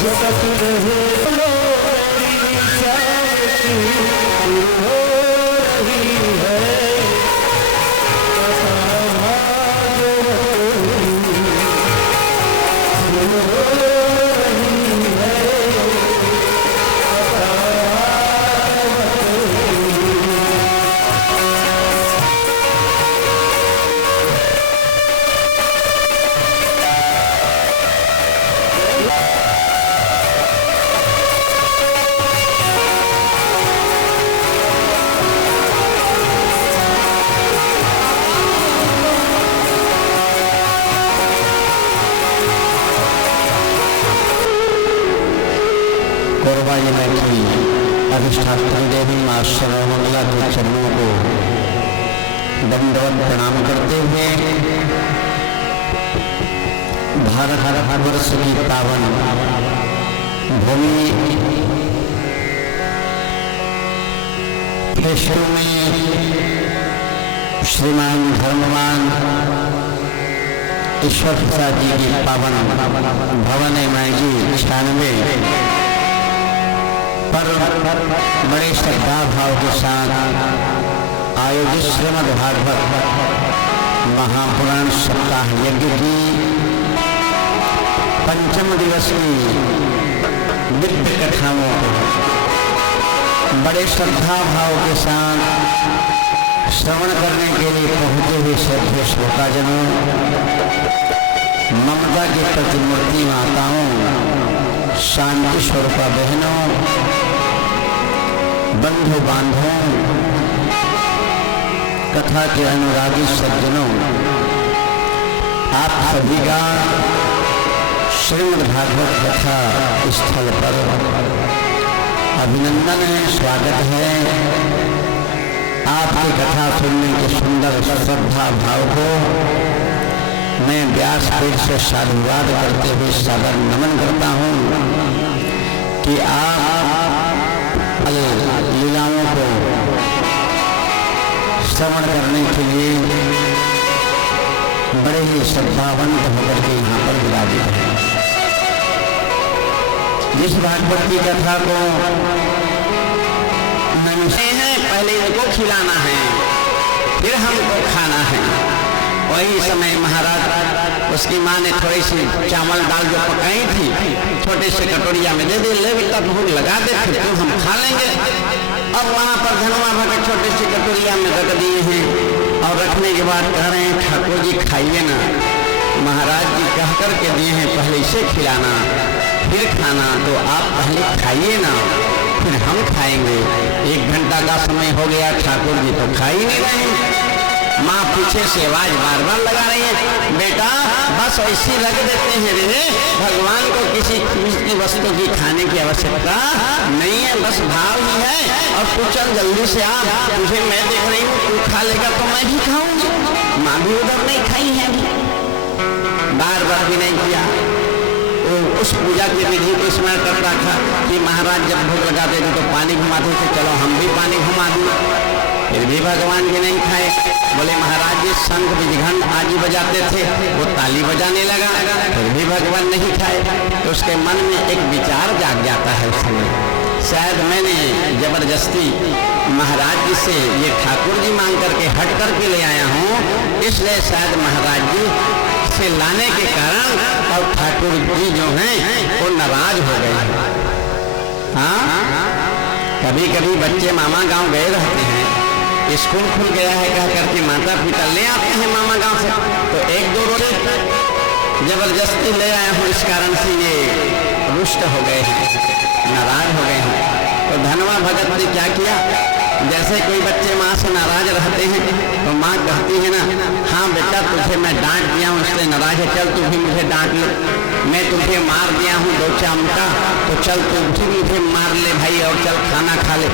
जब तक रहे लोरी चाहती हो रही है अधिष्ठात्री देवी मां सर्वमंगला के चरणों को दंडवत प्रणाम करते हुए भारतवर्ष की पावन भूमि फेशों में श्रीमान धर्मवान ईश्वर प्रसाद जी की पावन भवन मैगी 96 पर बड़े श्रद्धा भाव के साथ आयोजित श्रीमद् भागवत महापुराण सप्ताह यज्ञ की पंचम दिवस की दिव्य कथाओं को बड़े श्रद्धा भाव के साथ श्रवण करने के लिए पहुंचे हुए श्रद्धेय श्रोताजनों, ममता की प्रतिमूर्ति माताओं, शांति स्वरूपा बहनों, बंधु बांधवों, कथा के अनुरागी सज्जनों, आप सभी का श्रीमद् भागवत कथा स्थल पर अभिनंदन है, स्वागत है। आपकी कथा सुनने के सुंदर श्रद्धा भाव को मैं व्यासपीठ से साधुवाद करते हुए सादर नमन करता हूँ कि आप लीलाओं को श्रवण करने के लिए बड़े ही श्रद्धावंत होकर के यहाँ पर विराजित हैं। जिस भागवत की कथा को मैंने पहले इनको खिलाना है, फिर हमको खाना है। वही समय महाराज उसकी माँ ने थोड़ी सी चावल दाल जो पकाई थी छोटे से कटोरिया में दे दे, ले बेटा भूख लगा दे, फिर तो हम खा लेंगे। अब वहाँ पर धनवा भगत छोटे से कटोरिया में रख दिए हैं और रखने के बाद कह रहे हैं ठाकुर जी खाइए ना। महाराज जी कह कर के दिए हैं पहले इसे खिलाना फिर खाना, तो आप पहले खाइए ना फिर हम खाएंगे। 1 घंटा का समय हो गया, ठाकुर जी तो खा ही नहीं रहे। माँ पीछे से आवाज बार बार लगा रही है, बेटा बस ऐसी रख देते हैं रे, भगवान को किसी वस्तु की खाने की आवश्यकता नहीं है, बस भाव ही है। और तू चल जल्दी से आ, तुझे मैं देख रही हूँ, तू खा लेगा तो मैं भी खाऊंगी। माँ भी उधर नहीं खाई है, बार बार भी नहीं किया। उस पूजा की विधि को स्मरण करता था कि महाराज जब भोग लगाते थे तो पानी घुमाते थे, चलो हम भी पानी घुमा दें। फिर भी भगवान जी नहीं खाए। बोले महाराज जी शंख विजघन आदि बजाते थे, वो ताली बजाने लगा, फिर भी भगवान नहीं खाए। तो उसके मन में एक विचार जाग जाता है उस समय, शायद मैंने जबरदस्ती महाराज जी से ये ठाकुर जी मांग करके हट करके ले आया हूँ, इसलिए शायद महाराज जी से लाने के कारण और ठाकुर जी जो हैं वो नाराज हो गए। हाँ, कभी कभी बच्चे मामा गांव गए रहते हैं, स्कूल खुल गया है कह करके माता पिता ले आते हैं मामा गांव से, तो 1-2 रोज जबरदस्ती ले आया हूँ, इस कारण से ये रुष्ट हो गए हैं, नाराज हो गए हैं। तो धनवा भगत ने क्या किया, जैसे कोई बच्चे माँ से नाराज रहते हैं तो माँ कहती है ना, हाँ बेटा तुझे मैं डांट दिया हूँ इसलिए नाराज है, चल तू भी मुझे डांट ले। मैं तुझे मार दिया हूँ 2 चामटा, तो चल तू भी मुझे मार ले भाई और चल खाना खा ले।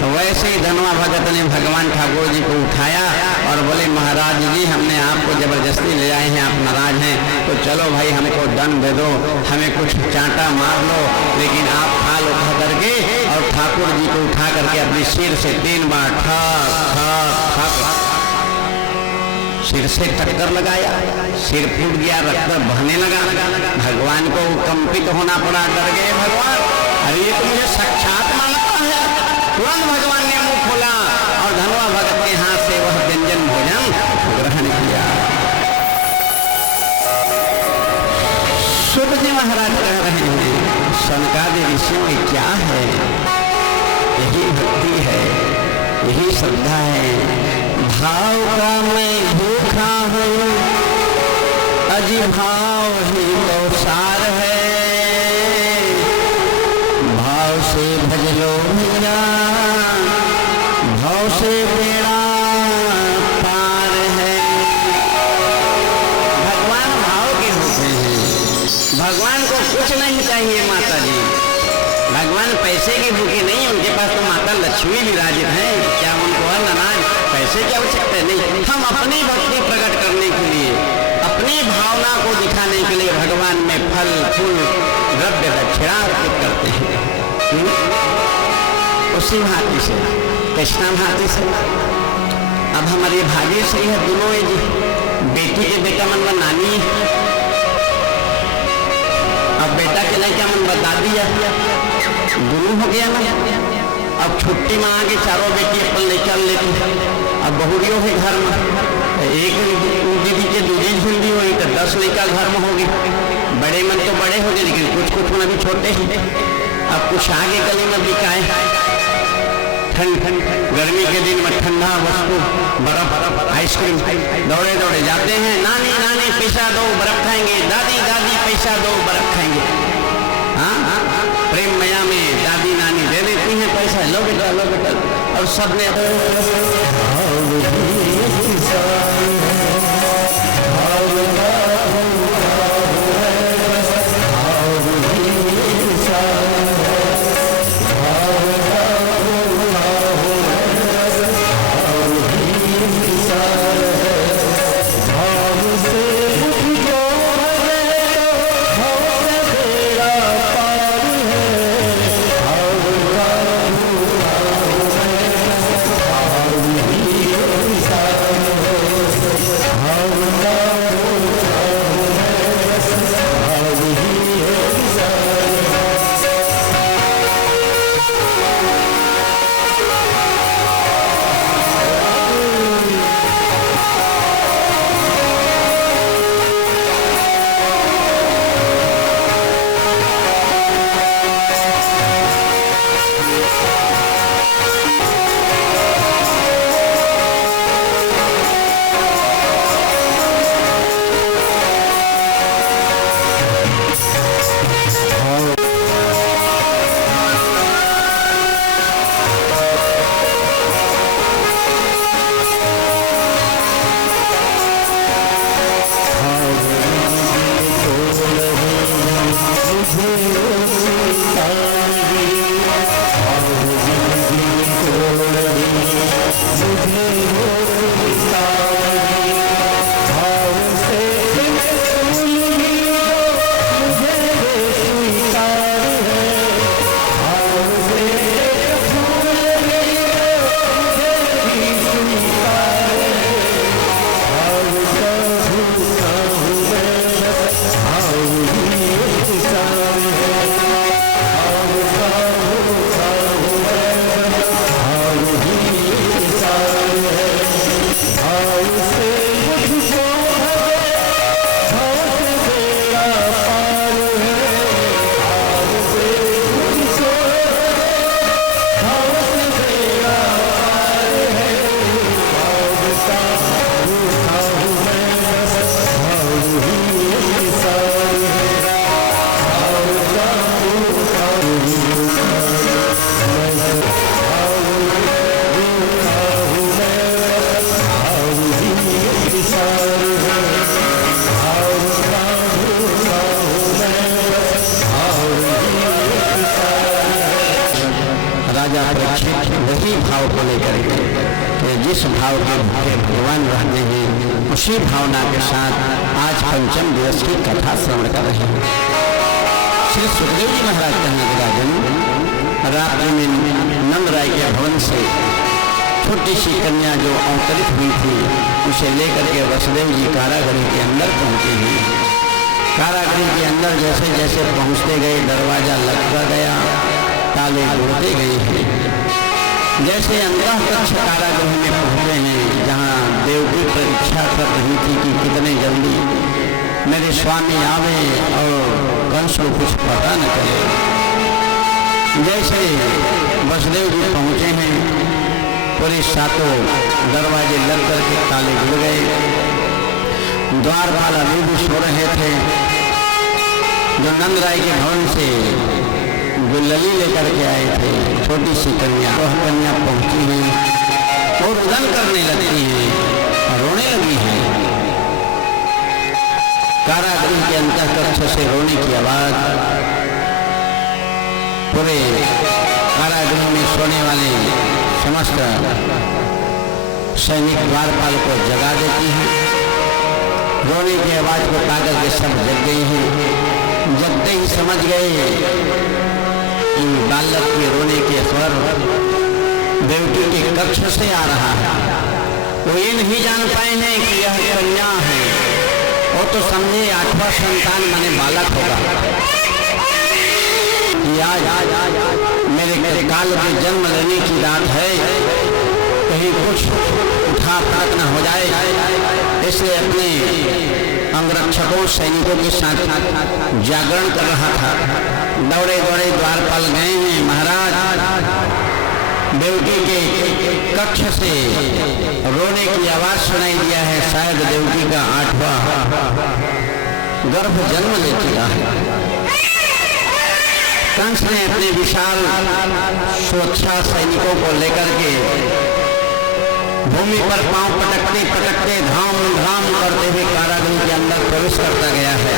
तो वैसे ही धनवा भगत ने भगवान ठाकुर जी को उठाया और बोले महाराज जी हमने आपको जबरदस्ती ले आए हैं, आप नाराज हैं तो चलो भाई हमको दंड दे दो, हमें कुछ चांटा मार लो, लेकिन आप खा लो कह करके। और ठाकुर जी को उठा करके अपने सिर से 3 बार ठक ठक ठक सिर से टक्कर लगाया, सिर फूट गया, रक्त बहने लगा। भगवान को कंपित होना पड़ा, डर गए भगवान, अरे ये तो मुझे साक्षात मानता है। तुरंत भगवान ने मुंह खोला और धनवा भगत के हाथ से वह व्यंजन भोजन ग्रहण किया। सुत जी महाराज कह रहे हैं, सनकादि ऋषियों में क्या है? यही भक्ति है, यही श्रद्धा है। भाव का मैं भूखा हूँ, अजी भाव ही तो सार है। भाव से भज लो मेरा, भाव से बेड़ा पार है। भगवान भाव के होते हैं, भगवान को कुछ नहीं चाहिए माता जी। भगवान पैसे की भूखे नहीं, उनके पास तो माता लक्ष्मी विराजित है। क्या उनको अन्न अनाज पैसे की आवश्यकता नहीं। हम अपनी भक्ति प्रकट करने के लिए, अपनी भावना को दिखाने के लिए भगवान में फल फूल द्रव्य दक्षिणा अर्पित करते हैं। उसी भांति से, कृष्णा भांति से अब हमारी भाभी सही है, दोनों बेटी के बेटा मन नानी, अब बेटा के लिए क्या मन बता दिया, दोनों हो गया ना। अब छुट्टी में आगे चारों बेटी अपन लेकर लेती, अब बहुरियों के घर में एक दीदी के दूसरी झुंडी हुई तो 10 लेकर घर में होगी। बड़े मन तो बड़े हो गए, लेकिन कुछ में भी छोटे ही। अब कुछ आगे गली में बिकाए, ठंड गर्मी के दिन में ठंडा वस्तु, बर्फ, आइसक्रीम, दौड़े दौड़े जाते हैं, नानी नानी पैसा दो बर्फ खाएंगे, दादी दादी पैसा दो बर्फ खाएंगे। हाँ, प्रेम मया में दादी नानी दे देती हैं पैसा, लो बेटा लो बेटा, और सब ने वही भाव को लेकर के जिस भाव के भगवान रहते हैं उसी भावना के साथ आज पंचम दिवस की कथा श्रवण कर रहे हैं। श्री सुखदेव जी महाराज कहने लगा, रात में नंद राय के भवन से छोटी सी कन्या जो अवतरित हुई थी उसे लेकर के वसुदेव जी कारागृह के अंदर पहुंचे हैं। कारागृह के अंदर जैसे जैसे पहुंचते गए दरवाजा लगता गया, ताले जुड़ते गए हैं। जैसे अंतःकक्ष कारागृह में पहुंचे हैं जहां देवकी प्रतीक्षा कर रही थी कि कितने जल्दी मेरे स्वामी आवे और कंस को कुछ पता न करे। जैसे वसुदेव जी पहुंचे हैं, पूरे सातों दरवाजे लग करके ताले जुड़ गए। द्वारपाल अभी भी सो रहे थे। जो नंद राय के भवन से जो लली लेकर के आए थे, छोटी सी कन्या, वह कन्या पहुंची है और रुदन करने लगती है, रोने लगी है। कारागृह के अंतःकक्ष से रोने की आवाज पूरे कारागृह में सोने वाले समस्त सैनिक द्वारपाल को जगा देती है। रोने की आवाज को पाकर के सब जग गई हैं। जगते ही समझ गए कि बालक के रोने के स्वर देवकी के कक्ष से आ रहा है। वो ये नहीं जान पाए हैं कि यह कन्या है। वो तो समझे 8वां संतान माने बालक होगा। आज मेरे काल के जन्म लेने की रात है, कहीं कुछ उठा पटक न हो जाए, इसलिए अपने अंगरक्षकों सैनिकों के साथ जागरण कर रहा था। दौड़े दौड़े द्वारपाल गए हैं। महाराज, देवकी के कक्ष से रोने की आवाज सुनाई दिया है। शायद देवकी का 8वां गर्भ जन्म ले चुका है। कंस ने अपने विशाल सुरक्षा सैनिकों को लेकर के भूमि पर पांव पटकते पटकते धाम धाम करते हुए कारागृह के अंदर प्रवेश करता गया है।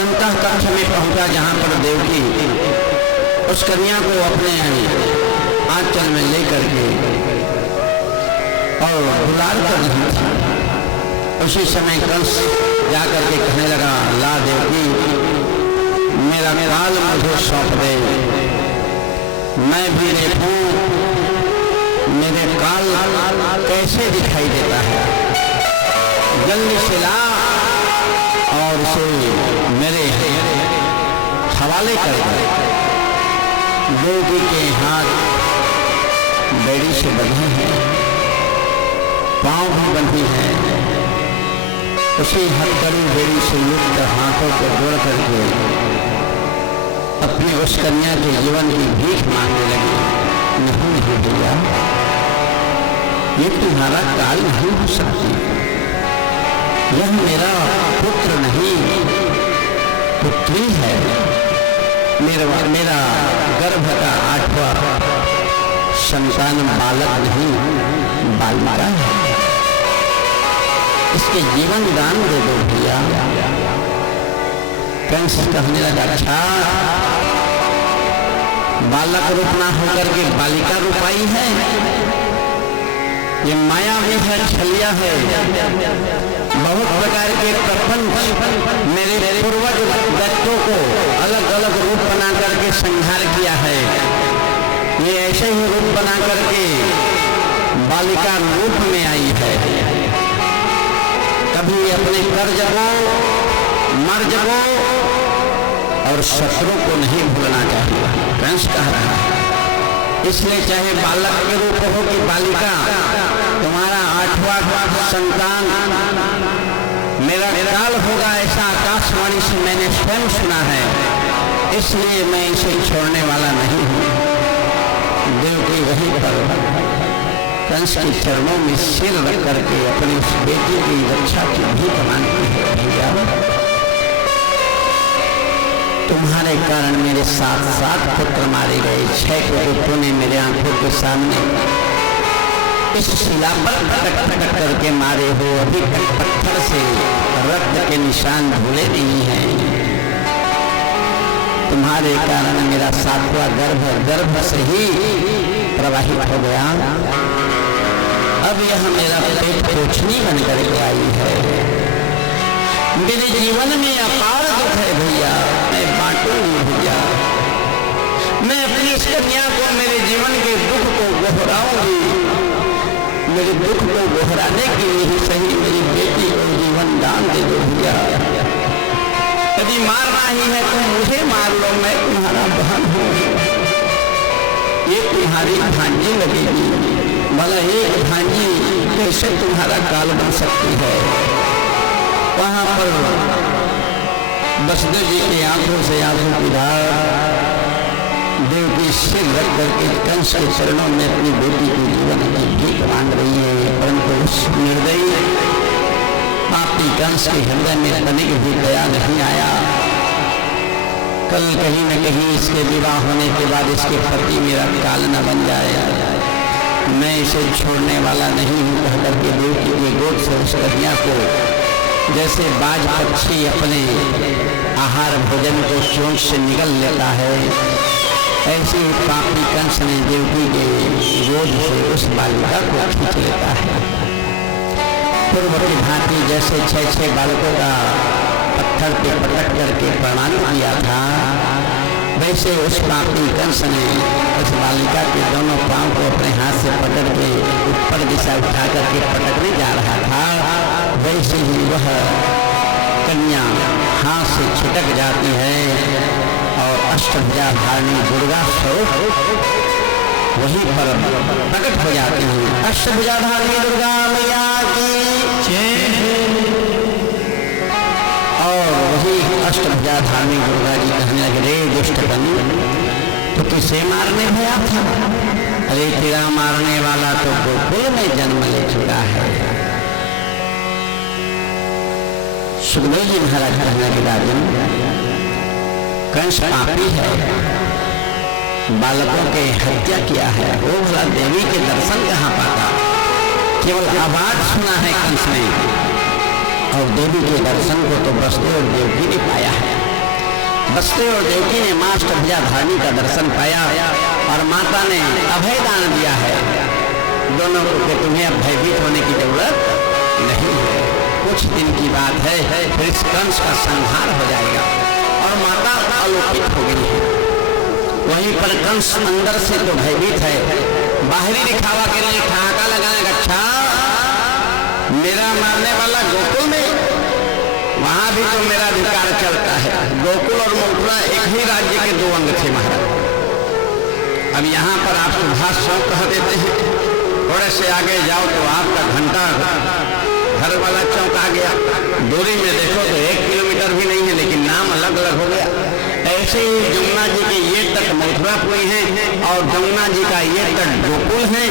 अंतःकक्ष में पहुंचा जहां पर देवकी उस कन्या को अपने आंचल में लेकर के और दुलार कर रही थी। उसी समय कंस जाकर के कहने लगा, ला देवकी, मेरा काल मुझे सौंप दे, मैं भी देखूं मेरे काल कैसे दिखाई देता है। जल्दी से ला और उसे मेरे हवाले कर दे। देवकी के हाथ बेड़ी से बंधे हैं, पांव भी बंधी है। उसी हथकड़ी बेड़ी से युक्त हाथों को जोड़ करके अपने उस कन्या के जीवन की भीख मांगने लगी। नहीं भैया, ये तुम्हारा काल नहीं हो सकती। यह मेरा पुत्र नहीं, पुत्री है। मेरा गर्भ का 8वां संतान बालक नहीं, बालिका है। इसके जीवन दान दे दो भैया। कंस कहने लगा, अच्छा, बालक रूप ना होकर के बालिका रूप आई है, ये माया भी है, छलिया है। बहुत प्रकार के प्रपंच मेरे पूर्वज बच्चों को अलग अलग रूप बना करके संहार किया है। ये ऐसे ही रूप बना करके बालिका रूप में आई है। कभी अपने कर्ज को, मर्ज को और शत्रु को नहीं भूलना चाहिए, कंस कह रहा है। इसलिए चाहे बालक के रूप हो कि बालिका, तुम्हारा 8वां संतान मेरा काल होगा, ऐसा आकाशवाणी से मैंने स्वयं सुना है। इसलिए मैं इसे छोड़ने वाला नहीं हूँ। देवकी वहीं पर कंस के चरणों में सिर रख करके अपनी उस बेटी की रक्षा की भीख मांगती है। भैया, तुम्हारे कारण मेरे 7 पुत्र मारे गए। 6 पुत्रों ने मेरे आंखों के सामने इस शिला पर पटक करके मारे हो। अभी तक पत्थर से रक्त के निशान धुले नहीं हैं। तुम्हारे कारण मेरा 7वां गर्भ से ही प्रवाहित हो गया। अब यह मेरा पेट कोठनी बन करके आई है। मेरे जीवन में अपार दुख है भैया, मैं बांटूंगी भैया। मैं अपनी इस कन्या को मेरे जीवन के दुख को दोहराऊंगी, मेरे दुख को दोहराने के लिए ही सही मेरी बेटी को जीवन दान दे दो भैया। यदि मारना ही है तो मुझे मार लो, मैं तुम्हारा बहन हूँ, ये तुम्हारी भांजी लगेगी। भला एक भांजी कैसे तुम्हारा काल बन सकती है। वहां पर वसुदेव जी की आंखों से आंसू की धार देव की सिर रख करके कंस के चरणों में अपनी बेटी की जीवन की भीख मांग रही है। परंतु उस निर्दयी पापी कंस के हृदय में तनिक भी दया नहीं आया। कल कहीं न कहीं इसके विवाह होने के बाद इसके पति मेरा काल न बन जाए, मैं इसे छोड़ने वाला नहीं हूँ कह करके बेटी के गोद से उस कन्या को जैसे बाज पक्षी अपने आहार भोजन को चोंच से निगल लेता है, ऐसे पापी कंस ने देवकी के गोद से उस बालिका को खींच लेता है। पूर्व की भांति जैसे 6 बालकों का पत्थर पे पटक करके प्रणाम किया था, वैसे उस पापी कंस ने उस बालिका के दोनों पांव को अपने हाथ से पकड़ के ऊपर दिशा उठा करके पटकने जा रहा था। वैसे ही वह कन्या हाथ से छिटक जाती है और अष्टभुजा धारिणी दुर्गा स्वरूप वहीं पर प्रकट हो जाते हैं। अष्टभुजा धारिणी दुर्गा मैया की जय। और वही अष्टभुजा धारिणी दुर्गा जी कहने लगे, रे दुष्ट बनी, तो किसे मारने भया था? अरे तेरा मारने वाला तो गोकुल में जन्म ले चुका है। सुखदेव जी महाराज कहने के राजन, कंस पापी है, बालकों के हत्या किया है, वो भला देवी के दर्शन कहाँ पाता? केवल आवाज सुना है कंस ने, और देवी के दर्शन को तो वसुदेव और देवकी ने पाया है। वसुदेव और देवकी ने मां अष्टभुजा धारिणी का दर्शन पाया और माता ने अभय दान दिया है दोनों को कि तुम्हें अब भयभीत होने की जरूरत नहीं है, कुछ दिन की बात है, फिर इस कंस का संहार हो जाएगा। और माता अलौकिक हो गई है। वहीं पर कंस अंदर से तो भयभीत है, बाहरी दिखावा के लिए ठहाका लगाएगा, अच्छा मेरा मारने वाला गोकुल में, वहां भी तो मेरा अधिकार चलता है। गोकुल और मथुरा एक ही राज्य के 2 अंग थे महाराज। अब यहाँ पर आप सुभाष चौक कह देते हैं, थोड़े से आगे जाओ तो आपका घंटा घर वाला चौक आ गया, दूरी में देखो तो 1 किलोमीटर भी नहीं है, लेकिन नाम अलग अलग हो गया। ऐसे ही जमुना जी के ये तट मथुरापुरी है और जमुना जी का ये तट गोकुल है,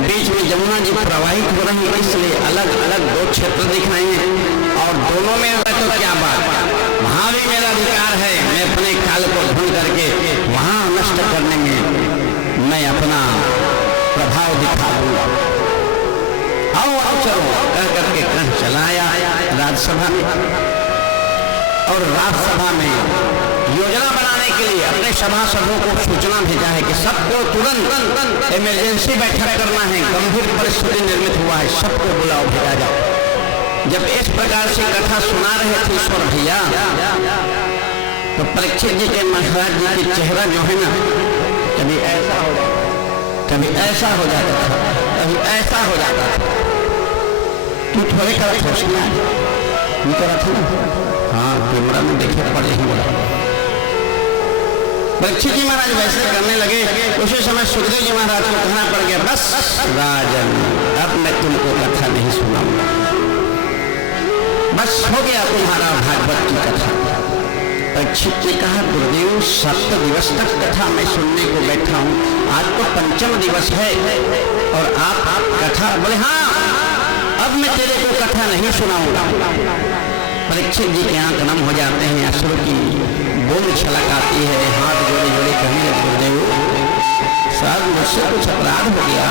बीच में जमुना जी प्रवाहित हो रही है, इसलिए अलग अलग 2 क्षेत्र दिख रहे हैं। और दोनों में तो क्या बात, वहां भी मेरा अधिकार है, मैं अपने काल को ढूंढ करके वहां नष्ट करने में मैं अपना प्रभाव दिखा दूंगा। आओ चलो कह करके कंस चलाया राज्यसभा में, और राज्यसभा में योजना बनाने के लिए अपने सभासदों को सूचना भेजा है कि सबको तुरंत इमरजेंसी बैठक करना है, गंभीर परिस्थिति निर्मित हुआ है, सबको बुलाओ भेजा जाओ। जब इस प्रकार से कथा सुना रहे थे ईश्वर भैया, तो परीक्षित जी के महाराज जी की चेहरा जो है ना, कभी ऐसा हो जाता, कभी ऐसा हो जाता था, कभी ऐसा हो जाता था। तू थोड़े करा सोचना ये करा था ना, हाँ कैमरा में देखे पड़े ही बोला। परीक्षित जी महाराज वैसे करने लगे, उसी समय सुखदेव जी महाराज को कहना पड़ गया, बस राजन अब मैं तुमको कथा नहीं सुनाऊंगा, बस हो गया तुम्हारा भागवत की कथा। परीक्षित ने कहा, गुरुदेव 7 दिवस तक कथा मैं सुनने को बैठा हूँ, आज तो 5वां दिवस है और आप कथा बोले, हाँ अब मैं तेरे को कथा नहीं सुनाऊंगा। परीक्षित जी के आंख नम हो जाते हैं, अश्रु की बूंद छलक आती है, हाथ जोड़े जोड़े कहने लगे, गुरुदेव शायद मुझसे कुछ अपराध हो गया,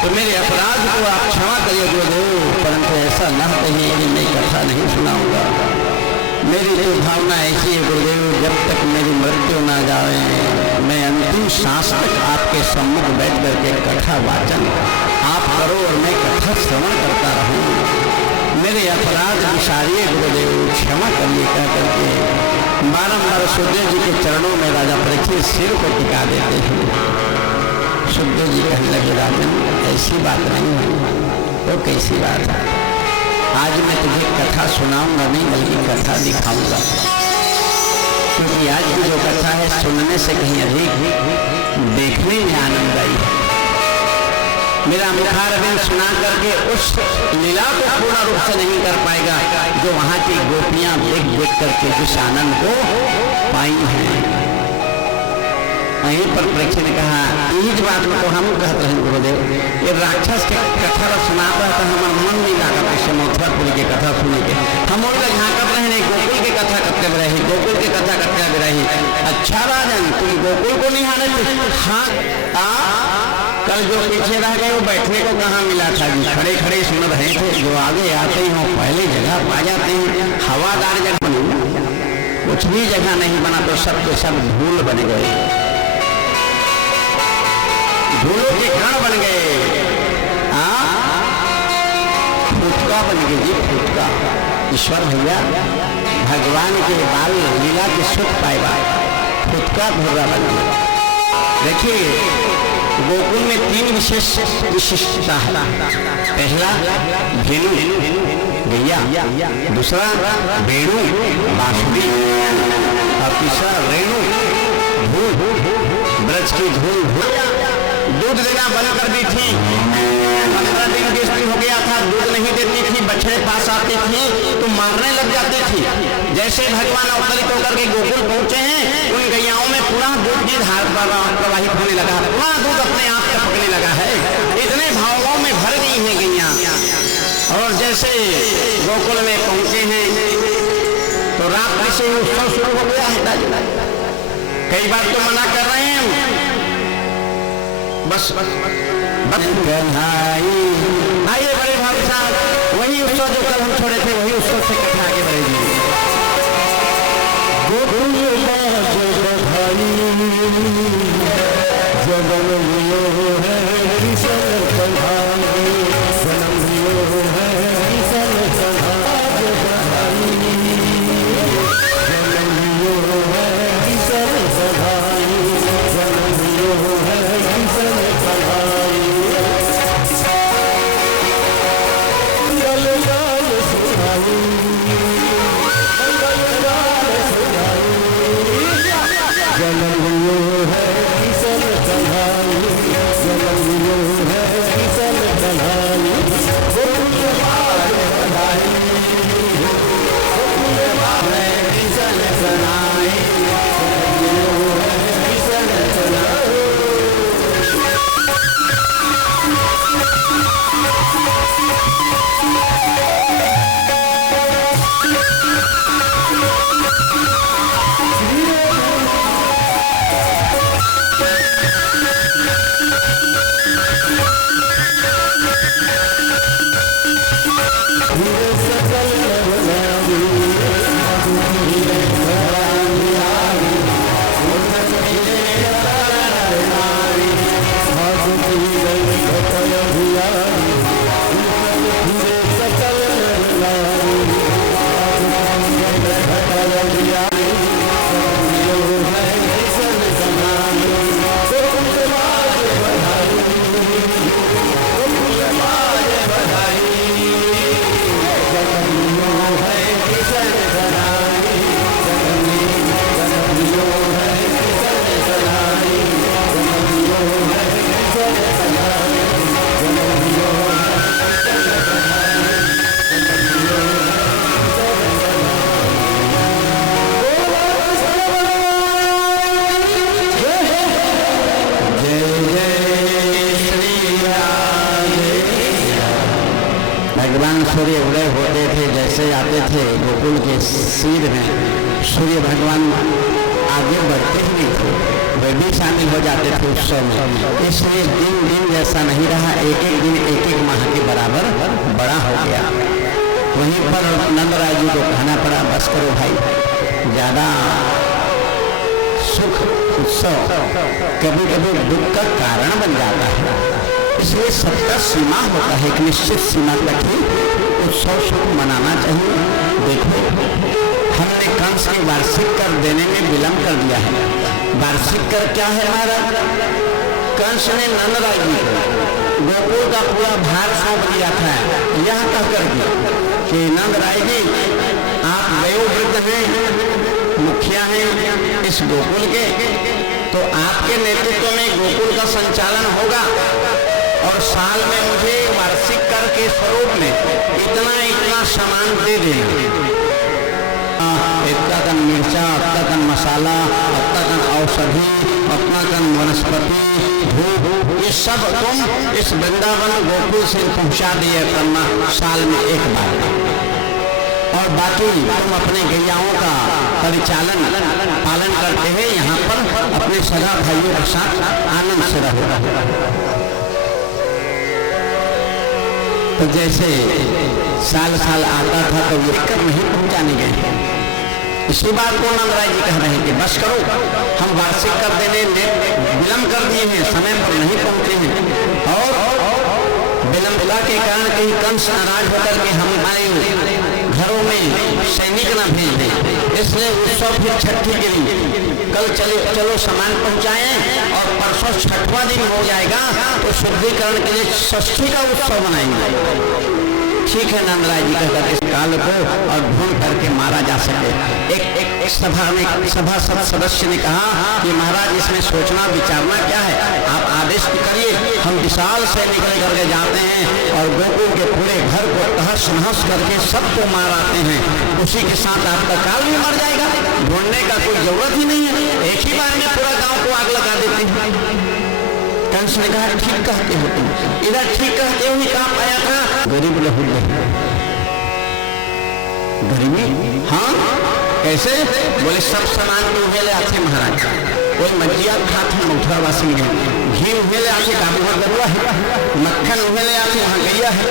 तो मेरे अपराध को आप क्षमा करिए गुरुदेव, परंतु ऐसा न कहिए कि मैं कथा नहीं सुनाऊंगा। मेरी जो भावना ऐसी है गुरुदेव, जब तक मेरी मृत्यु ना जाए मैं अंतिम सांस तक आपके सम्मुख बैठ करके कथा वाचन आप करो और मैं कथा श्रवण करता रहूं। मेरे अपराध विचारिए गुरुदेव, क्षमा करिए कह करके बारंबार सुखदेव जी के चरणों में राजा परीक्षित सिर को टिका देते हैं। सुखदेव जी कहने लगे राजन ऐसी बात नहीं है। तो कैसी बात है? आज मैं तुझे कथा सुनाऊंगा नहीं बल्कि कथा दिखाऊंगा, क्योंकि आज की जो कथा है सुनने से कहीं अधिक देखने में आनंद आई है। मेरा मुखारबिंद सुना करके उस लीला को पूर्ण रूप से नहीं कर पाएगा जो वहां की गोपियां देख देख करके जिस आनंद को पाई हैं। वहीं पर परीक्षित ने कहा इस बात में तो हम कहते हैं गुरुदेव, ये राक्षस के कथा सुनाता है तो हमारा मन नहीं लगा ऐसे मथुरापुरी की कथा सुने के। हम उनका झांकत रहे नहीं, गोकुल की कथा करते रहे, गोकुल की कथा करते रहे। अच्छा राजन तुम गोकुल को नहीं आने थे? हाँ कल जो पीछे रह गए वो बैठने को कहाँ मिला था जी, खड़े खड़े सुन रहे थे। जो आगे आते हैं वो पहले जगह पा जाते हैं। हवादार जगह बनी, कुछ भी जगह नहीं बना तो सब के सब धूल बन गए, धूलों के कण बन गए। फुटका बन गए जी, फुटका। ईश्वर भैया भगवान के बाल लीला के सुख पाएगा, फुटका भोगा बन गया। देखिए गोकुल में 3 विशेष विशिष्टता है। पहला धेनु गैया, दूसरा वेणु बांसुरी, और तीसरा रेणु ब्रज की धूल। दूध देना बंद कर दी थी, 15 दिन 20 दिन हो गया था, दूध नहीं देती थी। बछड़े पास आती थी तो मारने लग जाती थी। जैसे भगवान अवतरित होकर के गोकुल पहुंचे हैं, उन गैयाओं में पूरा दूध की धार प्रवाहित होने लगा, पूरा दूध अपने आप टपकने लगा है। इतने भावों में भर गई हैं गैया। और जैसे गोकुल में पहुंचे हैं तो रात्रि से उत्सव शुरू हो गया है। कई बार तो मना कर रहे हैं, बस आइए बड़े भाई साहब, वही उत्सव जो कल हम छोड़े थे वही उत्सव से कथा आगे बढ़ेगी। सूर्य उदय होते थे, जैसे आते थे गोकुल के सिर में, सूर्य भगवान आगे बढ़ते ही नहीं थे, वे भी शामिल हो जाते थे उत्सव में। इसलिए दिन दिन जैसा नहीं रहा, एक एक दिन एक एक माह के बराबर बड़ा हो गया। वहीं पर नंदराय जी को कहना पड़ा बस करो भाई, ज़्यादा सुख उत्सव कभी कभी दुख का कारण बन जाता है। इसलिए सबका सीमा होता है, एक निश्चित सीमा तक ही उत्सव सुख मनाना चाहिए। देखो हमने कंस की वार्षिक कर देने में विलंब कर दिया है। वार्षिक कर क्या है हमारा? कंस ने नंदराय जी को गोकुल का पूरा भार सौंप दिया था, यह कहकर कि नंदराय जी आप वयोवृद्ध हैं, मुखिया हैं इस गोकुल के, तो आपके नेतृत्व में गोकुल का संचालन होगा और साल में मुझे वार्षिक कर के स्वरूप में इतना इतना सामान दे देना, इतना कन मिर्चा, इतना कन मसाला, इतना कन औषधि, इतना कन वनस्पति, धूप, ये सब तुम इस वृंदावन गोकुल से पहुंचा दिया करना साल में एक बार, और बाकी तुम अपने गैयाओं का परिचालन पालन करते हैं यहाँ पर अपने सगा भाइयों के साथ आनंद से रहो। तो जैसे साल साल आता था तो ये कर नहीं पहुंचाने गए, इसी बात को नंदराय जी कह रहे हैं कि बस करो, हम वार्षिक कर देने में विलंब कर दिए हैं, समय पर नहीं पहुंचे हैं, और विलंबता के कारण कहीं कंस नाराज होकर के हमारे घरों में सैनिक न भेज दें, इसलिए उत्सव फिर छठी के लिए कल चलो सामान पहुंचाएं और परसों छठवां दिन हो जाएगा तो शुद्धिकरण के लिए षष्ठी का उत्सव मनाएंगे। ठीक है नंदराय जी कहकर इस काल को और ढूंढ करके मारा जा सके। एक सभासद सदस्य ने कहा कि महाराज इसमें सोचना विचारना क्या है, आप आदेश करिए, हम विशाल से निकल करके जाते हैं और गोकुल के पूरे घर को तहस नहस करके सबको मार आते हैं, उसी के साथ आपका काल भी मर जाएगा, ढूंढने का कोई जरूरत ही नहीं है, एक ही बार में पूरा गांव को आग लगा देते हैं। कंस ने कहा ठीक कहते हो तुम, इधर ठीक कहते हुए काम आया था, गरीब लोग गरीबी, हाँ कैसे बोले, सब सामान में उहेले आते महाराज, कोई मज्जिया खाते मथुरावासी में, घी उहेले आते काबू गरुआ है, मक्खन उहेले आते वहाँ गैया है,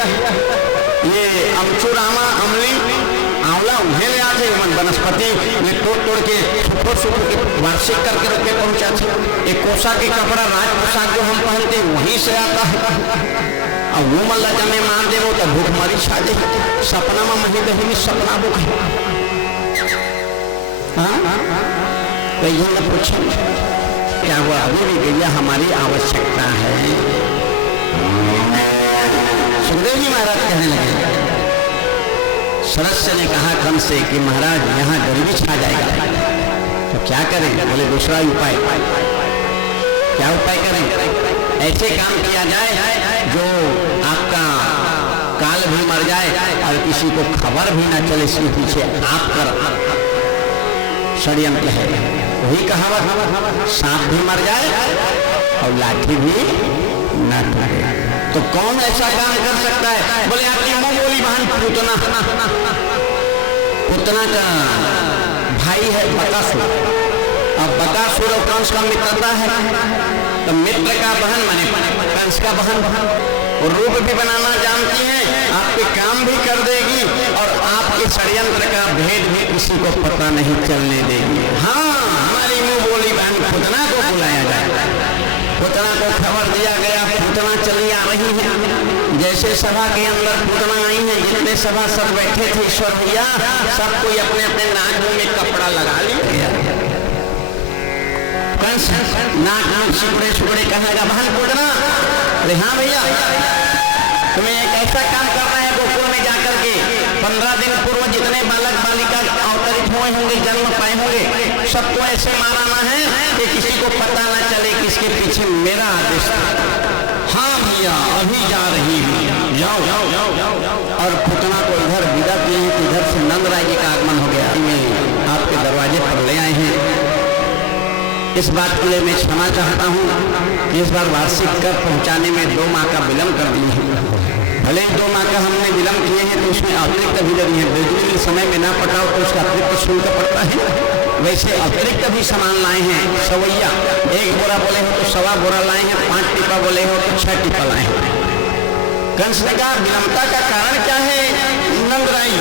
ये अमचूरामा अमली आंवला उहेले आते वनस्पति में तोड़ के सुपर के वार्षिक करके रखे पहुंचाते, एक कोसा के कपड़ा राज पोशाक जो हम पहनते वहीं से आता है, अब वो मल्ला जमे मान दे वो तो भूख मरी छाजे, सपना में मही दही सपना भूख है, पूछा क्या वो अभी भी गैया हमारी आवश्यकता है। सुखदेव जी महाराज कहने लगे, सदस्य ने कहा कंस से कि महाराज यहाँ गरीबी छा जाएगा तो क्या करें, बोले दूसरा उपाय, क्या उपाय करें, ऐसे काम किया जाए जो आपका काल भी मर जाए और किसी को खबर भी ना चले इसके पीछे आपका षड्यंत्र है, वही कहावत, सांप भी मर जाए और लाठी भी न टूटे, तो कौन ऐसा काम कर सकता है, बोले आपकी मुंह बोली बहन पुतना का भाई है बकासुर, अब बकासुर और कंस का मित्रता है, तो मित्र का बहन माने कंस का बहन, और रूप भी बनाना जानती है, आपके काम भी कर देगी और आपके षड्यंत्र का भेद भी किसी को पता नहीं चलने देगी। हाँ हमारी मुंह बोली बहन पुतना को बुलाया जाए, पुतना को खबर दिया गया, पुतना चली आ रही है, जैसे सभा के अंदर पुतना आई है, जितने सभा सब बैठे थे ईश्वर भैया सब कोई अपने अपने नाक में कपड़ा लगा लिया, कंस नाक में सुगड़े सुगड़े कहेगा बहन पुतना, अरे हाँ भैया तुम्हें एक ऐसा काम करना है, गोकुल में जाकर के 15 दिन पूर्व जितने बालक बालिका अवतरित हुए होंगे, जन्म पाए होंगे, सबको ऐसे माराना है कि किसी को पता ना चले किसके पीछे मेरा आदेश था। हाँ भैया अभी जा रही हूँ, जाओ जाओ जाओ जाओ जाओ, और पुतना को इधर विदा किए हैं, इधर से नंदराय जी का आगमन हो गया, मैं आपके दरवाजे पर ले आए हैं, इस बात के लिए मैं क्षमा चाहता हूँ कि इस बार वार्षिक कर पहुँचाने में 2 माह का विलंब कर दिए हैं, भले ही 2 माह का हमने विलंब किए हैं तो उसमें अतिरिक्त भी लगी है, बिजली समय में ना पटाओ तो उसका अतिरिक्त शुल्क पड़ता है, वैसे अतिरिक्त भी सामान लाए हैं, सवैया 1 बोरा बोले हो तो 1.25 बोरा लाए हैं, 5 टिपा बोले हो तो 6 टिपा लाए हैं। कंस ने कहा विलंबता का कारण क्या है नंदराय,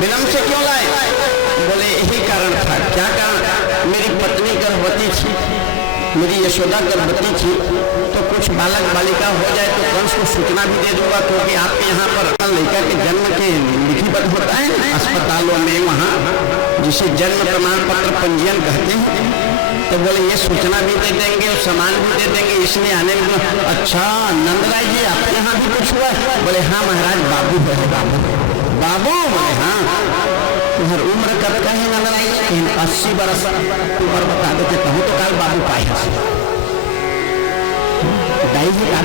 विलंब से क्यों लाए, बोले यही कारण था। क्या कारण, मेरी पत्नी गर्भवती थी, मेरी यशोदा गर्भवती थी, तो कुछ बालक बालिका हो जाए तो कंस को सूचना भी दे दूंगा, क्योंकि आपके यहाँ पर लड़का के जन्म के लिखित होता है अस्पतालों में, वहाँ जिसे जन्म प्रमाण पत्र पंजीयन कहते हैं, तो बोले ये सूचना भी दे देंगे और सामान भी दे देंगे, इसलिए आने में। अच्छा नंदराय जी आपके यहाँ भी कुछ हुआ? बोले हाँ महाराज, बाबू है। बाबू बाबू बोले हाँ। तुम्हारी उम्र कब का है नंदराय जी? 80 बरस उम्र बता देते कहूँ तो कल बाबू पाए दाई जी का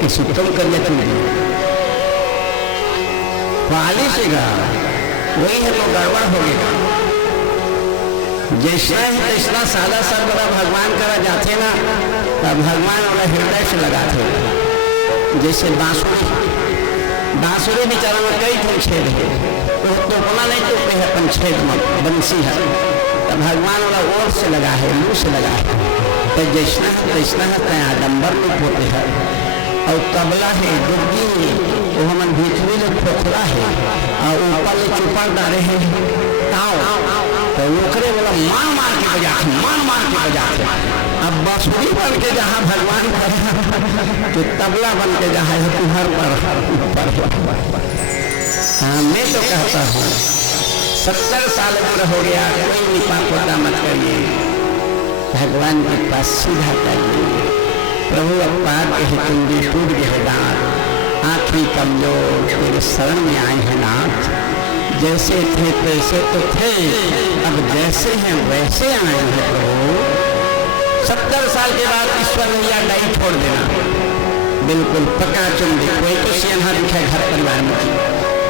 कि सुतम करिए तुम वाली से वही है तो गड़बड़ हो गया। जैसा है तैसा सादा सर बड़ा भगवान करा जाते ना, तब भगवान वाला हृदय से लगाते। जैसे बांसुरी बेचारा में कई ठन छेद है, तो अपना नहीं तो है अपन छेद में बंसी है, तब भगवान वाला ओर से लगा है, मुंह से लगा है। तो जैसा है तैसा है तय आडम्बर में होते हैं। और तबला है दुर्गी वो हमन भीतरी में खोखला है और ऊपर से चुपड़ डाले हैं ताव, तो ओकरे वाला मार के बजाते, मार के बजाते। अब बांसुरी बन के जहाँ भगवान तो तबला बन के जहाँ है तुम्हार पर। मैं तो कहता हूँ 70 साल उम्र हो गया, कोई निपा पोता मत करिए, भगवान के पास सीधा जाइए। प्रभु अवतार के हितुंगी टूट गए दांत, आँखी कमजोर तेरे शरण में आए हैं नाथ। जैसे थे तैसे तो थे, अब जैसे हैं वैसे आए हैं प्रभु। 70 साल के बाद ईश्वर भैया डाई छोड़ देना, बिल्कुल पक्का चुन दे। कोई तो सियाना दिखा घर परिवार में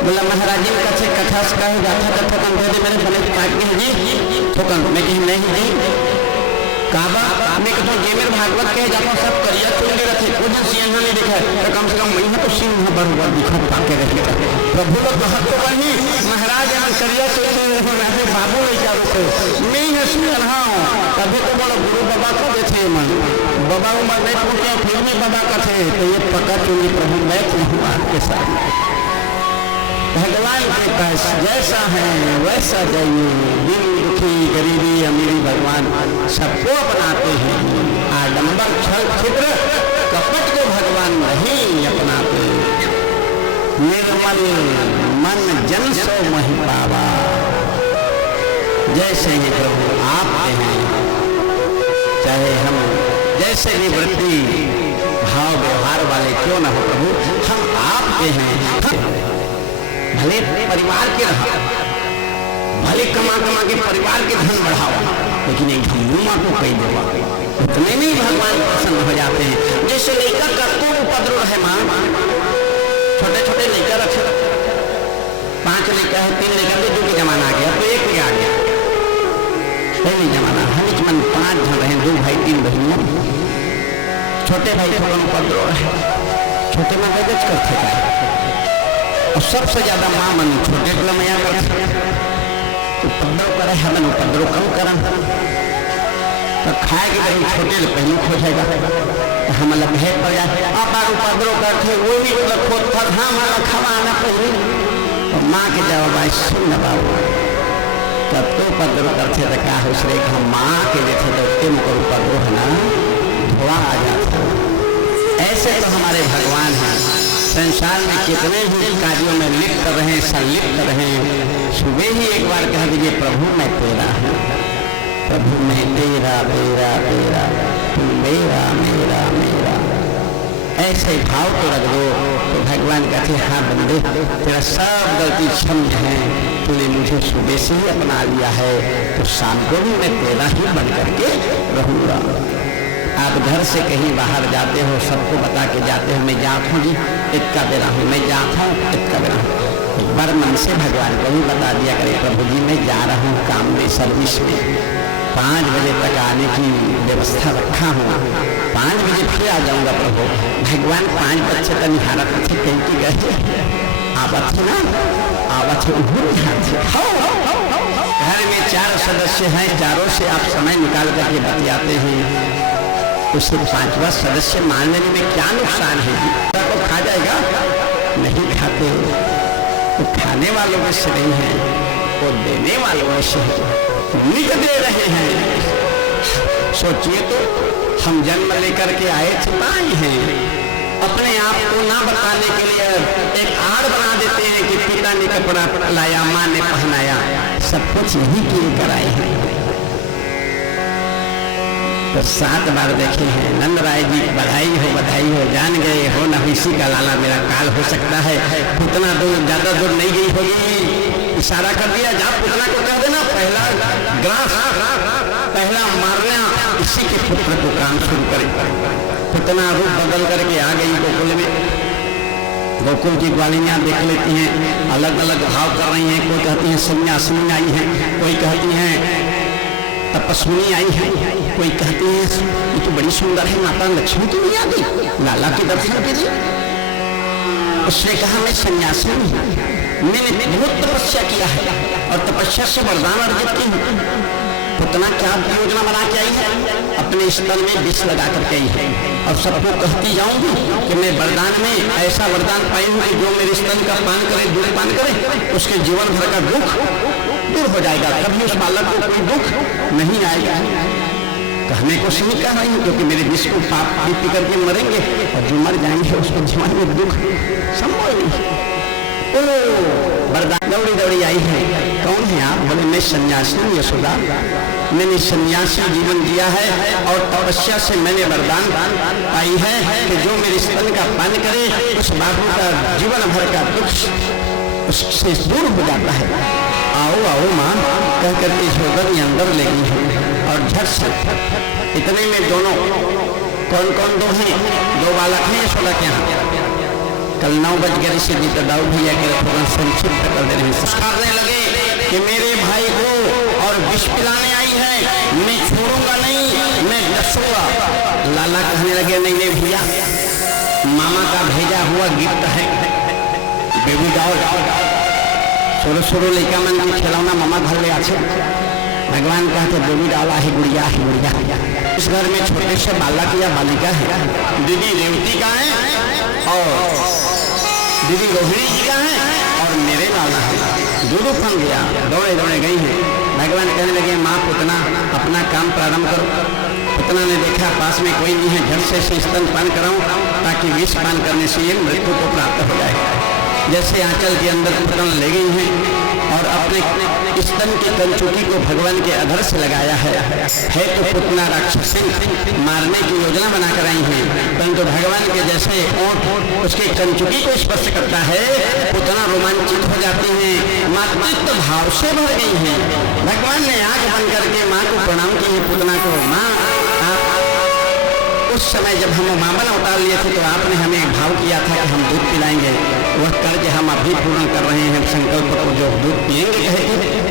बोला महाराज जी कथे कथा से कहे गाथा कथा कम दे मेरे बने काट के जी ठोकन मैं कहीं नहीं काबा मैं कहता हूँ ये मेरे भागवत कहे जाता हूँ सब करिया चुन के रखे कुछ सियाना नहीं देखा तो कम से कम महीना तो सिंह बरबर दिखा पाके रखे प्रभु लोग बहुत तो वही महाराज यहाँ करिया चुन बाबू नहीं क्या रुको नहीं है सिंह तभी तो बोलो गुरु बाबा को देते मन बाबा उमर नहीं पूछे फिर भी बाबा का थे तो ये पक्का चुनी प्रभु मैं हूँ आपके साथ। भगवान के पास जैसा है वैसा जाइए, दिन दुखी गरीबी अमीरी भगवान सबको अपनाते हैं। आडंबर छल छिद्र कपट को भगवान नहीं अपनाते। निर्मल मन जन सो महि पावा, जैसे ही प्रभु आपके हैं, चाहे हम जैसे भी वृत्ति भाव व्यवहार वाले क्यों न हो प्रभु, हम आपके हैं। भले परिवार के रहा, भले कमा के परिवार के धन बढ़ाओ, लेकिन एक धनुमा को कई देवा उतने नहीं भगवान प्रसन्न हो जाते हैं। जैसे लड़का करतो उपद्रव है माँ, छोटे छोटे लड़का रखे 5 लड़का है 3 लड़का तो 2 के जमाना आ गया तो 1 के आ गया। पहले जमाना हम मन 5 जन रहे, 2 भाई 3 बहनों। छोटे भाई थोड़ा उपद्रव है, छोटे में गज करते हैं और सबसे ज्यादा माँ मन छोटे को लमया करते उपद्रव करे, हमें उपद्रव कम करन तो खाएगी कहीं छोटे ले पहले खो जाएगा तो हम अलग है पर जाए आप उपद्रव करते वो भी खोद फल हाँ हमारा खवाना पहले और माँ के जवाब आए सुन न बाबू तब तो उपद्रव करते तो क्या हो इसलिए हम माँ के देते तो तिम को उपद्रव है ना धोआ आ जाता। ऐसे तो हमारे भगवान हैं, संसार में कितने भी कार्यों में लिप्त रहे संलिप्त रहे। सुबह ही एक बार कह दीजिए प्रभु मैं तेरा हूँ, प्रभु मैं तेरा तेरा तेरा तू मेरा मेरा मेरा। ऐसे भाव को रख दो तो भगवान कहते हाँ बंदे तेरा सब गलती क्षम है, तूने मुझे सुबह से ही अपना लिया है तो शाम को भी मैं तेरा ही बन करके रहूँगा। आप घर से कहीं बाहर जाते हो सबको बता के जाते हो मैं जाता हूँ जी इतना बेरा हूँ, मैं जाता हूँ इतना बेरा हूँ। एक बार मन से भगवान को भी बता दिया करे प्रभु जी मैं जा रहा हूँ काम में सर्विस में 5 बजे तक आने की व्यवस्था रखा हूँ, 5 बजे फिर आ जाऊँगा प्रभु। भगवान 5 बच्चे का निहारत थे कहीं की गए आवत ना आवत घर में 4 सदस्य हैं, चारों से आप समय निकाल करके बतियाते हैं, उससे 5वां सदस्य मान लेने में क्या नुकसान है? तो खा जाएगा, नहीं खाते तो खाने वालों में से नहीं है वो देने वालों में से निक दे रहे हैं। सोचिए तो हम जन्म लेकर के आए छिपाए हैं, अपने आप को ना बताने के लिए एक आड़ बना देते हैं कि पिता ने कपड़ा लाया माँ ने पहनाया, सब कुछ यही किए कराए हैं। तो 7 बार देखे हैं। नंद राय जी बधाई हो, जान गए हो न इसी का लाला मेरा काल हो सकता है। पुतना दूर ज्यादा दूर नहीं गई होगी, इशारा कर दिया जा पुतना को कह देना पहला ग्रास पहला मारना इसी के पुत्र को काम शुरू करे। पुतना रूप बदल करके आ गई गोकुल में। गोकुल की ग्वालिनियाँ देख लेती हैं, अलग अलग भाव कर रही हैं। कोई कहती हैं सन्यासिनी आई हैं, कोई कहती हैं तपस्विनी आई है, कोई कहती है ये तो बड़ी सुंदर है, माता लक्ष्मी तो नहीं आ गई, लाला के दर्शन के लिए। उसने कहा मैं सन्यासी हूँ, मैंने बहुत तपस्या किया है और तपस्या से वरदान अर्जित की हूँ। पुतना क्या योजना बना के आई है, अपने स्तन में विष लगा करके आई है और सबको कहती जाऊंगी कि मैं वरदान में ऐसा वरदान पाई हूँ कि जो मेरे स्तन का पान करे, दूध पान करे, उसके जीवन भर का दुख दूर हो जाएगा, कभी उस बालक को कोई दुख नहीं आएगा। कहने को सही कह रही हूँ, क्योंकि मेरे विष को पाप पी करके मरेंगे और जो मर जाएंगे उसको जीवन में दुख संभव नहीं। वरदान दौड़ी दौड़ी आई है। कौन है आप? बोले मैं सन्यासी हूँ यशोदा, मैंने सन्यासी जीवन जिया है और तपस्या से मैंने वरदान पाई है कि जो मेरे स्तन का पान करे उस बाबू का जीवन भर का दुख उससे दूर हो जाता है। आओ आओ माँ कह करके यशोदा ने अंदर ले गई है और झट से इतने में दोनों कौन कौन दो हैं, 2 बालक हैं यशोदा के यहाँ। कल 9 बज गए से जी दाऊ भैया के थोड़ा संक्षिप्त कर दे रहे हैं। करने लगे कि मेरे भाई को और विष पिलाने आई है, मैं छोड़ूंगा नहीं, मैं डसूंगा। लाला कहने लगे नहीं नहीं भैया, मामा का भेजा हुआ गिफ्ट है, बेबी डॉल छोड़ो छोड़ो लड़का मन की खिलौना मामा घर ले आछे। भगवान कहते बेबी डॉल ही गुड़िया ही गुड़िया। इस घर में छोटे से बालक या बालिका है, दीदी रेवती का है और दीदी रोहिणी जी का है और मेरे लाला है। दोनों फन गया, दौड़े दौड़े गई हैं। भगवान कहने लगे माँ पुतना अपना काम प्रारंभ करो। पुतना ने देखा पास में कोई नहीं है, झट से स्तन पान कराऊं ताकि विष पान करने से ये मृत्यु को प्राप्त हो जाए। जैसे आंचल के अंदर पुतना ले गई हैं और अपने स्तन की कंचुकी को भगवान के अधर से लगाया है तो पुतना राक्षसी मारने की योजना बनाकर आई है, परंतु भगवान के जैसे ओंठ उसके कंचुकी को स्पर्श करता है, पुतना रोमांचित हो जाती हैं, मातृत्व भाव से भर गई हैं। भगवान ने आंख बंद करके माँ को प्रणाम किए, पुतना को माँ उस समय जब हम मामला उतार लिए थे तो आपने हमें भाव किया था कि हम दूध पिलाएंगे, वह कर्ज हम अभी पूर्ण कर रहे हैं। संकल्प को जो दूध पिएंगे कहे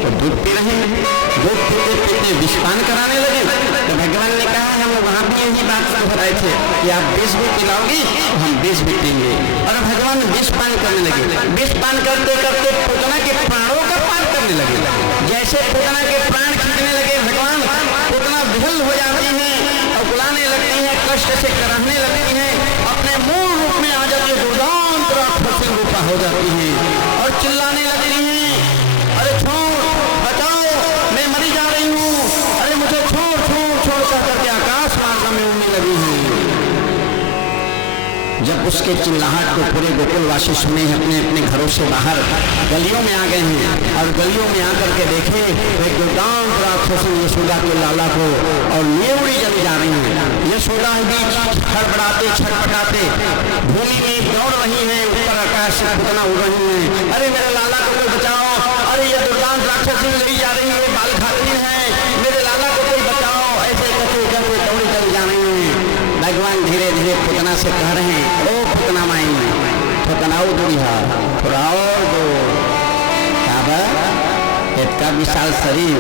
तो दूध पी रहे हैं। दूध पीते पीते विषपान कराने लगे तो भगवान ने कहा हम वहाँ भी यही बात दोहराए थे कि आप विष भी पिलाओगी तो हम विष भी पिएंगे। और भगवान विषपान करने लगे। विषपान करते करते पुतना के प्राणों का पान करने लगे। जैसे पुतना के प्राण खींचने लगे भगवान, पुतना विफल हो जाती है और बुलाने लगती है, कष्ट से कराने लगती है, अपने मूल रूप में आ जाती है, दुर्दांत राक्षसी रूपा हो जाती है और चिल्लाने लगती है अरे छोड़ बचाओ मैं मरी जा रही हूँ, अरे मुझे छोड़ छोड़ छोड़ करके आकाश मार्ग में उड़ने लगी है। जब उसके चिल्लाहट को पूरे गोकुलवासी सुने अपने अपने घरों से बाहर गलियों में आ गए हैं और गलियों में आकर के देखे एक दुर्दांत राक्षसी यशोदा के लाला को और नेवड़ी जली जा रही है। यशोदा भी खड़बड़ाते छटपटाते भूमि में दौड़ रही है, ऊपर आकाश से पुतना उड़ रही है, अरे मेरे लाला को कोई बचाओ, अरे ये दुर्दांत राक्षसी ले जा रही है, बाल खाती है, मेरे लाला को कोई बचाओ, ऐसे कहते कहते दौड़ी चली जा रही है। भगवान धीरे धीरे पुतना से कह रहे हैं ओ पुतना माई पुतनाओ दूरिया थोड़ा और दो, इतना विशाल शरीर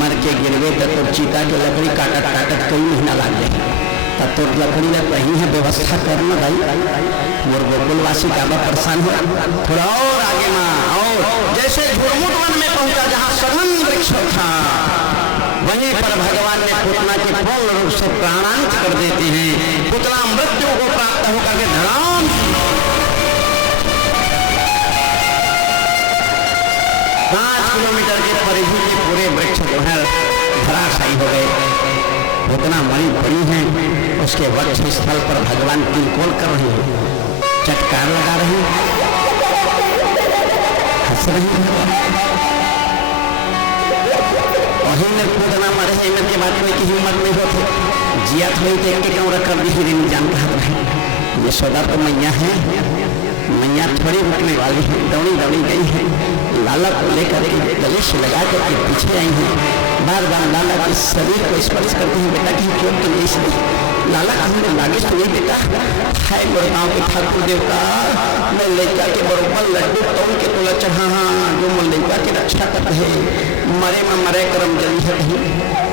मर के गिरवे तो चीता के लकड़ी काटत काटत कई महीना लग जाए, तब तो लकड़ी में कहीं है व्यवस्था करना भाई। और गोकुलवासी काबा परेशान हो, थोड़ा और आगे माँ और जैसे झुरमुट वन में पहुंचा जहाँ सघन वृक्ष था, वहीं पर भगवान ने पुतना के पूर्ण रूप से प्राणांत कर देते हैं। पुतना मृत्यु को प्राप्त होकर के धड़ाम 5 किलोमीटर के परिधि के पूरे वृक्ष जो है धराशायी हो गए। पुतना मरी पड़ी है, उसके वक्ष स्थल पर भगवान तिलकोल कर रहे हैं, चटकार लगा रहे हैं, हंस रहे हैं। वहीं में पुतना मरे हिम्मत के बाद कोई की हिम्मत नहीं होती जिया थोड़ी देख के क्यों रख कर दी जान रहे यशोदा तो मैया है, मैया थोड़ी रुकने वाली है, दौड़ी दौड़ी गई है, लाला को लेकर के गले से लगा करके पीछे आई है, बार बार लाला के शरीर को स्पर्श करते हैं, बेटा की क्यों तो नहीं इसलिए लाला हमने लागे तो नहीं बेटा हाय गुड़गांव के ठाकुर देवता मैं लड़का के बरोबर लड्डू तोड़ के तोला चढ़ा जो मैं लड़का की रक्षा करते है मरे में मरे करम जली है नहीं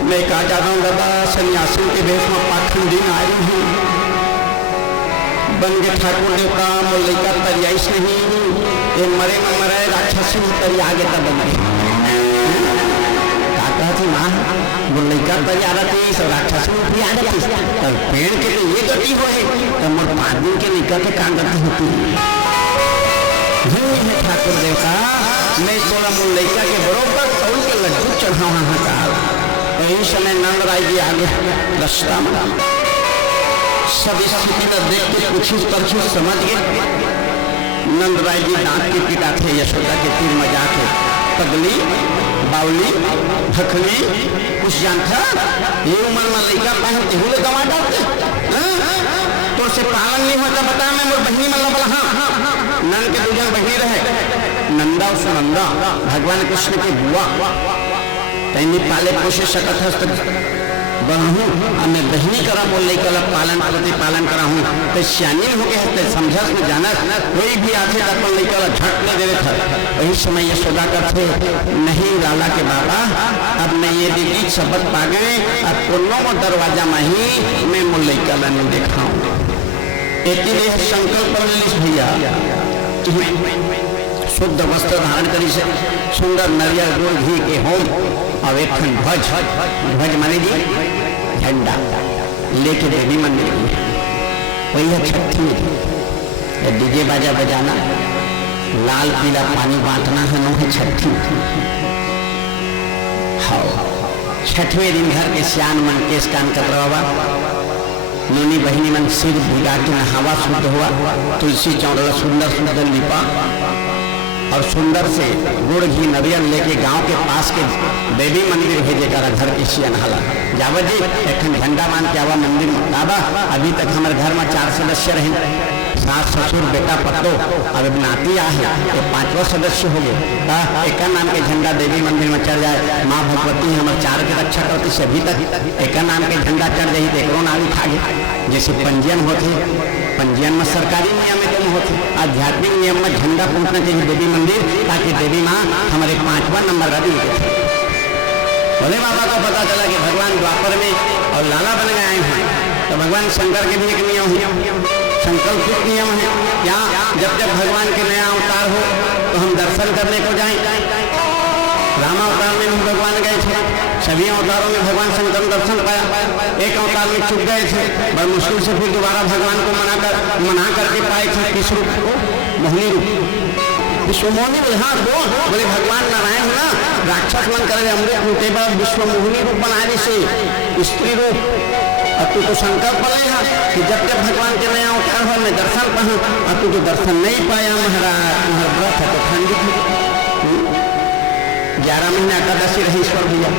मैं कहा जा रहा हूँ दादा सन्यासी के भेष में पाखंडी आई हूँ बन के ठाकुर देवता मैं लड़का तरियाईस नहीं ये मरे में मरे राक्षसी तरी आगे तब बन थी माँ वो लड़का तैयार थी सब राक्षस भी आ जाती पर पेड़ के तो ये गति हो तो मोर 5 दिन के निकल के काम गति होती है ठाकुर देवता मैं बोला मोर लड़का के बरोबर तौल के लड्डू चढ़ावा का यही समय नंद राय जी आगे रास्ता में सब स्थिति में देख के कुछ समझ गए नंद राय जी दांत के पिता थे यशोदा के तीर मजाक है पगली बावली भखली कुछ जानता ये उम्र में लड़का पहन के हुए गवा डालते तो से पालन नहीं होता बता मैं मोर बहनी मतलब बोला हाँ नंद के 2 जन बहनी रहे नंदा और सुनंदा भगवान कृष्ण की बुआ तैनी पाले पोषे सकत हस्त बहू मैं बहनी करा बोल लेकर पालन प्रतिपालन करा हूँ तो सियानी हो गए तो समझा में जाना कोई भी आते अपन लेकर झट ले दे रहे थे वही समय यशोदा करते नहीं लाला के बाबा अब मैं ये दीदी शब्द पा गए अब दोनों दरवाजा में ही मैं मुल्ले का नहीं दिखाऊं इसलिए संकल्प भैया शुद्ध वस्त्र धारण करी से सुंदर नरियल गुड़ घी के होम और एक ध्वज ध्वज माने जी झंडा लेके देवी मंदिर वही है छठी डीजे बाजा बजाना लाल पीला पानी बांटना है नो है छठी हाँ 6वें दिन घर के सियान मन केस कान कतरावा नोनी बहनी मन सिर भिगा के नहावा शुद्ध हुआ तुलसी चौड़ा सुंदर सुंदर लिपा और सुंदर से गुड़ घी नरियल लेके गांव के पास के देवी मंदिर भेजे कर घर के सियन हला जावत जी एक झंडा मान के आवा मंदिर में बाबा अभी तक हमारे घर में 4 सदस्य रहे सास ससुर बेटा पत्तो अब नाती आ है ये 5वां सदस्य हो गए एक नाम के झंडा देवी मंदिर में चढ़ जाए माँ भगवती हमारे 4 की रक्षा करती से अभी तक एक नाम के झंडा चढ़ जाए तो एक नाम खा गए जैसे पंजीयन होते पंजीयन में सरकारी नियम तुम होते आध्यात्मिक नियम में झंडा पहुंचना चाहिए देवी मंदिर ताकि देवी माँ हमारे 5वां नंबर रवि बोले बाबा को पता चला कि भगवान द्वापर में और लाला बन गए हैं तो भगवान शंकर के भी एक नियम है संकल्पित नियम है क्या जब जब भगवान के नया अवतार हो तो हम दर्शन करने को जाएं राम अवतार में भी भगवान गए थे सभी अवतारों में भगवान शंकर दर्शन पाया एक अवतार में चुप गए थे बड़ी मुश्किल से फिर दोबारा भगवान को मना करके पाए थे किस रूप को मोहिनी रूप विश्वमोहिनी हाँ बोले भगवान नारायण ना राक्षस मन करे अमृत रूपे बाद विश्वमोहिनी रूप बनाने से स्त्री रूप अब तू तो संकल्प ले कि जब जब भगवान के नया अवतार हो मैं दर्शन पाऊँ अब तू तो दर्शन नहीं पाया महाराज व्रत है तो खंडित 11 महीने एकादशी रही ईश्वर भैया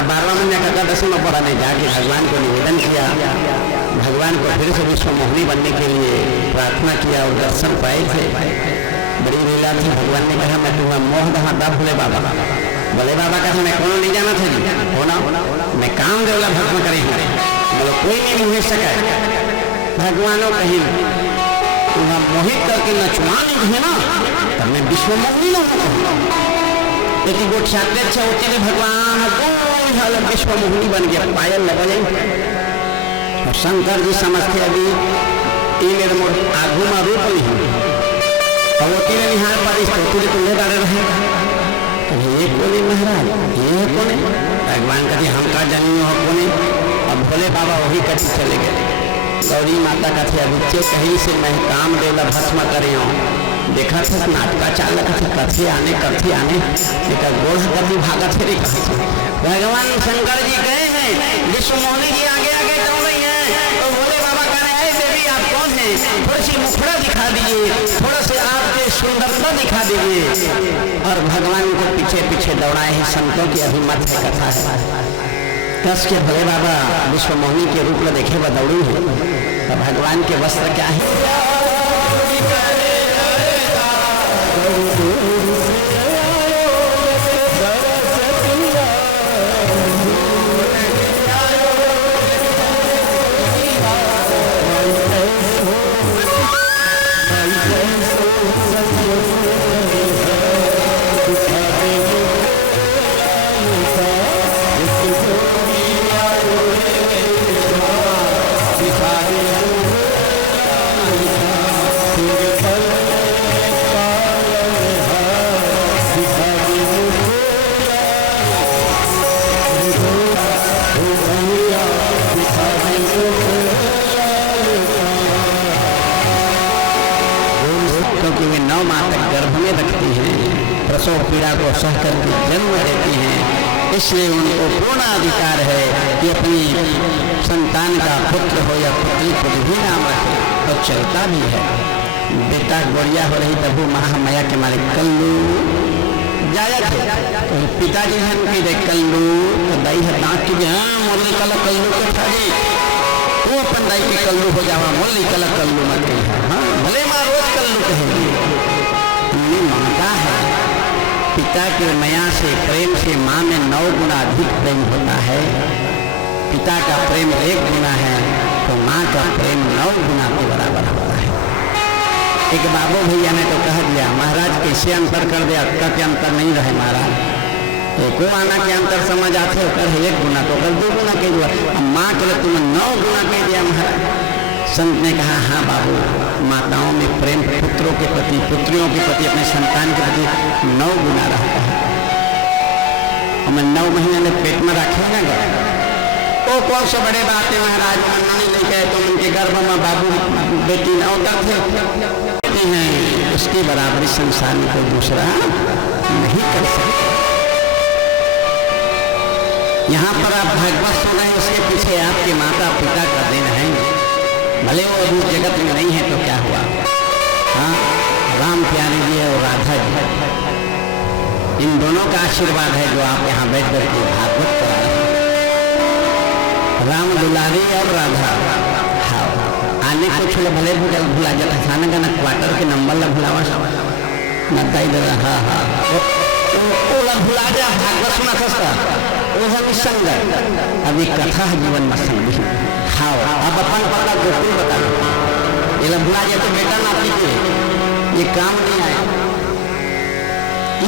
अब 12वां महीने एकादशी में पड़ा नहीं जाके भगवान को निवेदन किया भगवान को फिर से विश्वमोहिनी बनने के लिए प्रार्थना किया और दर्शन पाए थे बड़ी लीला थी भगवान ने कहा मैं तुम्हें मोह दहाता भोले बाबा का मैं कौन नहीं जाना था जी होना मैं काम देवला भक्त करेंगे बोलो कोई नहीं भेज सका भगवानों कहीं तुम्हें मोहित करके नचवा नहीं है ना तब मैं विश्वमोहिनी ना लेकिन वो छात्र अच्छा होती है भगवान विश्वमोहिनी बन गया पायल लगा जाए शंकर जी समझते अभी मेरे मोड़ आगू में रूप नहीं और वो तीन निहार पर तुम्हें डाले रहे ये कोने महाराज ये कोने भगवान कभी हमका जन्म हो कोने अब भोले बाबा वही कथी चले गए गौरी माता कथे अभिचे कहीं से मैं काम देला भस्म करे देखा था नाटका चाल कथे आने एक गोढ़ कभी भागा थे भगवान शंकर जी गए हैं विश्वमोहिनी जी आगे आगे चल रही है तो भोले बाबा कह रहे हैं देवी आप कौन है थोड़ी सी मुखड़ा दिखा दीजिए थोड़ा से आपके सुंदरता दिखा दीजिए और भगवान को पीछे पीछे दौड़ाए हैं संतों की अभिमत कथा है कस के भले बाबा विश्व मोहिनी के रूप में देखे बदौड़ी है, तो भगवान के वस्त्र क्या है? क्योंकि वे 9 माह तक गर्भ में रखती हैं, प्रसव पीड़ा को सह करके जन्म देती हैं, इसलिए उनको पूर्ण अधिकार है कि अपनी संतान का पुत्र हो या पुत्री को भी नाम रखे, और चलता भी है। बेटा गोड़िया हो रही तब महामाया के मारे कल्लू जाया थे, तो पिताजी हैं उनकी देख कल्लू तो दाई है दांत की मुरली कल कल्लू के ठागी वो अपन दाई के कल्लू हो जावा, मुरली कल कल्लू मत गई है। हाँ भले माँ रोज कल्लू कहेंगे, उन्हें ममता है। पिता के माया से प्रेम से माँ में 9 गुना अधिक प्रेम होता है। पिता का प्रेम 1 गुना है तो माँ का प्रेम 9 गुना के बराबर होता है। एक बाबू भैया ने तो कह दिया महाराज कैसे अंतर कर दिया, का क्या अंतर नहीं रहे महाराज, को आना के अंतर समझ आते हो, कर 1 गुना तो कर 2 गुना कह दिया, माँ के लिए तुमने 9 गुना कह दिया महाराज। संत ने कहा हाँ बाबू, माताओं में प्रेम पुत्रों के प्रति, पुत्रियों के प्रति, अपने संतान के प्रति 9 गुना रहता है। और मैं 9 महीने में पेट में रखे ना वो कौन सा बड़े बात है महाराज, नहीं लेके आए तो उनके गर्भ में बाबू बेटी 9 करते हैं, उसकी बराबरी संसार में कोई दूसरा नहीं कर सकता। यहाँ पर आप भागवत सुन रहे हैं, उसके पीछे आपके माता पिता का दिन है, भले वो अभी जगत में नहीं है तो क्या हुआ। हाँ राम प्यारे जी और राधा जी, इन दोनों का आशीर्वाद है जो आप यहाँ बैठ कर के भागवत करा रहे हैं। राम दुलारी और राधा, हाँ आने कुछ भले भुला जाता, खाना का न क्वार्टर के नंबर ला भुलावा न ताई दे, हाँ हाँ वो भुला जा भागवत सुना सस्ता वो हम संग अभी कथा जीवन में संग। हाँ अब अपन पता गोकुल बता ये भुला जाए तो बेटा नाती के ये काम नहीं आएगा,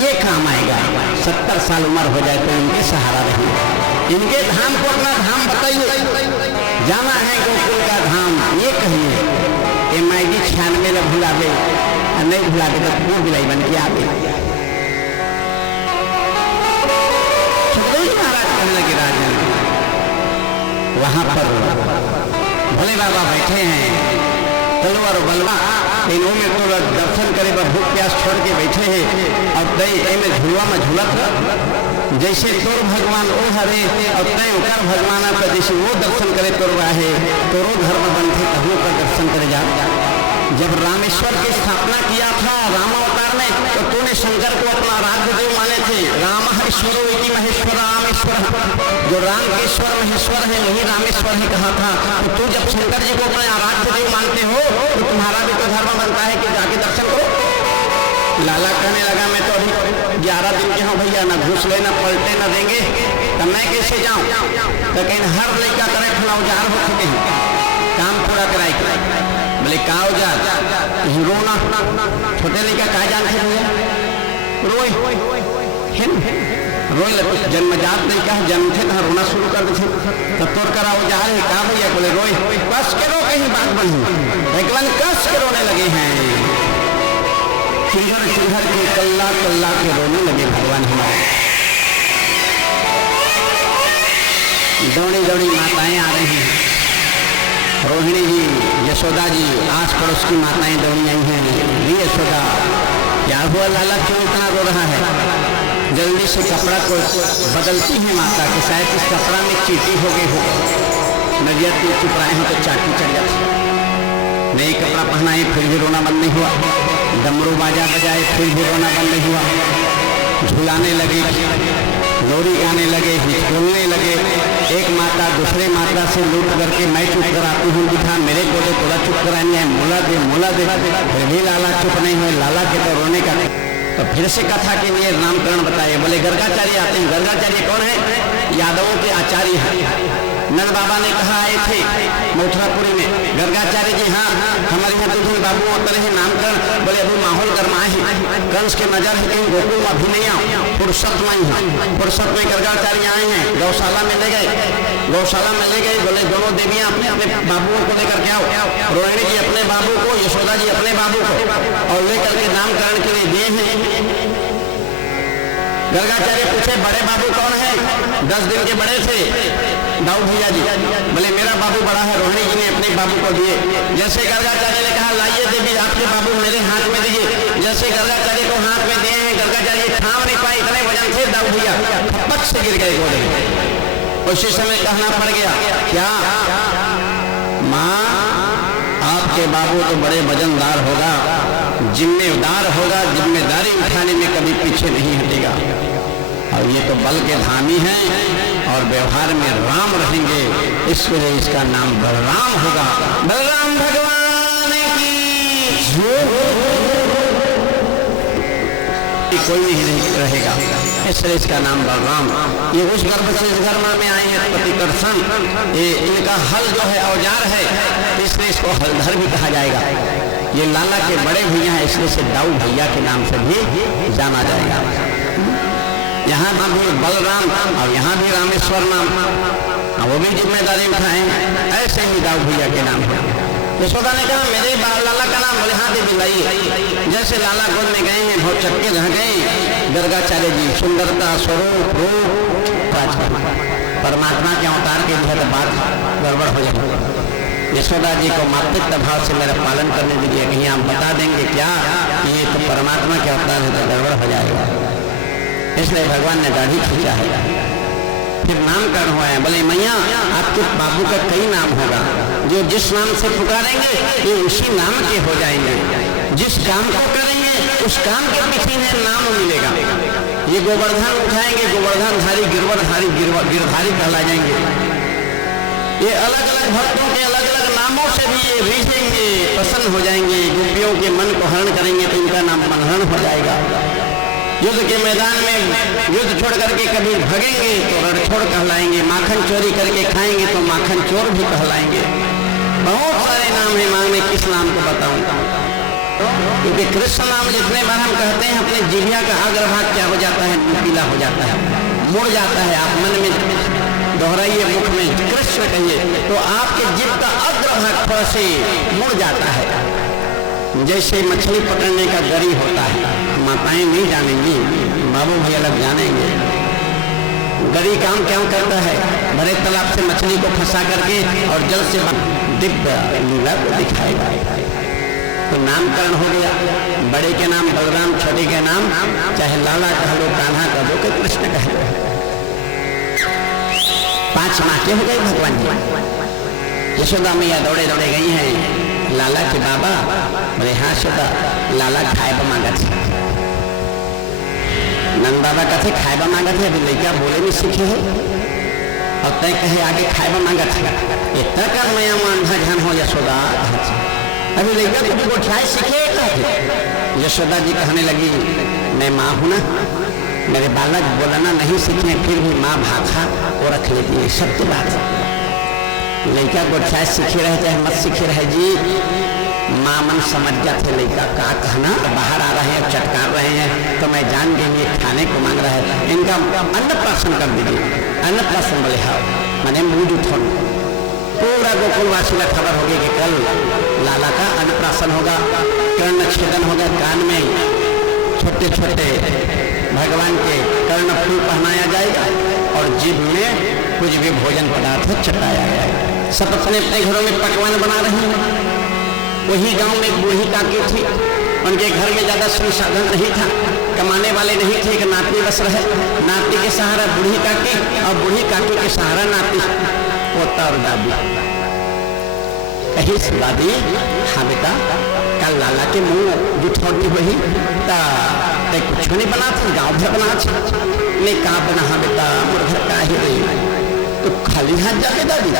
ये काम आएगा। 70 साल उम्र हो जाए तो इनके सहारा रहेंगे, इनके धाम को अपना धाम बताइए, जाना है गोकुल का धाम ये कहिए। ये मैगी 96 में भुलावे नहीं भुलावे तो वो बिलाई बन के आगे महाराज कहने लगे राजन। वहां पर भोले बाबा बैठे हैं, तलवार बलवा इन्हों में तो दर्शन करे पर भूख प्यास छोड़ के बैठे हैं, और दई में झुलवा में झुलत जैसे तोर भगवान ओ हरे और तय ओकर भगवान का जैसे वो दर्शन करे तोरवा है, तोरो घर में बनते कहूँ का दर्शन करे जा। जब रामेश्वर की स्थापना किया था रामावतार में, तो तूने शंकर को अपना आराध्य देव माने थे। राम ईश्वरो इति महेश्वर रामेश्वर, जो राम के ईश्वर महेश्वर है वही रामेश्वर है कहा था। तो तू जब शंकर जी को अपना आराध्य देव मानते हो तो तुम्हारा भी तो धर्म बनता है कि जाके दर्शन करो। लाला कहने लगा मैं तो अभी 11 दिन के हूँ भैया, ना घूस ले ना पलटे ना देंगे, तो मैं कैसे जाऊँ। तो कहीं हर लड़का करे फला औजार हो चुके हैं, काम पूरा कराए। बोले का औजार, रोना। छोटे लड़का कहा जानते भैया रोए रोए लगते, जन्मजात लड़का जन्म थे तो रोना शुरू कर देते, तब तोड़ कर औजार है कहा भैया। बोले रोए, कस के रो कहीं बात बनी, भगवान कस के रोने लगे हैं, चिल्हर चिल्हर के कल्ला कल्ला के रोने लगे भगवान हमारे। दौड़ी दौड़ी माताएं आ रही हैं, रोहिणी जी, यशोदा जी, आस पड़ोस की माताएं दौड़ी आई हैं। यशोदा क्या हुआ लाला क्यों इतना रो रहा है। जल्दी से कपड़ा को बदलती है माता कि शायद इस कपड़ा में चीटी हो गई हो, नजर की चुप रहे हैं तो चाटी चढ़ जाती। नई कपड़ा पहनाए फिर भी रोना बंद नहीं हुआ, डमरू बाजा बजाए फिर भी रोना बंद नहीं हुआ। झुलाने लगे, लोरी गाने लगे, हिचकोलने लगे, एक माता दूसरे माता से लूट करके मैं चुप कराती हूँ, दिखा मेरे बोले थोड़ा चुप करानी है, मोला दे फिर भी लाला चुप नहीं हुए, लाला के तो रोने का। तो फिर से कथा के लिए नामकरण बताइए। बोले गर्गाचार्य आते हैं। गर्गाचार्य कौन है? यादवों के आचार्य हैं। नंद बाबा ने कहा आए थे मथुरापुरी में, गर्गाचार्य जी हाँ हमारे यहाँ दुल्हन बाबू उतर है नामकरण। बोले अभी माहौल गरमाए है, कंस के नजर है कहीं गोकुल में अभी नहीं आओ, फुर्सत नहीं है। फुर्सत में गर्गाचार्य आए हैं, गौशाला में ले गए। गौशाला में ले गए, बोले दोनों देवियां अपने अपने बाबुओं को लेकर के आओ। रोहिणी जी अपने बाबू को, यशोदा जी अपने बाबू को, और लेकर के नामकरण के लिए दिए हैं। गर्गाचार्य पूछे बड़े बाबू कौन है? 10 दिन के बड़े थे दाऊ भैया जी। बोले मेरा बाबू बड़ा है। रोहिणी जी ने अपने बाबू को दिए। जैसे गर्गाचार्य ने कहा लाइए देवी आपके बाबू मेरे हाथ में दीजिए, जैसे गर्गाचार्य को हाथ में दिए हैं, गर्गाचार्य थाम नहीं पाए, इतने वजन थे दाऊ भैया, पट से गिर गए गोद में। उसी समय कहना पड़ गया क्या माँ आपके बाबू तो बड़े वजनदार होगा, जिम्मेदार होगा, जिम्मेदारी उठाने में कभी पीछे नहीं हटेगा, और ये तो बल के धामी हैं और व्यवहार में राम रहेंगे, इस वजह इसका नाम बलराम होगा। बलराम भगवान की कोई नहीं रहेगा, इसलिए इसका नाम बलराम। ये उस गर्भ से इस घर में आए हैं प्रतिकर्षण, ये इनका हल जो है औजार है, इसलिए इसको हलधर भी कहा जाएगा। ये लाला के बड़े भैया हैं, इसलिए से दाऊ भैया के नाम से भी जाना जाएगा। यहाँ भी बलराम और यहाँ भी रामेश्वर नाम, वो भी जिम्मेदारी उठाए, ऐसे ही दाऊ भैया के नाम है। यशोदा ने कहा मेरे लाला का नाम? बोले हाँ दीदी लाइए। जैसे लाला गोद में गए हैं, बहुत चक्के रह गए। गर्गाचार्य जी सुंदरता स्वरूप रूप परमात्मा के अवतार के लिए तो बात गड़बड़ हो जाएगी। यशोदा जी को मातृत्व भाव से मेरा पालन करने दीजिए, कहीं आप बता देंगे क्या ये तो परमात्मा के अवतार है तो गड़बड़ हो जाएगा, इसलिए भगवान ने दाढ़ी खींचा है। फिर नामकरण हुआ है। बोले मैया आपके बाबू का कई नाम होगा, जो जिस नाम से पुकारेंगे ये उसी नाम के हो जाएंगे, जिस काम को करेंगे उस काम के पीछे नाम मिलेगा। ये गोवर्धन उठाएंगे, गोवर्धनधारी गिरवरधारी गिरधारी कहला जाएंगे। ये अलग अलग भक्तों के अलग अलग नामों से भी ये रीझेंगे, प्रसन्न हो जाएंगे, गोपियों के मन को हरण करेंगे तो इनका नाम मनहरण हो जाएगा। युद्ध के मैदान में युद्ध छोड़ करके कभी भगेंगे तो रणछोड़ कहलाएंगे, माखन चोरी करके खाएंगे तो माखन चोर भी कहलाएंगे। बहुत सारे नाम है, मांग में किस नाम को बताऊं, क्योंकि कृष्ण नाम जितने बार हम कहते हैं अपने जिह्वा का अग्रभाग क्या हो जाता है, पीला हो जाता है, मुड़ जाता है। आप मन में दोहराइए, मुख में कृष्ण कहिए तो आपके जीभ का अग्रभाग थोड़ा से मुड़ जाता है, जैसे मछली पकड़ने का गरी होता है। माताएं नहीं जानेंगी, बाबू भैया लोग जानेंगे। गरी काम क्या करता है? बड़े तालाब से मछली को फंसा करके और जल से दिव्य लीला को दिखाएगा। तो नामकरण हो गया, बड़े के नाम बलराम, छोटे के नाम चाहे लाला कह लो, कान्हा कह लो, कि कृष्ण कह लो। 5 माह के हो गए भगवान जी। यशोदा मैया दौड़े दौड़े गई हैं लाला के बाबा। बोले हाँ यशोदा, लाला खाए मांगा थे। नंद बाबा कहते खाए मांगा थे, अभी लड़का बोले नहीं सीखे है, और तय कहे आगे खाए मांगा थे। इतना कर मैं अंधा ध्यान हो यशोदा, अभी लड़का तो गोठाए सीखे कहते। यशोदा जी कहने लगी मैं माँ हूँ ना, मेरे बालक बोला ना नहीं सीखे, फिर भी माँ भाखा वो रख लेती है, सत्य बात है। लड़का गोठाए सीखे रहे चाहे मत सीखे रहे जी, माँ मन समझ जाते लड़का का कहना, बाहर आ रहे हैं चटकार रहे हैं तो मैं जान गई ये खाने को मांग रहा है, इनका अन्नप्राशन कर दीजिए। अन्नप्राशन बोले हाँ, मैंने मुँह उठो। पूरा गोकुलवासी का खबर होगी कि कल लाला का अन्नप्राशन होगा, कर्ण छेदन होगा, कान में छोटे छोटे भगवान के कर्ण फूल पहनाया जाएगा और जीभ में कुछ भी भोजन पदार्थ चटाया जाएगा। सब अपने अपने घरों में पकवान बना रहे हैं। वही गांव में एक बूढ़ी काकी थी, उनके घर में ज्यादा संसाधन नहीं था, कमाने वाले नहीं थे, एक नाती बस रहे। नाती के सहारा बूढ़ी काकी और बूढ़ी काकी के सहारा नाती, पोता और दादी। कही दादी हाँ बेटा कल लाला के मुँह जुठौती हुई तो कुछ नहीं बना था, गाँव भर बना नहीं कहाँ बना। हाँ बेटा घर का ही रही तो खाली हाथ जाके दादी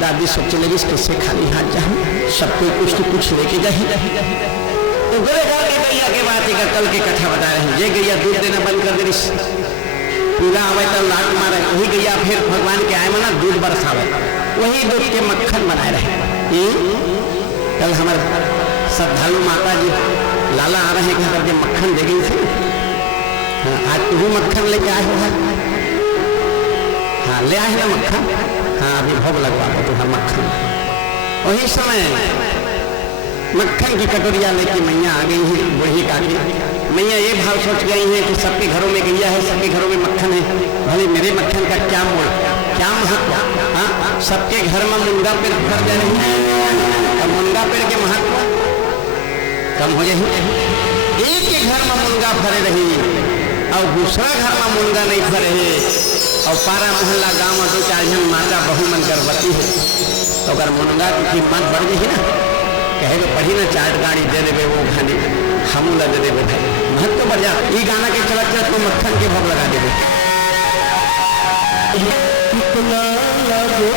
दादी सोचने लगी किससे खाली हाथ जाऊं, सब कोई कुछ तो कुछ लेके जाए। तो गले के गैया के बात एक कल की कथा बता रहे हैं। ये गैया दूध देना बंद कर दे, पूरा आवे तो लाट मारे, वही गैया फिर भगवान के आए मना दूध बरसावे, वही दूध के मक्खन बनाए रहे। कल हमारे श्रद्धालु माता जी लाला आ रहे हैं घर के मक्खन दे गई थी। हाँ, आज तू भी मक्खन लेके आए हो? हाँ ले आए ना मक्खन। हाँ अभी भोग लगवा दो तुम्हारा मक्खन। वही समय मक्खन की कटोरिया लेके मैया आ गई है, बूढ़ी काकी मैया ये भाव सोच गई है कि सबके घरों में गैया है, सबके घरों में मक्खन है, भले मेरे मक्खन का क्या मोल, क्या महत्व। हाँ सबके घर में मुंगा पेड़ फर जा रही है, और मुंगा पेड़ के महत्व कम हो जाए। एक के घर में मुंगा फरे रही और दूसरा घर में मुंगा नहीं फरे, और पारा मोहल्ला गांव में 2-4 जन माता बहु मन गर्भवती है, तो अगर मुनगा की कीमत बढ़ गई ना, कहे पढ़ी ना 4 गाड़ी दे देवे वो खाने हम ला दे देवे भाई महत्व बढ़ जा। ये गाना के चलत चलत तो मक्खन के भोग लगा देवे। कितना लगो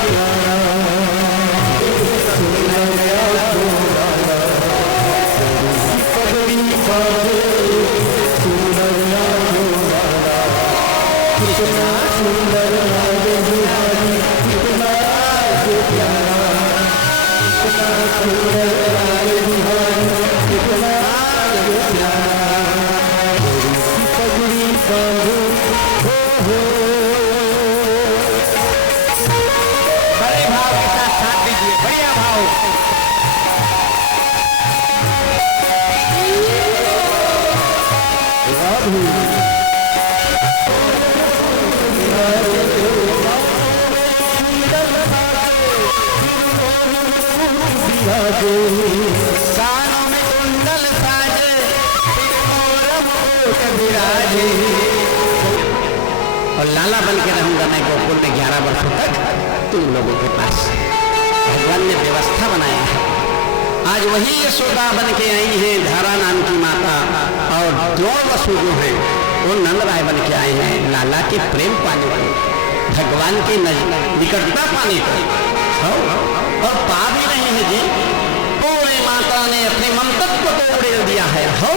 बड़े भाव के साथ दीजिए, बढ़िया भाव। कानों में कुंडल साजे, विराजे, और लाला बन के रहूंगा मैं गोकुल में 11 वर्षों तक तुम लोगों के पास। भगवान ने व्यवस्था बनाया है। आज वही यशोदा बन के आई है, धारा नाम की माता, और द्रोण वसु जो है वो नंद राय बन के आए हैं, लाला के प्रेम पाने को, भगवान की निकटता पाने को, और पा भी नहीं है जी। पूरे माता ने अपने ममतत्व को उड़ेल दिया है। हो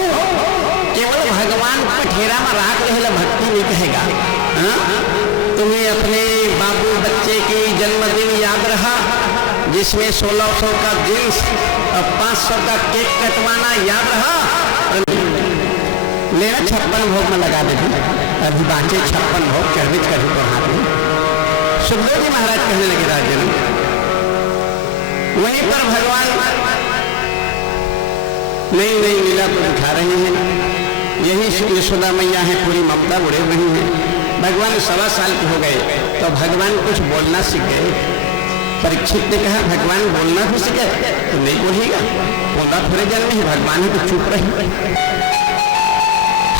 केवल भगवान पठेरा में राख रहे भक्ति नहीं कहेगा। तुम्हें अपने बाबू बच्चे की जन्मदिन याद रहा जिसमें 1600 का जींस और 500 का केक कटवाना याद रहा? लेना 56 भोग में लगा दे, अभी बाकी 56 भोग चढ़वित कर हाथ में। सुखदेव जी महाराज कहने लगे राजन, वहीं पर भगवान नई नई लीला को दिखा रहे हैं। यही यशोदा मैया है, पूरी ममता उड़े रही है। भगवान 1.25 साल के हो गए तो भगवान कुछ बोलना सीख गए। परीक्षित ने कहा भगवान बोलना भी सीखे तो नहीं बोलेगा, बोला थोड़े जन में भगवान है तो चुप रही।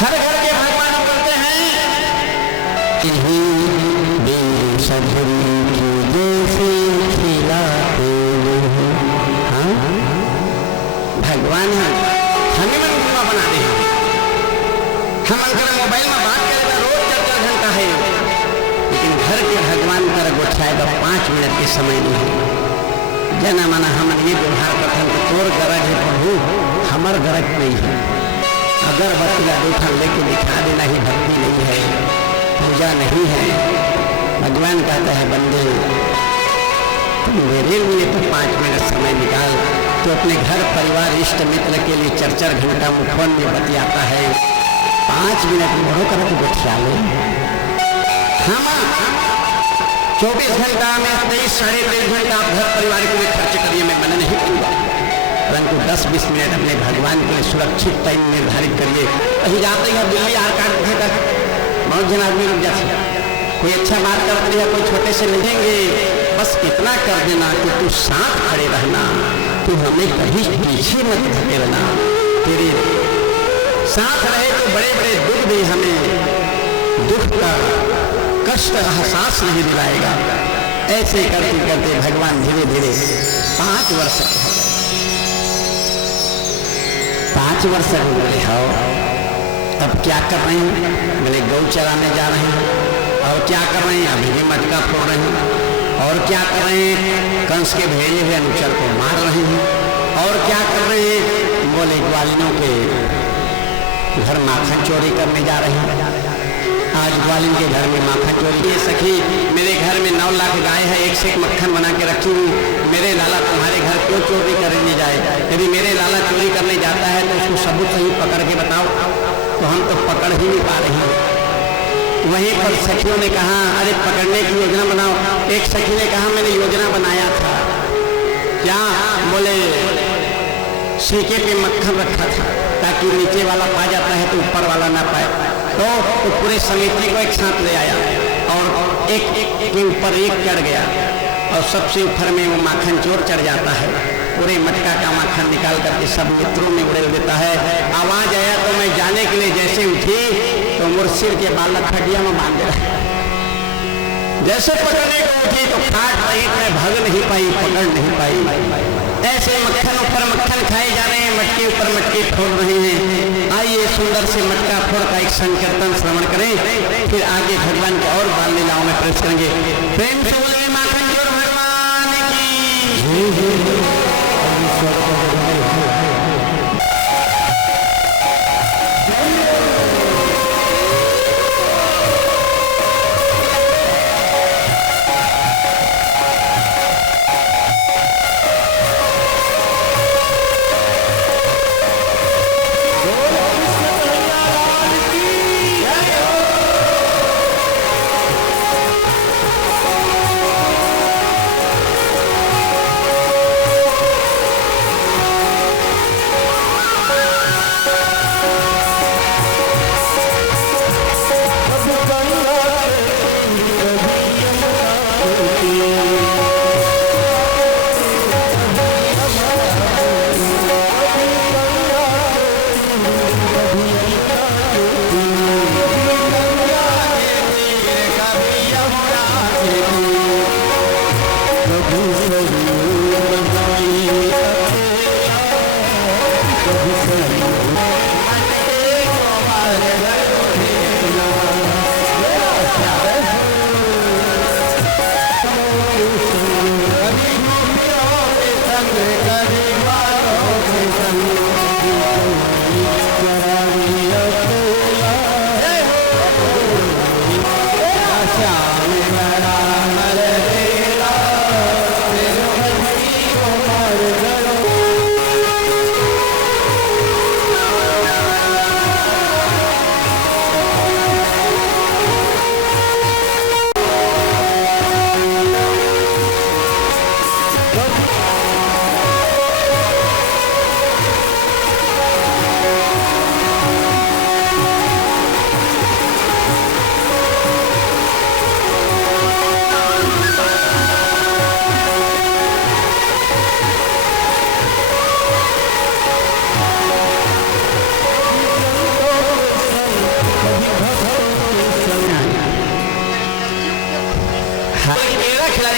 हर घर के भगवान बोलते हैं भगवान है, हमें मन गुना बना दे। हम अगर मोबाइल में बात करेगा रोज 4-4 घंटा है, लेकिन घर के भगवान पर गोठाएगा 5 मिनट के समय नहीं। जना माना हम ये व्यवहार कथन तो तोर गरज है प्रभु, हमार गरज नहीं है। अगर बच्चा दूठा लेके दिखा देना ही भक्ति नहीं है, पूजा नहीं है। भगवान कहता है बंदे तुम मेरे लिए तो 5 मिनट समय निकाल, तो अपने घर परिवार इष्ट मित्र के लिए 4-4 घंटा मुखवन में बतियाता है, 5 मिनट मोड़ो कर बैठा लो। हम 24 घंटा में 23-23.5 घंटा आप घर परिवार के लिए खर्च करिए, मैं मना नहीं करूँगा, परंतु 10-20 मिनट अपने भगवान के लिए सुरक्षित टाइम निर्धारित करिए। कहीं जाते हैं दिल्ली आर काट तक बहुत जन आदमी रुक जाते, कोई अच्छा बात करते हैं, कोई छोटे से लेंगे, बस इतना कर देना कि तू साथ खड़े रहना, तू हमें कहीं पीछे मत धकेलना, तेरे साथ रहे तो बड़े बड़े दुख भी हमें दुख का कष्ट एहसास नहीं दिलाएगा। ऐसे करते करते भगवान धीरे धीरे 5 वर्ष 5 वर्ष हो गए। हो अब क्या कर रहे हैं? बोले गौ चराने जा रहे हैं। और क्या कर रहे हैं, अभी भी मटका फोड़ रहे हैं। और क्या कर रहे हैं, कंस के भेजे हुए अनुचर को मार रहे हैं। और क्या कर रहे हैं, बोले ग्वालिनों के घर माखन चोरी करने जा रहे हैं। आज ग्वालिन के घर में माखन चोरी। ये सखी, मेरे घर में 9 लाख गाय है, एक से एक मक्खन बना के रखी हुई, मेरे लाला तुम्हारे घर क्यों चोरी करने जाए? यदि मेरे लाला चोरी करने जाता है तो उसको सबूत सही पकड़ के बताओ। तो हम तो पकड़ ही नहीं पा रहे हैं। वहीं पर सखियों ने कहा, अरे पकड़ने की योजना बनाओ। एक सखी ने कहा, मैंने योजना बनाया था। क्या? बोले सीके पे मक्खन रखा था ताकि नीचे वाला पा जाता है तो ऊपर वाला ना पाए। तो पूरे समिति को एक साथ ले आया और एक के ऊपर एक चढ़ गया और सबसे ऊपर में वो माखन चोर चढ़ जाता है। पूरे मटका का माखन निकाल करके सब मित्रों में उड़ेल देता है। आवाज आया तो मैं जाने के लिए जैसे उठी तो मुर्शिद के बालक खटिया में बांध रहा। जैसे पकड़ने को उठी तो खाट रही, मैं भाग नहीं पाई, पकड़ नहीं पाई। ऐसे मक्खन ऊपर मक्खन खाए जा रहे हैं, मटके ऊपर मटके फोड़ रहे हैं। आइए सुंदर से मटका फोड़ का एक संकीर्तन श्रवण करें, फिर आगे भगवान के और बाल लीलाओं में प्रवेश करेंगे। प्रेम से बोले माखन चोर भगवान की।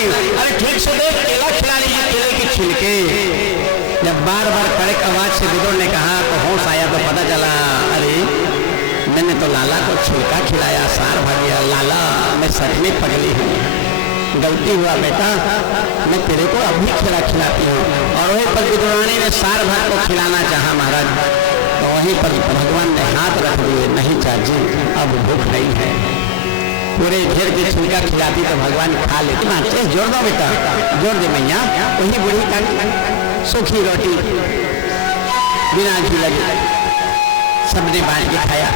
अरे ठीक से देख, केला खिला लीजिए, केले के छिलके। जब बार बार कड़क आवाज से विदुर ने कहा तो होश आया तो पता चला, अरे मैंने तो लाला को छिलका खिलाया, सार भाग गया। लाला, मैं सच में पगली हूँ, गलती हुआ बेटा, मैं तेरे को अभी खिला खिलाती हूँ। और वहीं पर विदुरानी ने सार भाग को खिलाना चाहा महाराज, तो वहीं पर भगवान ने हाथ रख दिए, नहीं चाची अब भूख नहीं है। पूरे घेर के छिलका खिलाती तो भगवान खा लेते। जोर दो बेटा, जोर दे मैया। वही बूढ़ी का सूखी रोटी बिना घी लगे सबने बांट के खाया।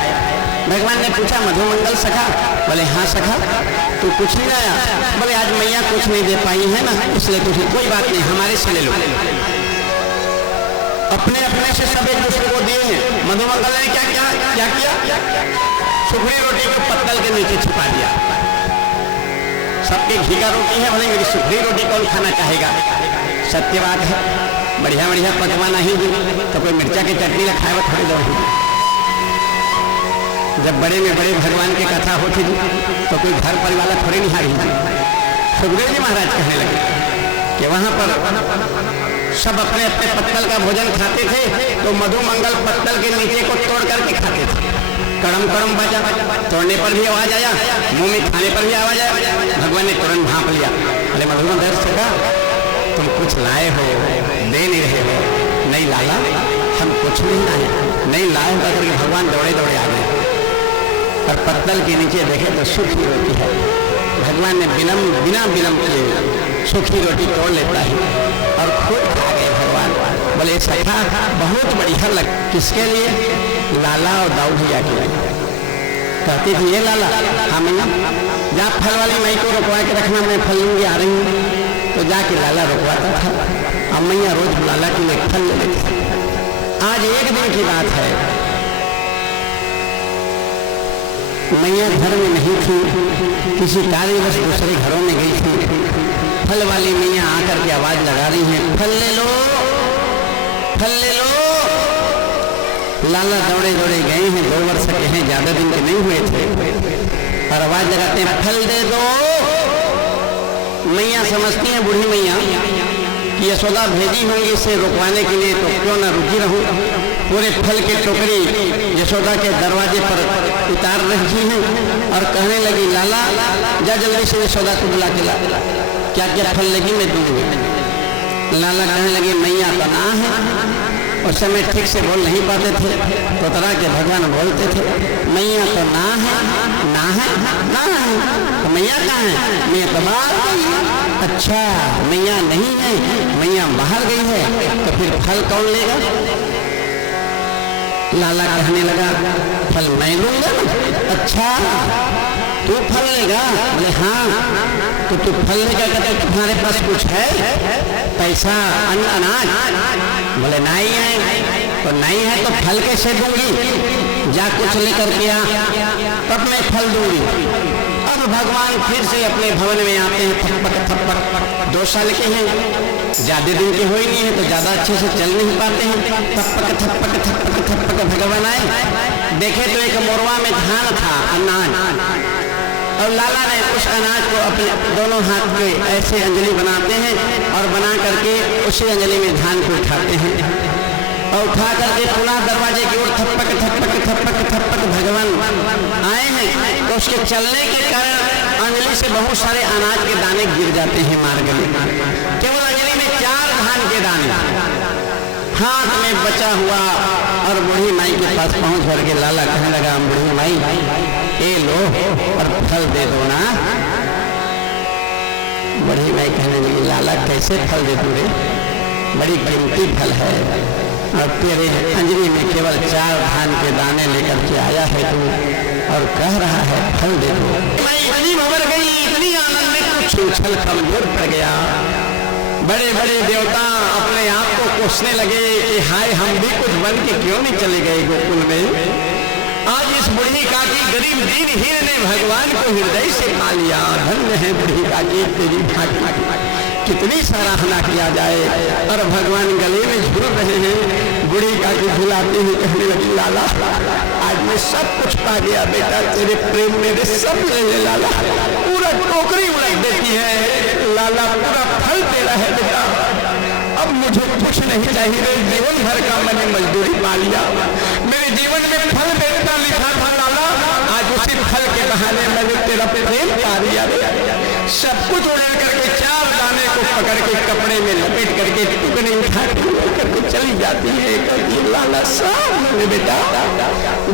भगवान ने पूछा, मधुमंगल सखा? बोले हाँ सखा। तू कुछ नहीं लाया? बोले आज मैया कुछ नहीं दे पाई है ना, इसलिए तुझे कोई बात नहीं, हमारे से ले लो। अपने अपने से सब एक दूसरे को दिए हैं। मधुमंगल ने क्या किया? क्या किया? सूखी रोटी को पत्तल के नीचे छिपा दिया। सबके घी का रोटी है, बोले मेरी सूखी रोटी कौन खाना चाहेगा? सत्य बात है, बढ़िया बढ़िया पकवान नहीं तो कोई मिर्चा की चटनी ना खाए थोड़ी दो। जब बड़े में बड़े भगवान की कथा होती थी तो कोई घर परिवार थोड़ी नहीं हारी थी। सुखदेव जी महाराज कहने लगे कि वहां पर सब अपने अपने पत्तल का भोजन खाते थे, तो मधुमंगल पत्तल के नीचे को तोड़ करके खाते थे। कड़म कड़म बजा, तोड़ने पर भी आवाज आया, मुंह में खाने पर भी आवाज आया। भगवान ने तुरंत भांप लिया। अरे मधुबन दर्द सका, तुम कुछ लाए हो, दे नहीं रहे हो। नहीं लाला, हम कुछ नहीं लाए, नहीं लाए करके भगवान दौड़े दौड़े आ गए और पत्तल के नीचे देखे तो सूखी रोटी है। भगवान ने बिना विलंब किए सूखी रोटी तोड़ लेता है और खुद खा गए भगवान। बोले सखा बहुत बढ़िया लग, किसके लिए? लाला और दाऊ भैया के लिए। कहती थी ये लाला, हाँ मैया, जा फल वाली मई को रुकवा के रखना, मैं फल लूंगी, आ रही हूँ। तो जाके लाला रुकवाता था। अब मैया रोज लाला के लिए फल ले लेती। आज एक दिन की बात है, मैया घर में नहीं थी, किसी कार्यवश दूसरे घरों में गई थी। फल वाली मैया आकर के आवाज लगा रही हैं, फल ले लो, फल ले लो। लाला दौड़े दौड़े गए हैं, 2 वर्ष के हैं, ज्यादा दिन के नहीं हुए थे, और आवाज लगाते हैं फल दे दो। मैया समझती हैं, बूढ़ी मैया, कि यशोदा भेजी होंगी इसे रुकवाने के लिए, तो क्यों ना रुकी रहूं। पूरे फल की टोकरी यशोदा के दरवाजे पर उतार रही हैं और कहने लगी, लाला जा जल्दी से यशोदा को बुला के ला, क्या क्या फल लगी मैं दूंगी। लाला कहने लगे, मैया तो ना है। उस समय ठीक से बोल नहीं पाते थे, तो तरह के भगवान बोलते थे, मैया तो ना है, ना है, ना है। तो मैया कहाँ है? मैया तो बाहर गई है। अच्छा, मैया नहीं है, मैया बाहर गई है, तो फिर फल कौन लेगा? लाला कहने लगा, फल मैं लूंगा। अच्छा, तू फल लेगा? बोले हाँ। तो तू फल लेगा, कहते तुम्हारे पास कुछ है, पैसा, अन्न, अनाज? बोले नहीं है। तो नहीं है तो फल कैसे दूंगी? जा कुछ लेकर के आ, तब मैं फल दूंगी। अब भगवान फिर से अपने भवन में आते हैं, थप्पक थप्पक। 2 साल के हैं, ज्यादा दिन के हो ही नहीं है, तो ज्यादा अच्छे से चल नहीं पाते हैं। थप्पक थप्पक थप्पक थप्पक भगवान आए, देखे तो एक मोरवा में धान था, अनाज, और लाला ने उस अनाज को अपने दोनों हाथ में ऐसे अंजलि बनाते हैं और बना करके उसी अंजलि में धान को उठाते हैं और उठा करके पुनः दरवाजे की ओर थप्पक थप्पक थप्पक थप्पक भगवान आए हैं। तो उसके चलने के कारण अंजलि से बहुत सारे अनाज के दाने गिर जाते हैं मार्ग में। केवल अंजलि में 4 धान के दाने हाथ में बचा हुआ। और बूढ़ी माई के पास पहुंच करके लाला कहने लगा, बूढ़ी माई ए लो और फल दे दो ना। बूढ़ी माई कहने लगी, लाला कैसे फल दे दूं रे, बड़ी कीमती फल है और तेरे अंजलि में केवल 4 धान के दाने लेकर के आया है तू, और कह रहा है फल दे दो। मैं इतनी भंवर गई, इतनी आनंद में कुछ उछल कमजोर पड़ गया। बड़े बड़े देवता अपने आप को कोसने लगे कि हाय, हम भी कुछ बन के क्यों नहीं चले गए गोकुल में। आज इस बुढ़ी काकी गरीब दीनहीन ने भगवान को हृदय से पा लिया। धन्य है बुढ़ी काकी तेरी भागी, कितनी सराहना किया जाए। और भगवान गले में झूल रहे हैं। बुढ़ी काकी झुलाती हुई कहने लगी, लाला आज मैं सब कुछ पा गया बेटा, तेरे प्रेम मेरे सब ले ले लाला। पूरा टोकरी उलट देती है, लाला पूरा फल दे रहा है बेटा, अब मुझे कुछ नहीं चाहिए। मेरे जीवन भर का मैंने मजदूरी पा लिया, मेरे जीवन में फल देता लिखा था लाला, आज उसी फल के बहाने मैंने तेरा प्रेम पा लिया। सब कुछ उड़ा करके 4 दाने को पकड़ के कपड़े में लपेट करके टुकड़े उठा करके चली जाती है। लाला साहब बेटा,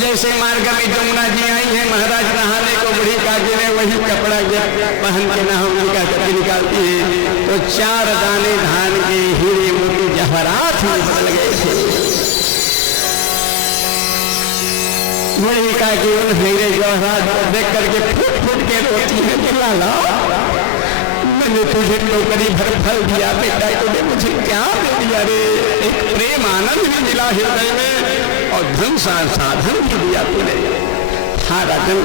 जैसे मार्ग में जमुना जी आई है महाराज नहाने को, बुढ़ी काकी ने वही कपड़ा पहन के नहा करके निकालती है, तो 4 दाने धान के हीरे मोती जवाहरात में बदल गए थे। बुढ़ी काकी उन हीरे जवाहरात देख करके फूट फूट के रोती है कि लाला मैंने तुझे टोकरी भर फल दिया बेटा, तूने मुझे क्या दे दिया रे। एक प्रेम आनंद भी मिला हृदय में और धन साधन भी दिया तूने। हाँ राजन,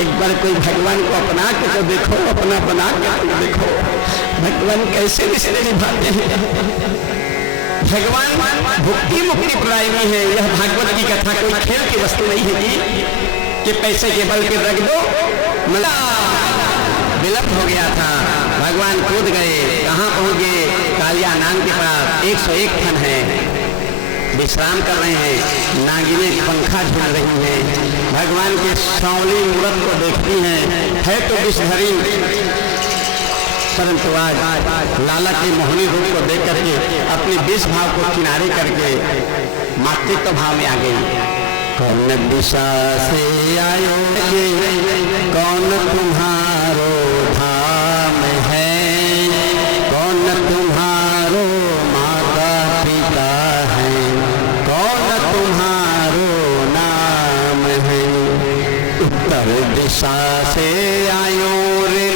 एक बार कोई भगवान को अपना के तो देखो, अपना बना के तो देखो, भगवान कैसे रिश्ते निभाते हैं। भगवान भुक्ति मुक्ति प्रदायी में है। यह भागवत की कथा कोई खेल की वस्तु नहीं है कि पैसे के बल पे रख दो। मला विलंब हो गया था, भगवान कूद गए, कहाँ पहुंच गए? कालिया नाम के पास 101 फन है। विश्राम कर रहे हैं, नागिनें पंखा झूल रही हैं, भगवान के सांवली मूरत को देखती हैं। है तो विषधरी, परंतु आज लाला के मोहनी रूप को देख करके अपने विष भाव को किनारे करके मातृत्व भाव में आ गई। कौन दिशा से आयो ये, कौन तुम्हारो धाम है, कौन तुम्हारो माता पिता है, कौन तुम्हारो नाम है। उत्तर दिशा से आयो रे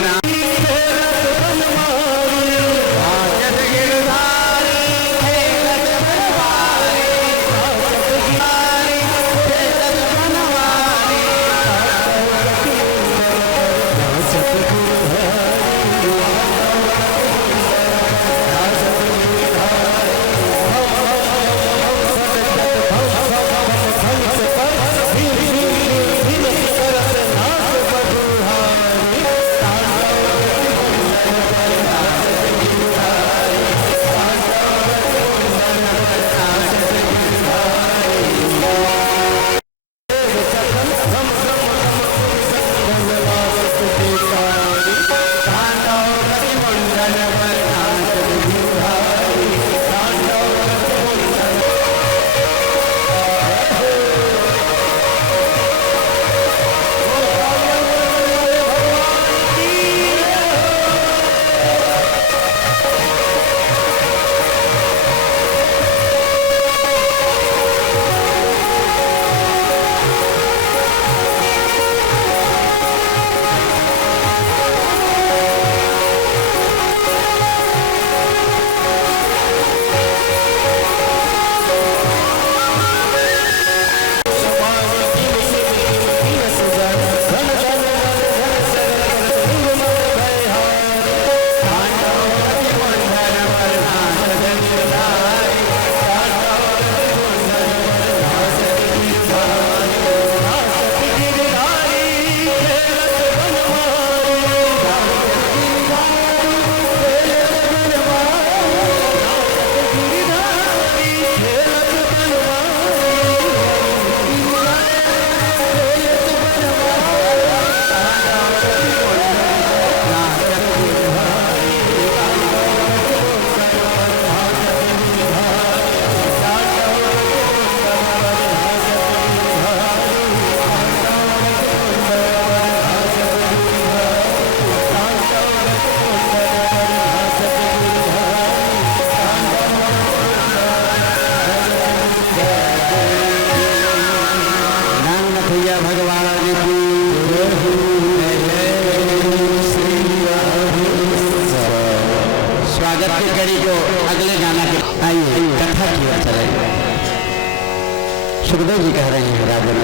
सुखदेव जी कह रहे हैं राजन,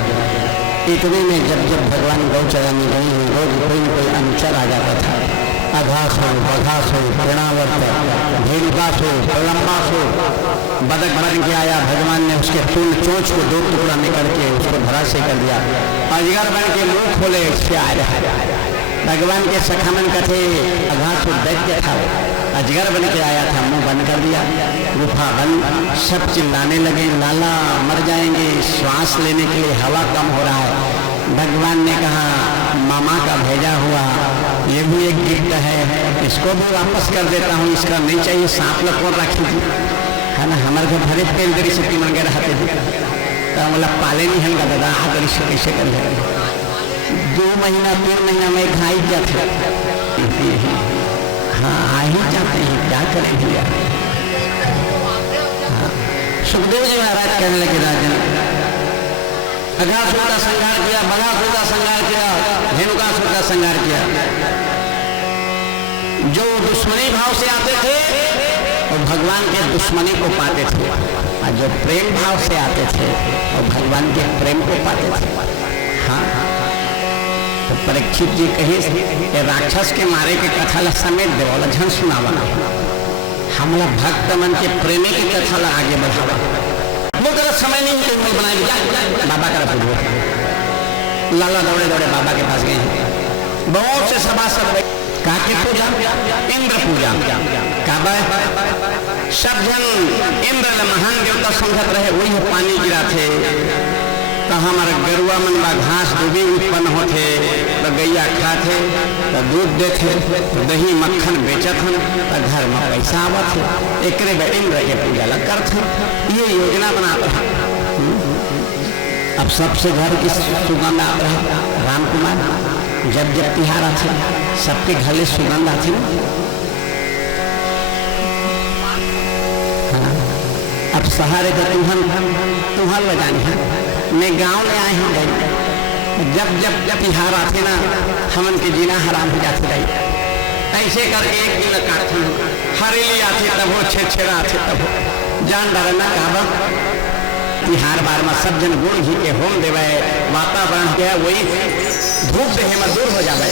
इतने में जब जब भगवान गौचरण में गए हैं, रोज कोई न कोई अनुचर आ जाता था। अघास हो, बघास हो, प्रणवर्त, भेड़ुकास हो, प्रलम्बास हो, बदक बन के आया। भगवान ने उसके पूर्ण चोंच को 2 टुकड़ा में करके उसको धरा से कर दिया। अजगर बन के मुंह खोले इससे आ रहा। भगवान के सखामन कथे अघास दैत्य था, अजगर बन के आया था, मुंह बंद कर दिया, गुफा बंद। सब चिल्लाने लगे, लाला मर जाएंगे, श्वास लेने के लिए हवा कम हो रहा है। भगवान ने कहा मामा का भेजा हुआ ये भी एक गिफ्ट है, इसको भी वापस कर देता हूँ, इसका नहीं चाहिए, सांप लकोर रखी थी है ना। हमारे घर भरे पेल दरी से मन के रहते थे, तो बोला पाले नहीं हम दादा दरी से कैसे कर ले। 2 महीना 3 महीना में खाई क्या था। हाँ आ ही जाते हैं, क्या करें भैया। हाँ। सुखदेव जी महाराज कहने लगे राजन, अघासुर का संहार किया, बघासुर का संहार किया, धेनुकासुर का संहार किया। जो दुश्मनी भाव से आते थे वो भगवान के दुश्मनी को पाते थे, और जो प्रेम भाव से आते थे वो भगवान के प्रेम को पाते थे। हाँ तो परीक्षित जी कही राक्षस के मारे के कथा ला समेत देवल झन सुनावा, हमला भक्त मन के प्रेमी की कथा ला आगे बढ़ावा। वो तरह समय नहीं कोई मन बनाए, बाबा का पूछो। लाला दौड़े दौड़े बाबा के पास गए, बहुत से सभासद काके पूजा इंद्र पूजा काबा सब जन इंद्र महान देवता समझत रहे वही पानी गिरा थे तो हमारे गरुआ मन बा घास दूबी उत्पन्न होते तो गैया खाते तो दूध देते तो दही मक्खन बेचत हन तो घर में पैसा आवत है एक इंद्र के पूजा लग करते ये योजना बना रहा। अब सबसे घर की सुगंध आ रहा राम कुमार जब जब तिहार आते सबके घर में सुगंध आती अब सहारे का तुम्हार बजानी है मैं गांव में आए हैं भाई जब जब जब तिहार आते ना हमन के जीना हराम हो जाते भाई ऐसे करके एक दिन काटते हरेली आते तब हो छेड़ा आते तब हो जान डरना काबा तिहार बार में सब जन गुड़ घी के होम देवे वातावरण के वही धूप देहे में दूर हो जाए।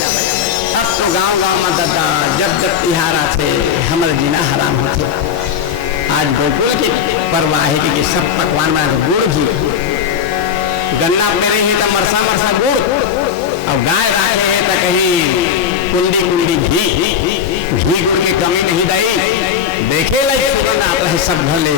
अब तो गांव गांव में दादा जब जब तिहार आते हमारे जीना हराम होते आज गोकुल की परवाह है कि सब पकवान में गुड़ घी गन्ना मेरे ही तो मरसा मरसा गुड़ और गाय रखे हैं तो कहीं कुंडी कुंडी घी गुड़ की कमी नहीं दई देखे लगे सुगंध आता है सब घर ले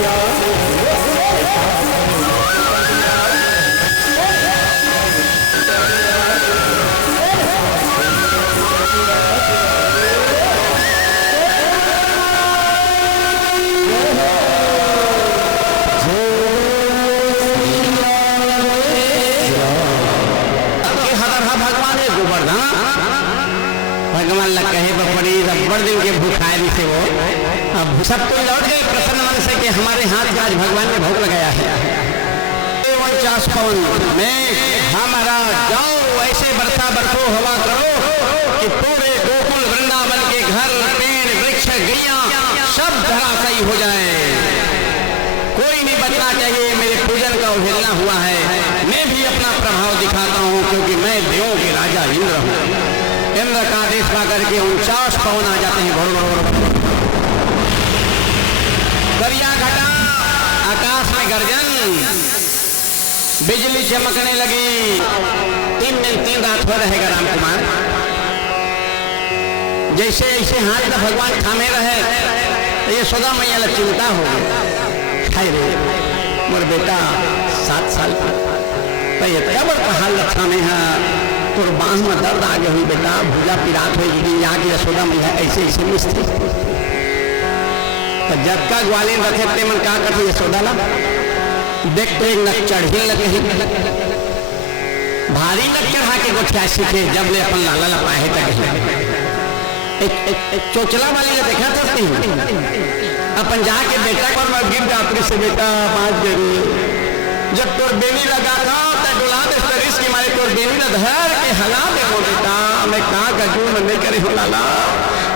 Yeah. बड़े दिन के भूखारी थे वो। अब सब कोई लौट गए प्रसन्न मन से कि हमारे हाथ का आज भगवान ने भोग लगाया है। 49 पवन में हमारा जाओ ऐसे बरसा बरसो हवा करो कि पूरे गोकुल वृंदावन के घर पेड़ वृक्ष गैया सब धराशायी हो जाए, कोई नहीं बचना चाहिए। मेरे पूजन का उहेलना हुआ है, मैं भी अपना प्रभाव दिखाता हूँ क्योंकि मैं देवों के राजा इंद्र हूँ। इंद्र का आदेश पा करके 49 पवन आ जाते हैं। दरिया घटा, आकाश में गर्जन, बिजली चमकने लगी। 3 दिन 3 रात हो रहेगा राम कुमार। जैसे ऐसे हाथ में भगवान थामे रहे, ये यशोदा मैया चिंता हो गई। हाय रे मोर बेटा 7 साल का इतना बड़ा हाल रखा में है, तोर बांह में दर्द आ गई हुई बेटा, भूजा पिरात होगी। आगे यशोदा मैया ऐसे ऐसे मिस्त्री जब का ग्वालिन रखे ते मन का करते यशोदा ला देख तो एक नक चढ़ी लगे भारी नक चढ़ा के गोठिया सीखे जब ले अपन लाला ला पाए तक एक चोचला वाली ने देखा था अपन जाके बेटा पर मैं गिर जाती से बेटा 5 जरूर जब तोर बेनी लगा था तो डुला दे रिस्क की मारे तोर बेनी न धर के हला दे हो बेटा, मैं कहाँ का जू मैं नहीं करे हो लाला।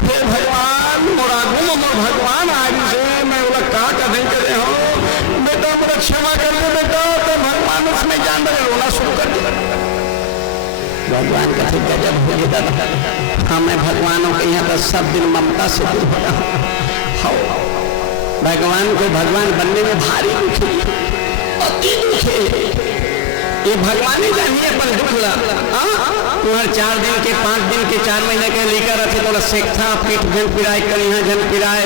फिर भगवान मोरा घूम मोर भगवान आज से मैं बोला कहाँ का नहीं करे हो बेटा, मुझे क्षमा कर दे बेटा। तो भगवान उसमें जान रहे रोना शुरू कर दिया। भगवान का ठीक गजब हो गया। हाँ मैं भगवानों के यहाँ पर सब दिन ममता से दूर हो रहा हूँ। भगवान को भगवान बनने में भारी दुखी अति दुखे, ये भगवान ही जानिए पर दुख ला। तुम्हारे 4 दिन के 5 दिन के 4 महीने के लेकर रखे तो सेक्था पीठ झन पिराय कर यहाँ झन पिराय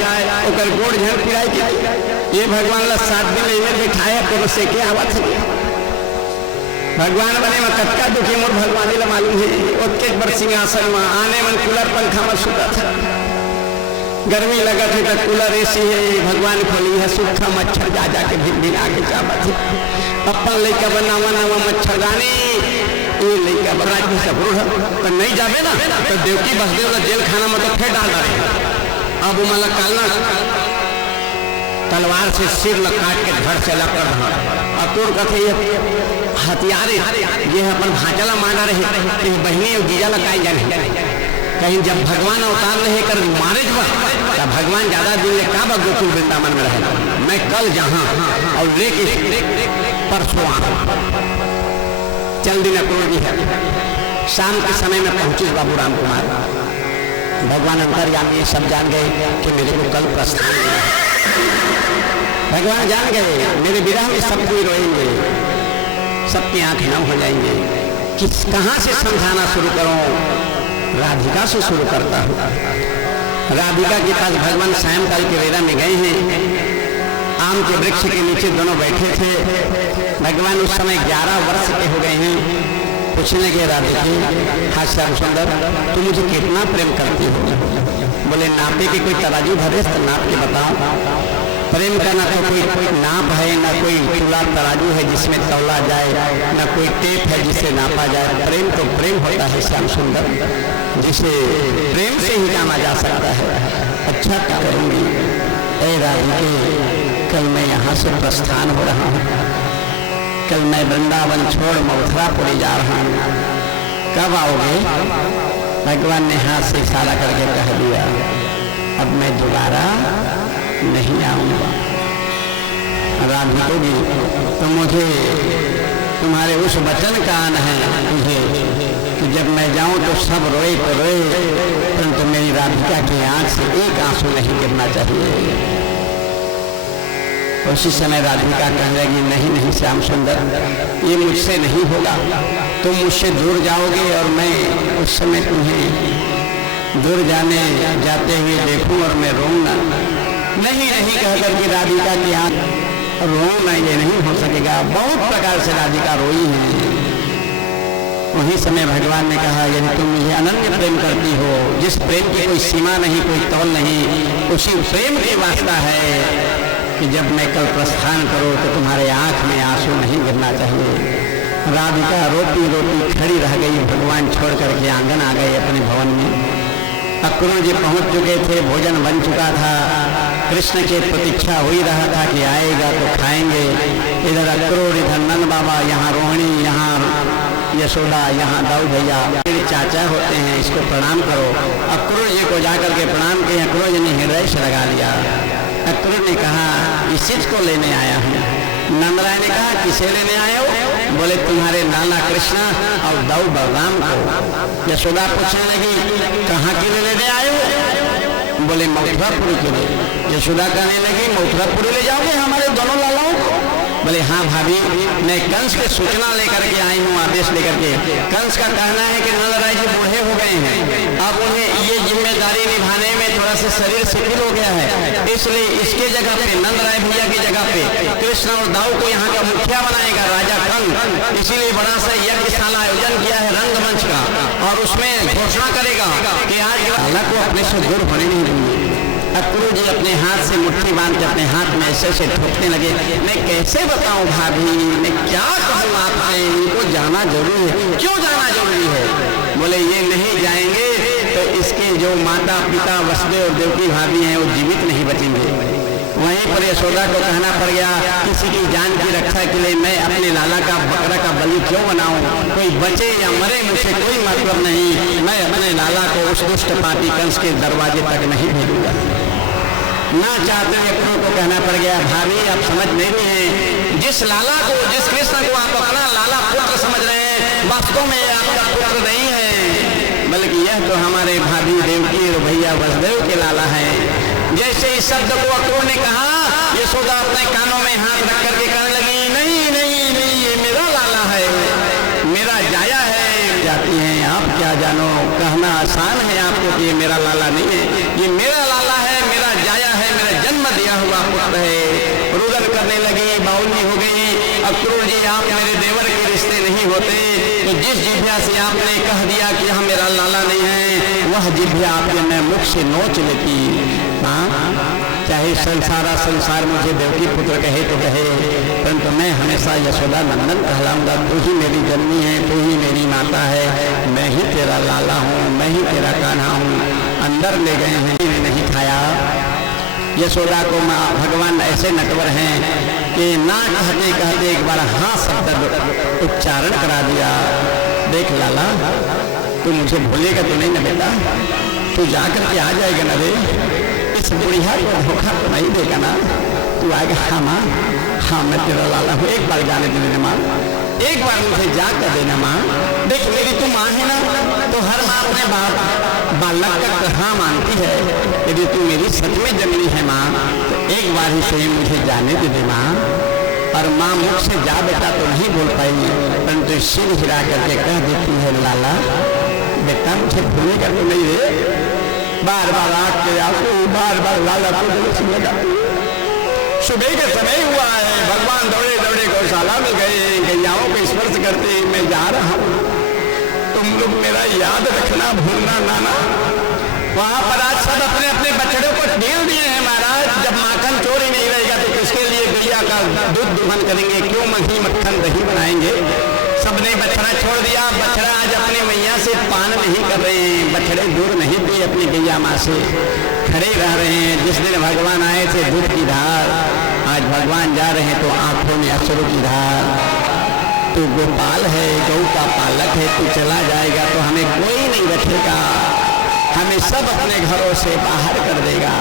और गोड़ झन पिराय के ये भगवान ला 7 दिन इन्हें बिठाया तो से के आवा थे। भगवान बने में कटका दुखी मोर भगवान ला मालूम है। ओके एक बार सिंहासन में आने मन कूलर पंखा में सुता था, गर्मी लगा थे तो कूलर एसी है भगवान खोली है, सूखा मच्छर जा जाके भिन भिन आके चाबा थे। अपन लड़का बनावा नवा मच्छरदानी ये लड़का बना के सब तो नहीं जावे ना तो देवकी बसदेव जेल खाना में तो फिर डाल रहे। अब मतलब कालना तलवार से सिर ल काट के धड़ से लग कर रहा। अब तोड़ कथे हथियारे ये अपन भांचला माना रहे बहनी और जीजा लगाई जाए कहीं जब भगवान अवतार रहे कर मारे तब भगवान ज्यादा दिन ले का गोकुल वृंदावन में रहे। मैं कल जहाँ और लेके परसों चल दिन जी है शाम के समय में पहुंचे बाबू राम कुमार। भगवान अंतर्यामी सब जान गए कि मेरे को कल प्रस्थान, भगवान जान गए मेरे विरह में सब कोई रोएंगे, सबकी आंख नम हो जाएंगे। किस कहाँ से समझाना शुरू करूं? राधिका से शुरू करता हूँ। राधिका के पास भगवान सायंकाल के वेला में गए हैं, आम के वृक्ष के नीचे दोनों बैठे थे। भगवान उस समय 11 वर्ष के हो गए हैं। पूछने के राधिके हाथ श्याम सुंदर तुम मुझे कितना प्रेम करती हो? बोले नापे के कोई तराजू धरे तो नाप के बताओ। प्रेम का ना तो कोई नाप है, ना कोई चूल्हा तराजू है जिसमें तौला जाए, ना कोई टेप है जिसे नापा जाए। प्रेम तो प्रेम होता है श्याम सुंदर, जिसे प्रेम से ही जाना जा सकता है। अच्छा क्या करूँगी ए राधिके, कल मैं यहाँ से प्रस्थान हो रहा हूँ। कल मैं वृंदावन छोड़ मथुरापुरी जा रहा हूँ। कब आओगे? भगवान ने हाथ से इशारा करके कह दिया अब मैं दोबारा नहीं आऊंगा। राधिका जी तो मुझे तुम्हारे उस वचन का आना है मुझे कि जब मैं जाऊं तो सब रोए तो रोए, परंतु मेरी राधिका की आंख से एक आंसू नहीं गिरना चाहिए। उसी समय राधिका कहने लगी नहीं नहीं श्याम सुंदर ये मुझसे नहीं होगा, तुम मुझसे दूर जाओगे और मैं उस समय तुम्हें दूर जाते हुए देखूं और मैं रोऊंगा। नहीं नहीं कहकर के राधिका की आंख रोना ये नहीं हो सकेगा। बहुत प्रकार से राधिका रोई है। वही समय भगवान ने कहा यदि तुम मुझे अनन्य प्रेम करती हो, जिस प्रेम की कोई सीमा नहीं कोई तौल नहीं, उसी प्रेम की वास्ता है कि जब मैं कल प्रस्थान करूं तो तुम्हारे आंख में आंसू नहीं गिरना चाहिए। राधिका रोती रोती खड़ी रह गई। भगवान छोड़ करके आंगन आ गए अपने भवन में। अक्रूर जी पहुंच चुके थे, भोजन बन चुका था, कृष्ण की प्रतीक्षा हुई रहा था कि आएगा तो खाएंगे। इधर अक्रूर, इधर नंद बाबा, यहाँ रोहिणी, यहाँ यशोदा, यहाँ दाऊ भैया, मेरे चाचा होते हैं, इसको प्रणाम करो। अक्रूर जी को जाकर के प्रणाम किए। अक्रूर जी ने हृदय से लगा लिया। अक्रूर ने कहा इस चीज को लेने आया हूँ। नंदराय ने कहा किसे लेने आए हो? बोले तुम्हारे लाला कृष्ण और दाऊ बलराम को। यशोदा पूछने लगी कहाँ के लिए लेने आए हो? बोले मथुरापुर के लिए। यशोदा कहने लगी मथुरापुर ले जाओगे हमारे दोनों लालाओं को? बोले हाँ भाभी, मैं कंस के सूचना लेकर के आई हूँ, आदेश लेकर के। कंस का कहना है कि नंदराय जी बूढ़े हो गए हैं, अब उन्हें ये जिम्मेदारी निभाने में थोड़ा सा शरीर शिथिल हो गया है, इसलिए इसके जगह पे नंदराय भैया की जगह पे कृष्ण और दाऊ को यहाँ का मुखिया बनाएगा राजा कंस। इसीलिए बड़ा सा यज्ञशाला आयोजन किया है रंगमंच का, और उसमें घोषणा करेगा कि आज लाला को अपने से दूर होने नहीं देंगे। अक्रूर जी अपने हाथ से मुट्ठी बांध के अपने हाथ में ऐसे ऐसे ठोकने लगे। मैं कैसे बताऊं भाभी, मैं क्या कहूँ आपसे, इनको जाना जरूरी है। क्यों जाना जरूरी है? बोले ये नहीं जाएंगे तो इसके जो माता पिता वसुदेव और देवकी भाभी हैं वो जीवित नहीं बचेंगे। वहीं पर यशोदा को कहना पड़ गया किसी की जान की रक्षा के लिए मैं अपने लाला का बकरा का बलि क्यों बनाऊं? कोई बचे या मरे मुझे कोई मतलब नहीं, मैं अपने लाला को उस दुष्ट पापी कंस के दरवाजे तक नहीं भेजूंगा। ना चाहते हुए अक्रूर को कहना पड़ गया भाभी आप समझ नहीं रहे हैं, जिस लाला को, जिस कृष्ण को आप अपना लाला पुत्र समझ रहे हैं, वास्तव में आपका पुत्र नहीं है, बल्कि यह तो हमारे भाभी देवकी और भैया वसुदेव के लाला है। जैसे इस शब्द को अक्रूर ने कहा, यशोदा अपने कानों में हाथ रख करके कहने लगी नहीं नहीं नहीं, ये मेरा लाला है, मेरा जाया है। जाती हैं आप क्या जानो, कहना आसान है आपको कि ये मेरा लाला नहीं है, ये मेरा लाला है, मेरा जाया है, मेरा जन्म दिया हुआ पुत्र है। रुदन करने लगी, बाउली हो गई। अक्रूर जी आप मेरे देवर के रिश्ते नहीं होते, तो जिस जिभ्या से आपने कह दिया कि हम मेरा लाला नहीं है, वह जिभ्या आपने मैं मुख से नोच लेती। चाहे संसार मुझे देवकी पुत्र कहे तो कहे, परंतु मैं हमेशा यशोदा नंदन कहलाऊंगा। तू ही मेरी जन्मी है, तू ही मेरी माता है, मैं ही तेरा लाला हूँ, मैं ही तेरा कान्हा हूँ। अंदर ले गए हैं, नहीं खाया। यशोदा को भगवान ऐसे नटवर हैं कि ना कहते कहते एक बार हाँ शब्द उच्चारण करा दिया। देख लाला तू मुझे भूलेगा तो नहीं ना बेटा, तू जाकर के आ जाएगा ना रे, इस बुढ़िया को धोखा तो नहीं देगा ना, तू आएगा। हाँ माँ, हाँ मैं तेरा लाला हूँ, एक बार जाने दे देना माँ, एक बार मुझे जाकर देना माँ। देख मेरी तू माँ है ना, तो हर माँ अपने बालक का कहाँ मानती है, यदि तू मेरी सच में जन्मी है माँ तो एक बार ही सही मुझे जाने दे दे माँ। और माँ मुख से जा बेटा तो नहीं बोल पाएगी, परंतु सिर हिला करके कह देती है लाला बेटा मुझे भूलेगा तो नहीं रे। बार बार आँख के आंसू बार बार लाला को लगाती। सुबह के समय हुआ है, भगवान दौड़े दौड़े गौशाला में गए, गैयाओं को स्पर्श करते मैं जा रहा हूँ, तुम लोग मेरा याद रखना भूलना ना। वहां पर आज सब अपने अपने बछड़ों को ढील दिए हैं महाराज। जब माखन चोरी नहीं रहेगा तो किसके लिए गैया का दूध दुहन करेंगे, क्यों मही मक्खन दही बनाएंगे। सबने बछड़ा छोड़ दिया। बछड़ा आज अपनी मैया से पान नहीं कर रहे हैं, बछड़े दूर नहीं दिए अपनी गैया माँ से, खड़े रह रहे हैं। जिस दिन भगवान आए थे दूध की धार, आज भगवान जा रहे हैं तो आंखों में अश्रु की धार। तू गोपाल है, गौ का पालक है, तू चला जाएगा तो हमें कोई नहीं रखेगा, हमें सब अपने घरों से बाहर कर देगा।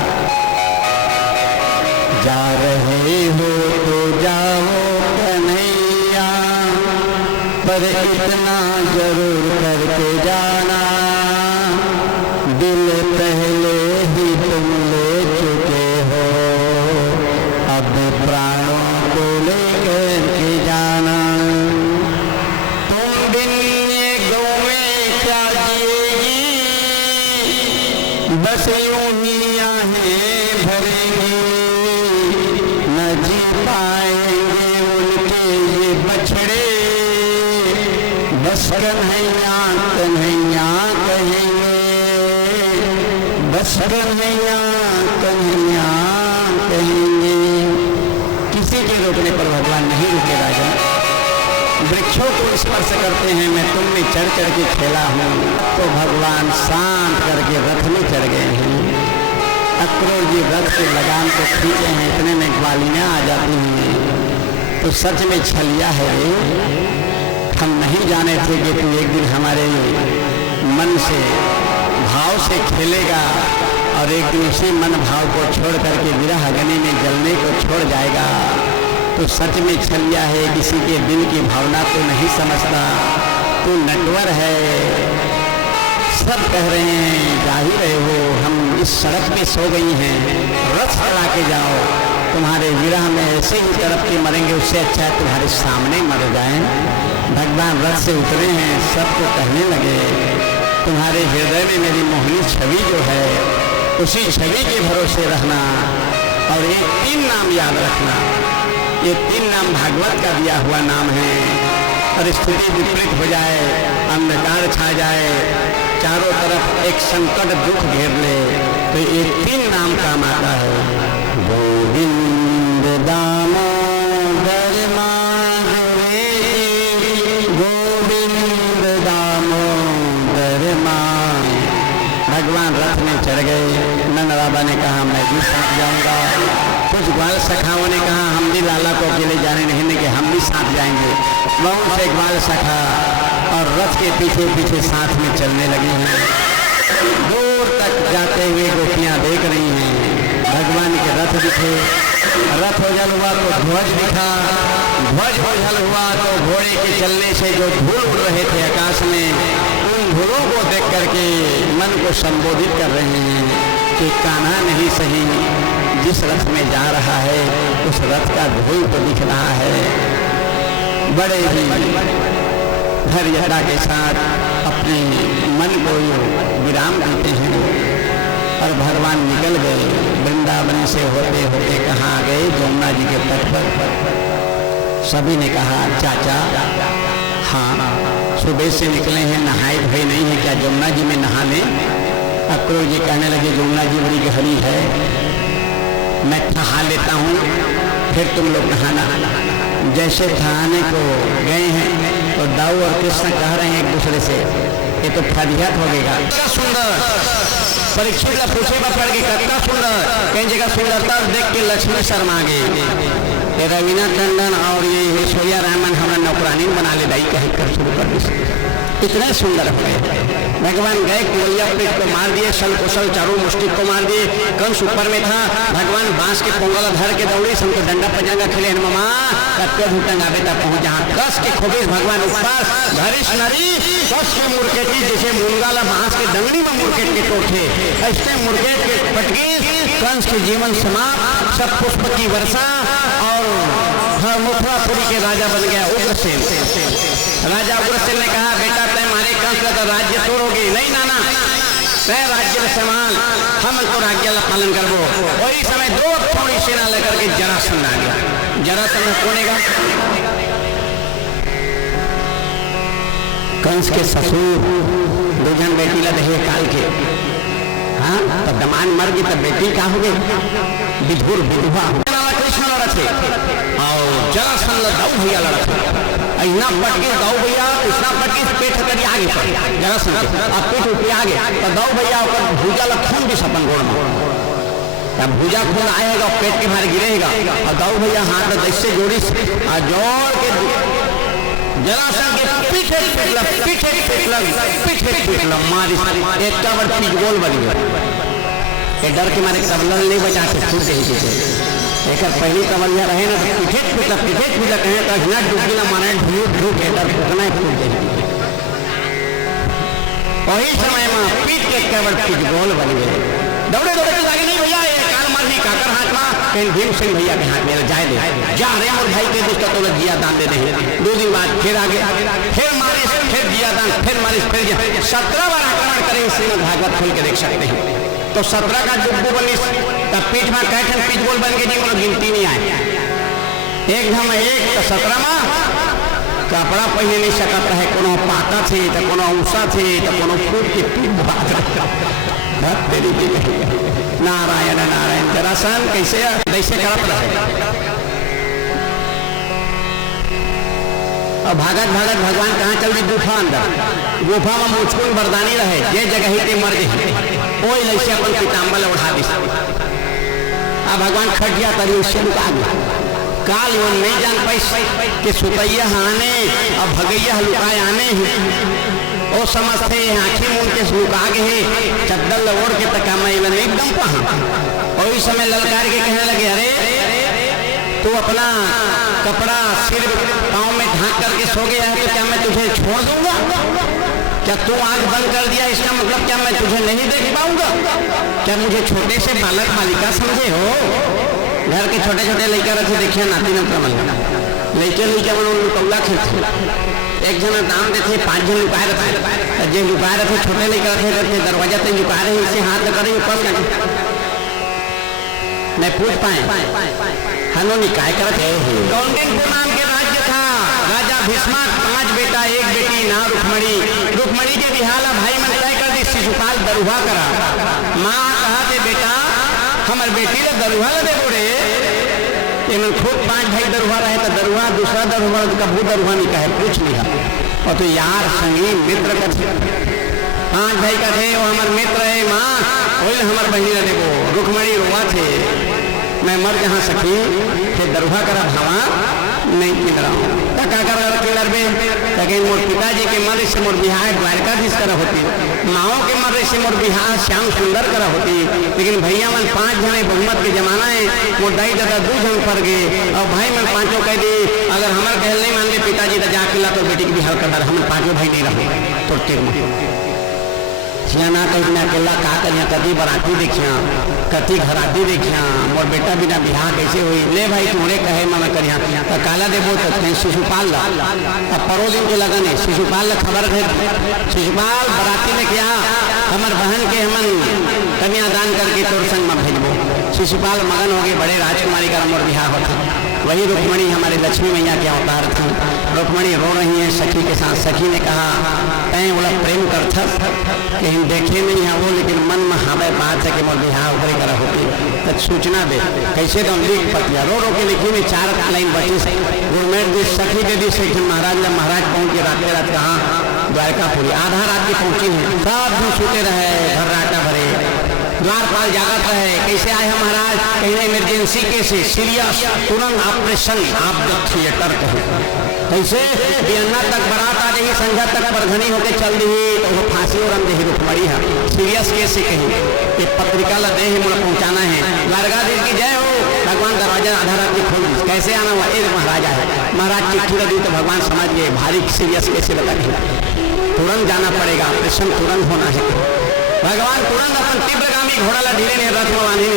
जा रहे हो तो जाओ कन्हैया, पर इतना जरूर करके जाना, दिल पहले ही तुम ले चुके हो, अब प्राणों को लेकर के जाना। तुम बिन ये गौएं क्या जिएगी, बस यूं ही आहें भरेंगी, न जी पाएंगे उनके ये बछड़े, बस कन्हैया कन्हैया कहेंगे, बस कन्हैया कन्हैया कहेंगे। किसी के रोकने पर भगवान नहीं रुके राजा। वृक्ष वृक्षों को स्पर्श करते हैं, मैं तुम में चढ़ चढ़ के खेला हूँ। तो भगवान शांत करके रथ में चढ़ गए हैं। अक्रूर जी रथ के लगाम को खींचे हैं, इतने में ग्वालियाँ आ जाती हैं। तो सच में छलिया है रे, हम नहीं जाने थे कि तू एक दिन हमारे मन से भाव से खेलेगा और एक दिन उसी मन भाव को छोड़ करके विरह अग्नि में जलने को छोड़ जाएगा। तो सच में छलिया है, किसी के दिल की भावना तो नहीं समझता, तू नटवर है। सब कह रहे हैं जा ही रहे हो, हम इस सड़क पे सो गई हैं, रथ चला के जाओ, तुम्हारे विरह में ऐसे ही तरफ के मरेंगे, उससे अच्छा है तुम्हारे सामने मर जाएं। भगवान रथ से उतरे हैं, सबको कहने लगे तुम्हारे हृदय में मेरी मोहिनी छवि जो है, उसी छवि के भरोसे रहना और ये 3 नाम याद रखना। ये 3 नाम भागवत का दिया हुआ नाम है। और स्थिति विपरीत हो जाए, अंधकार छा जाए, चारों तरफ एक संकट दुख घेर ले, तो ये 3 नाम काम आता है। गोविंद दामोदर माधवे, गोविंद दामोदर माधवे। भगवान रथ में चढ़ गए। नंद बाबा ने कहा मैं भी साथ जाऊंगा। कुछ ग्वाल सखाओं ने कहा हम भी लाला को अकेले जाने नहीं देंगे, हम भी साथ जाएंगे। बहुत से ग्वाल सखा और रथ के पीछे पीछे साथ में चलने लगे हैं। दूर तक जाते हुए गोपियां देख रही हैं, भगवान के रथ दिखे। रथ ओझल हुआ तो ध्वज दिखा, ध्वज ओझल हुआ तो घोड़े के चलने से जो धूल उड़ रहे थे आकाश में, उन धूलों को देख करके मन को संबोधित कर रहे हैं कि कान्हा नहीं सही, जिस रथ में जा रहा है उस रथ का धूल तो दिख रहा है। बड़े ही धैर्यता के साथ अपने मन को विराम देते हैं और भगवान निकल गए। वृंदावन से होते होते कहाँ गए? यमुना जी के तट पर। सभी ने कहा चाचा हाँ सुबह से निकले हैं, नहाए धोए नहीं है क्या, यमुना जी में नहा लें? अक्रूर जी कहने लगे यमुना जी बड़ी गहरी है, मैं नहा लेता हूँ, फिर तुम लोग नहाना। जैसे नहाने को गए हैं तो दाऊ और कृष्ण कह रहे हैं एक दूसरे से, ये तो फरियाद हो गएगा। क्या सुंदर परीक्षित ला पूछे में पड़ गई, कितना सुंदर, कई जगह सुंदरता देख के लक्ष्मी शर्मा गए। ये रवीना टंडन और ये ऐश्वर्या रामन हमारा नौकरानी बना ले दाई कहीं कर शुरू कर दी, इतने सुंदर हो गए। भगवान गए कोलिया पेट को मार दिए, सल कुशल चारों मुष्टि को मार दिए। कंस ऊपर में था, भगवान बांस के पोंगला धर के दौड़े, सबको डंडा पजांगा खेले मामा कत्ते भूटंगा बेटा पहुंच जहाँ कस के खोबेस भगवान ऊपर धरिश नरी कस के मुर्केटी, जैसे मुर्गाला बांस के डंगड़ी में मुर्केट के टोटे, ऐसे मुर्केट के पटके कंस के जीवन समाप्त। सब पुष्प की वर्षा और मथुरापुरी के राजा बन गया उग्रसेन। राजा उग्रसेन ने कहा बेटा तय मारे कंस का तो राज्य तोड़ोगे नहीं नाना, तय राज्य संभाल, हम तो राज्य का पालन करबो। वही समय 2 थोड़ी सेना लेकर के जरासंध आ गया। जरासंध कोनेगा कंस के ससुर 2 जन बेटी ला दहे काल के, हाँ तब दमान मर गई तब बेटी का हो गई विधुर विधवा कृष्ण लड़ा थे और जरासंध दाऊ भैया लड़ा थे। इतना पट के दाऊ भैया इतना पट के पेट कर आगे पड़ जरासंध अब पेट ऊपर आगे तो दाऊ भैया भूजा ला खून भी सपन गोड़ में, तब भूजा खून आएगा पेट के मारे गिरेगा और दाऊ भैया हाथ में जैसे जोड़ी जोड़ के जरासंध के पीछे पीछे मारी एक कवर पीठ गोल बन गया। डर के मारे तबला नहीं बचा के छूट गई एक पहली कमरिया रहे ना तो पीछे कहे तो हिना डुबकी ना मारे ढूक के डर फूटना फूट गई। वही समय में पीठ के केवल पीठ गोल बन गए। दौड़े दौड़े लागे नहीं भैया ये काल मारनी काकर हाथ में कहीं भीम सिंह भैया के हाथ में जाए दे जा रहे और भाई के दोस्त तो जिया दान दे रहे। 2 दिन बाद फिर आगे फिर मारिश फिर जिया दान फिर मारिश फिर 17 बार आक्रमण करेंगे। श्रीमद् भागवत खोल के देख सकते हैं। तो 17 का डुब्बू बनी तब पीठ में कैठन पीठ गोल बन के जी कोनो गिनती नहीं आए। एक घम एक तो 17 में कपड़ा पहने नहीं सकत है, कोनो पाता थे तो कोनो ऊषा थे तो कोनो फूट के पीठ बात तेरी नारायण नारायण। जरासंध कैसे करत रहे और भागत भागत भगवान कहाँ चल गए? गुफा अंदर। गुफा में मुचकुन बरदानी रहे, जे जगह ही ते मर गए ओई लैसे अपन पीताम्बर उठा दी। अब भगवान खटिया तरी उससे लुका गया। काल वो नहीं जान पाई कि सुतैया आने और भगैया लुकाए आने ही वो समझते आँखें मूंद के लुका गए चद्दर ओढ़ के तका मैं एकदम कहा। और इस समय ललकार के कहने लगे अरे तू अपना कपड़ा सिर पाँव में ढांक करके सो गया है तो क्या मैं तुझे छोड़ दूंगा? क्या तू आंख बंद कर दिया इसका मतलब क्या मैं तुझे नहीं देख पाऊंगा? क्या मुझे छोटे से बालक बालिका समझे हो? घर के छोटे छोटे लड़का रखे देखिए नाती नौका मन लड़के लड़का मन लुकौला खेलते एक जन दाम देते 5 जन लुकाए रहते जे लुकाए रहते छोटे लड़का रखे दरवाजा तक लुका रहे इसे हाथ करे ऊपर नहीं पूछ पाए हनो निकाय करते। कौंडिन्यपुर नाम के राज्य था। राजा भीष्मक 5 बेटा 1 बेटी ना रुक्मणी। रुक्मणी के बिहाला भाई मन तय कर दी शिशुपाल दरुहा करा। माँ कहा थे बेटा हमारे बेटी ले दरुहा ले दे बोरे इन्होंने खूब 5 भाई दरुहा रहे तो दरुहा दूसरा दरुहा कबू दरुहा नहीं कहे पूछ लिया और तो यार संगी मित्र का 5 भाई का थे वो हमारे मित्र है। माँ वही हमारे बहनी ले वो रुक्मणी रोआ थे मैं मर जहाँ सकी फिर दरुहा करा भावा नहीं मिल रहा हूँ मोर पिताजी के मर्द से मोर बिहार द्वारकाधीश करा होती माओ के मर्द से मोर बिहार श्याम सुंदर करा होती लेकिन भैया मन 5 जने बहुमत के जमाना है मोर दाई दादा 2 जन पड़ गए और भाई मन 5 कह दी अगर हमारे कहल नहीं मान गए पिताजी तो जाके ला तो बेटी के बिहार कर हम 5 भाई नहीं रहे तो तेरे ना कहीं मैं अकेला कहा कर कभी बराती देखिया कति घराती देखिया मोर बेटा बिना बिहार कैसे हुई ले भाई तुम्हारे कहे मैं करिया तो काला देवो तो शिशुपाल ला अब परो दिन के लगन है शिशुपाल ने खबर है शिशुपाल बराती ने किया हमार बहन के हमन कन्यादान करके तोर संग में भेजबो। शिशुपाल मगन हो गए बड़े राजकुमारी का मोर बिहार होता। वही रुक्मणी हमारे लक्ष्मी मैया के अवतार थी। रुक्मणी रो रही है सखी के साथ। सखी ने कहा तय बोला प्रेम कर कहीं देखे नहीं है वो लेकिन मन में हमें बात है कि मोर बिहार ऊपरी करा होती तो सूचना दे कैसे तो लिख पतिया रो रो के लिखी में 4 लाइन बची गुरमेट दी सखी दे दी से महाराज ने महाराज पहुंच के रात रात कहाँ द्वारकापुरी आधा रात की पहुंची है सब दिन सोते रहे घर राटा भरे द्वारपाल जागत रहे कैसे आए हैं महाराज कहीं इमरजेंसी कैसे सीरियस तुरंत ऑपरेशन आप थिएटर कहे कैसे बियन्ना तक बारात आ रही संध्या तक बरघनी होके चल रही तो वो फांसी और अंधे रुकमड़ी है सीरियस कैसे कहीं ये पत्रिका ला दे मुझे पहुंचाना है द्वारकाधीश की जय हो भगवान दरवाजा आधा रात की खोल कैसे आना हुआ एक महाराजा है महाराज चिट्ठी दी तो भगवान समझ गए भारी सीरियस कैसे लगा तुरंत जाना पड़ेगा ऑपरेशन तुरंत होना है। भगवान तुरंत अपन तीव्रगामी घोड़ा ला ढीले ने रथ में बांधे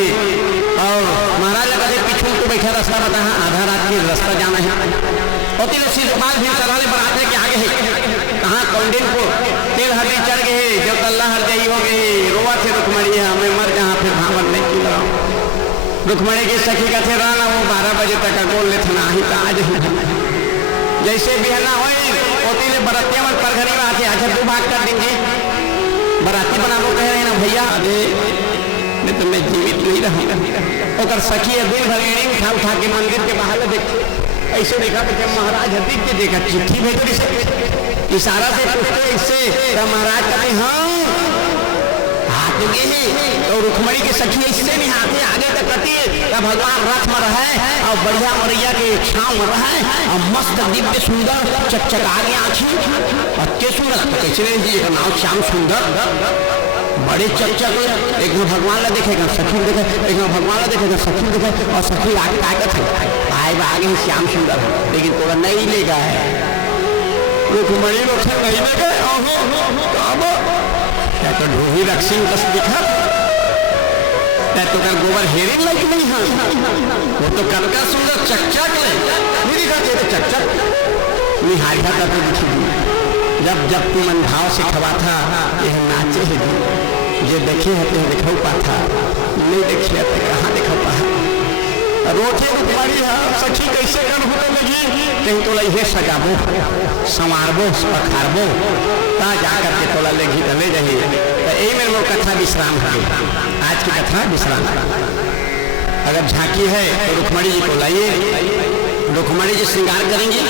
और महाराज कहते पीछू को बैठा रास्ता बता आधा रात की रास्ता जाना है और तीन शिशुपाल भी चलाने बढ़ाते के आगे है कहाँ कौंडिन्यपुर तेल हड्डी चढ़ गए जब अल्लाह हर जाई हो गए रोआ थे रुक्मणी है हमें मर जहाँ फिर भावन नहीं की रहा रुक्मणी की सखी का थे रहना वो 12 बजे तक गोल ले था ही आज जैसे बिहना हो ने बरतिया मन पर घरी आते अच्छा 2 भाग कर देंगे बराती बना लो कह रहे हैं ना भैया अरे नहीं तो मैं जीवित नहीं रहूंगा और सखी दिन भर उठा उठा के मंदिर के बाहर देखे ऐसे देखा कि जब महाराज हदीक के देखा चिट्ठी भेजो इशारा से पूछते इससे तो महाराज कहते हाँ हाथ गए तो रुक्मणी की सखी इससे भी हाथे आगे तक करती है भगवान रथ में रहे और बढ़िया मरैया के छाव में रहे और मस्त दिव्य सुंदर चकचका गए आँखें अच्छे सुंदर कैसे जी नाम श्याम सुंदर बड़े चकचक एक भगवान ला देखेगा सखी देखे एक भगवान ला देखेगा सखी देखे और सखी आगे ताकत है आगे श्याम सुंदर लेकिन तोरा नहीं लेगा है रुक्मणी लोग नहीं लेगा क्या तो ढोही रक्षिंग बस दिखा क्या तो कर गोबर हेरिंग लाइक नहीं हाँ वो तो कनका सुंदर चकचक ले नहीं दिखा तेरे चकचक निहारिया का तो दिखी जब जब तू मन भाव से खवा था यह नाचे है ये देखे है तो दिखा पाता नहीं देखिए तो कहाँ दिखा पा रोटी रुकवाड़ी है सखी कैसे कर होने लगी कहीं तो लगे सजाबो संवारबो पखारबो ता जाकर के तोला लेगी तो ले जाइए तो यही में वो कथा विश्राम है आज की कथा विश्राम। अगर झांकी है तो रुक्मणी जी को लाइए रुक्मणी जी श्रृंगार करेंगे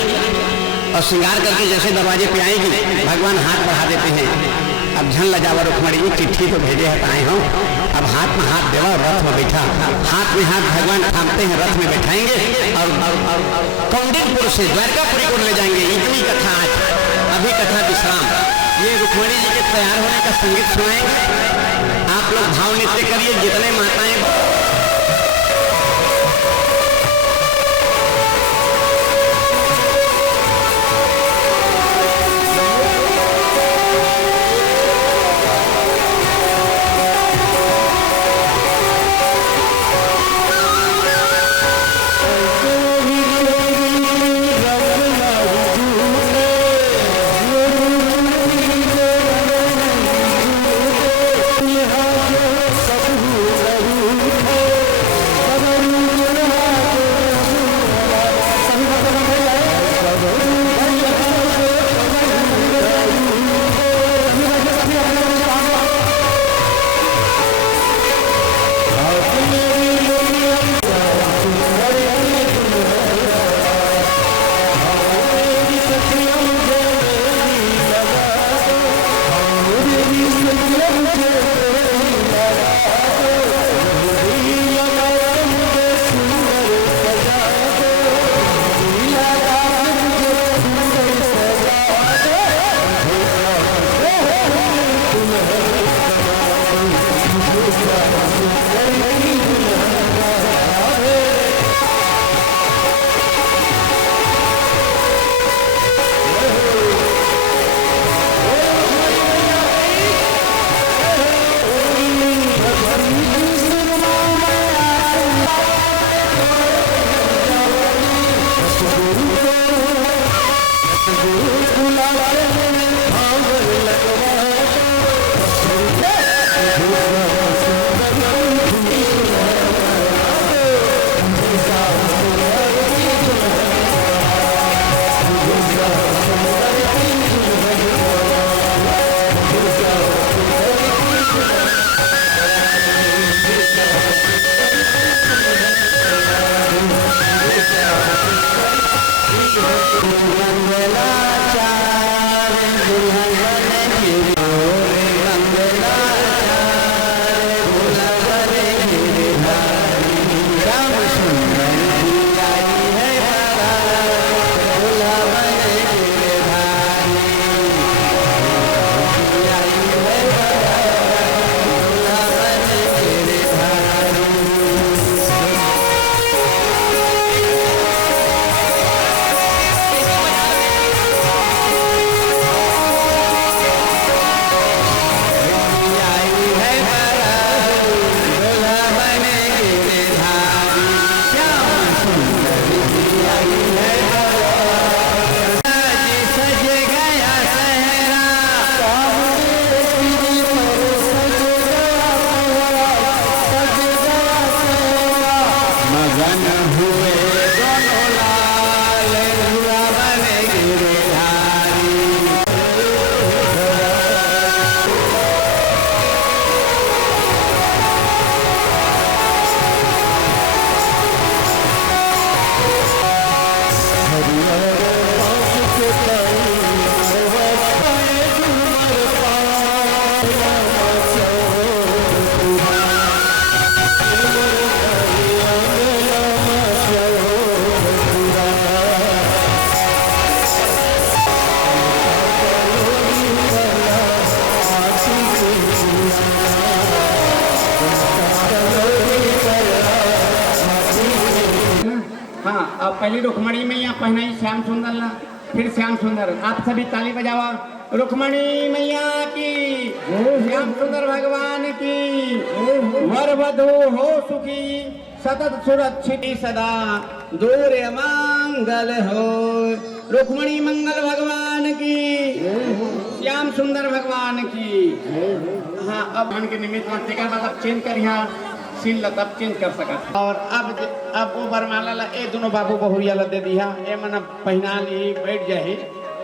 और श्रृंगार करके जैसे दरवाजे पे आएगी भगवान हाथ बढ़ा देते हैं। अब झन लजावा रुक्मणी चिट्ठी तो भेजे है आए हो, अब हाथ में हाथ देवा रथ में बैठा, हाथ में हाथ भगवान थामते हैं, रथ में बैठाएंगे और कौंडिन्यपुर से द्वारकापुरी को ले जाएंगे। इतनी कथा आज, अभी कथा विश्राम। ये रुक्मणी जी के तैयार होने का संगीत सुनाएंगे। आप लोग भाव नृत्य करिए, जितने माताएं पहली रुक्मणी मैया पहनाई श्याम सुंदर ला, फिर श्याम सुंदर। आप सभी ताली बजावा। रुक्मणी मैया की, श्याम सुंदर भगवान की, वर वधु हो सुखी, सतत सुरक्षित सदा, दूर मंगल हो। रुक्मणी मंगल भगवान की, श्याम सुंदर भगवान की। हाँ, अब मन के निमित्त मत टिका मतलब चेंज कर यहाँ सील तब चेंज कर सका। और अब वो बरमाला ला ए दोनों बाबू बहुरिया ला दे दिया, ए मन पहना ली बैठ जाए।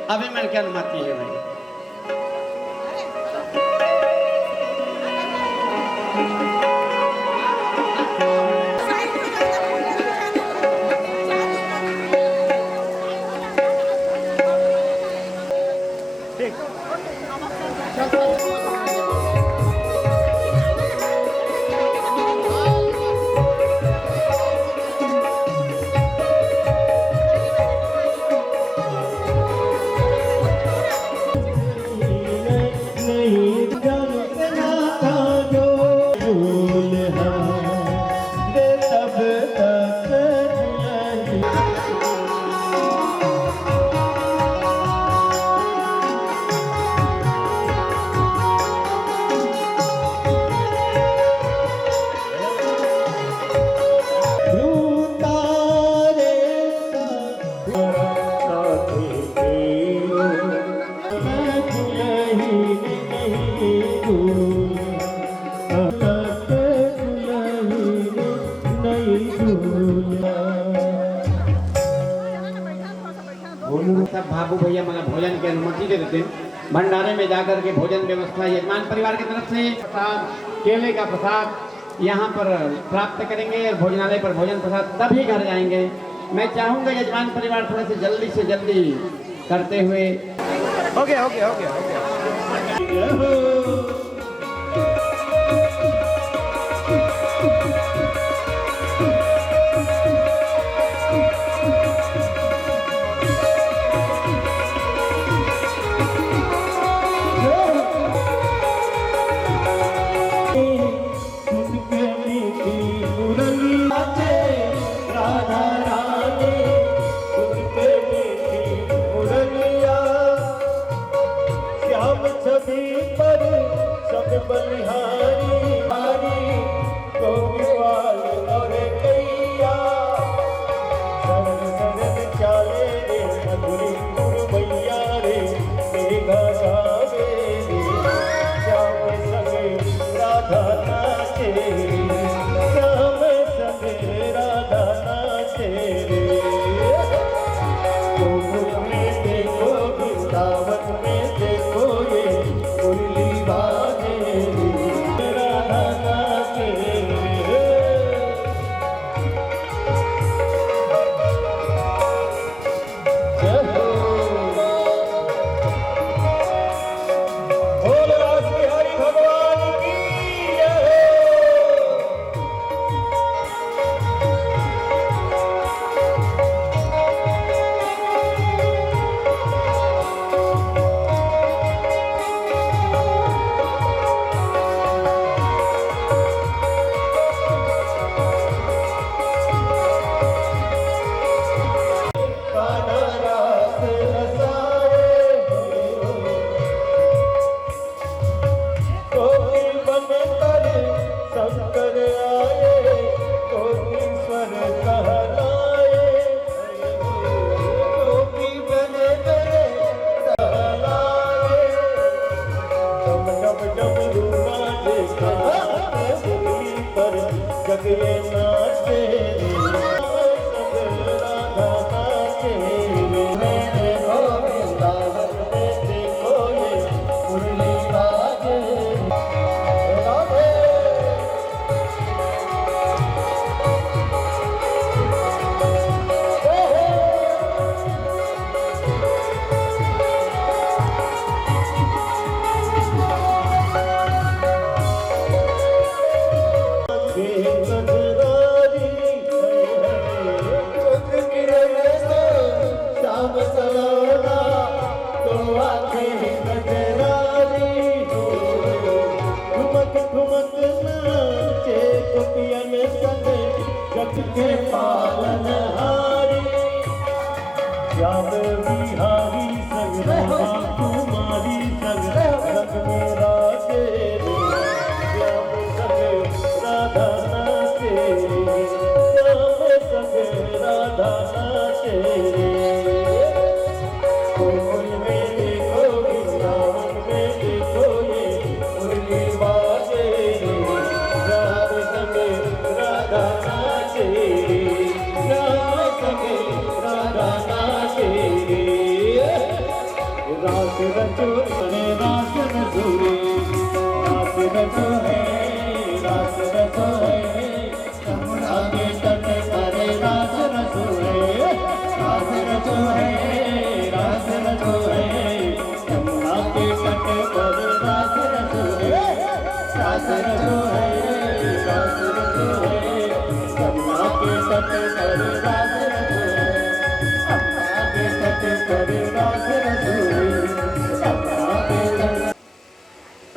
अभी मन के अनुमति है भाई। सब बाबू भैया मतलब भोजन की अनुमति दे देते हैं। भंडारे में जाकर के भोजन व्यवस्था यजमान परिवार की तरफ से प्रसाद, केले का प्रसाद यहाँ पर प्राप्त करेंगे और भोजनालय पर भोजन प्रसाद तभी घर जाएंगे। मैं चाहूँगा यजमान परिवार थोड़े से जल्दी करते हुए हो गया।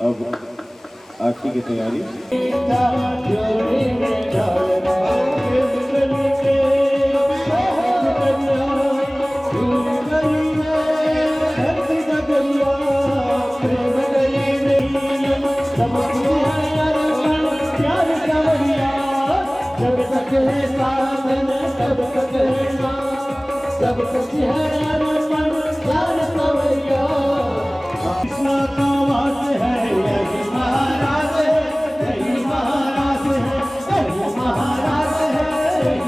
अब आरती की तैयारी। कृष्णा का वास है यही महाराज है, यही महाराज है, यही महाराज है।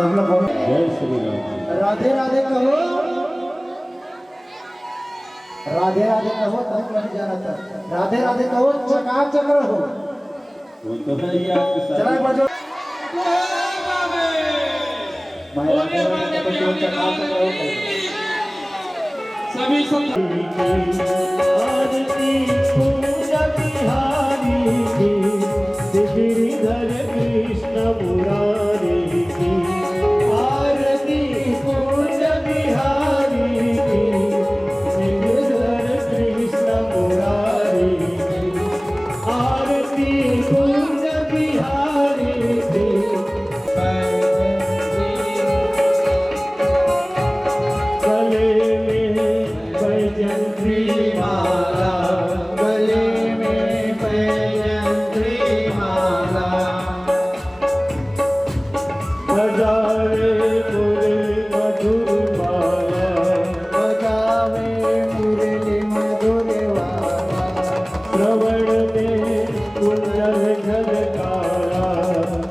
सब लोग बोलो जय श्री राम। राधे राधे कहो, राधे राधे कहो, तब लग जा रहा था। राधे राधे कहो, चकाचक रहो। वो तो है ही आपके साथ। चला बजो मैं राधे राधे कहो, चकाचक रहो। सभी आरती पूजा बिहारी की, गिरिधर कृष्ण मुरारी की। आरती पूजा बिहारी की, गिरिधर कृष्ण मुरारी की। आरती पूजा बिहारी की। गले में बैजंत्री माला, गले में पैजंत्री माला, बजावे मुरली मधुर माला। बजावे मुरली मधुर वाला, श्रवण में कुंडल झलकारा।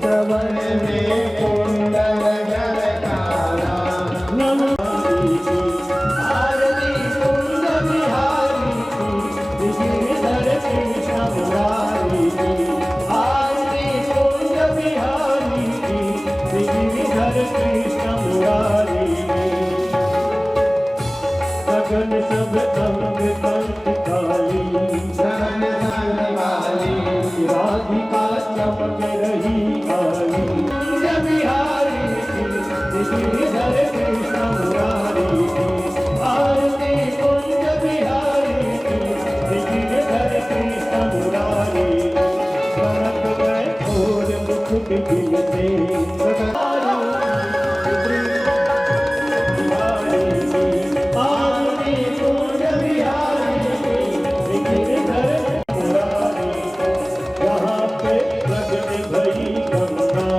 श्रवण में कुंडल झलकारा। नमस्ते की आरती कुंज बिहारी की, गिरिधर कृष्ण मुरारी की। आरती कुंज बिहारी की, गिरिधर कृष्ण मुरारी की। गगन सब अंग कंठ काली, शरण शरण वाली, राधिका चमक रही काली। कुंज बिहारी की, गिरिधर कृष्ण मुरारी की। आरती कुंज बिहारी की, गिरिधर कृष्ण मुरारी की। कनक में और मुकुट बिलते, आरती कुंज बिहारी की, गिरिधर मुरारी की। यहाँ पे प्रगट भई गंगा,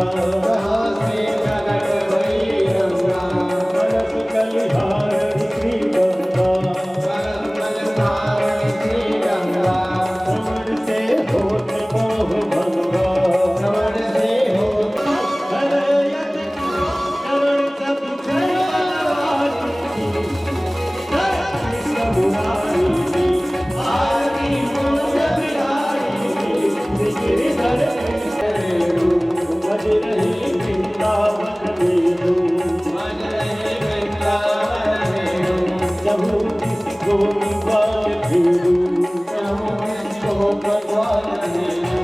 कहाँ से कनक भई गंगा, कनक कलिहारी श्री गंगा। करम कलधारण श्री गंगा, श्रवण से होत मोह भंगा। श्रवण से हो हरयत चरण सब चरवारी की, कृष्ण मुरारी की। आरती कुंज बिहारी की, गिरिधर कृष्ण रेणु। बज रही वृंदावन वेणु, मन रहे वृंदावन वेणु, प्रभु किसको निवार भेड़ू। प्रभु किसको भगवान वेणु,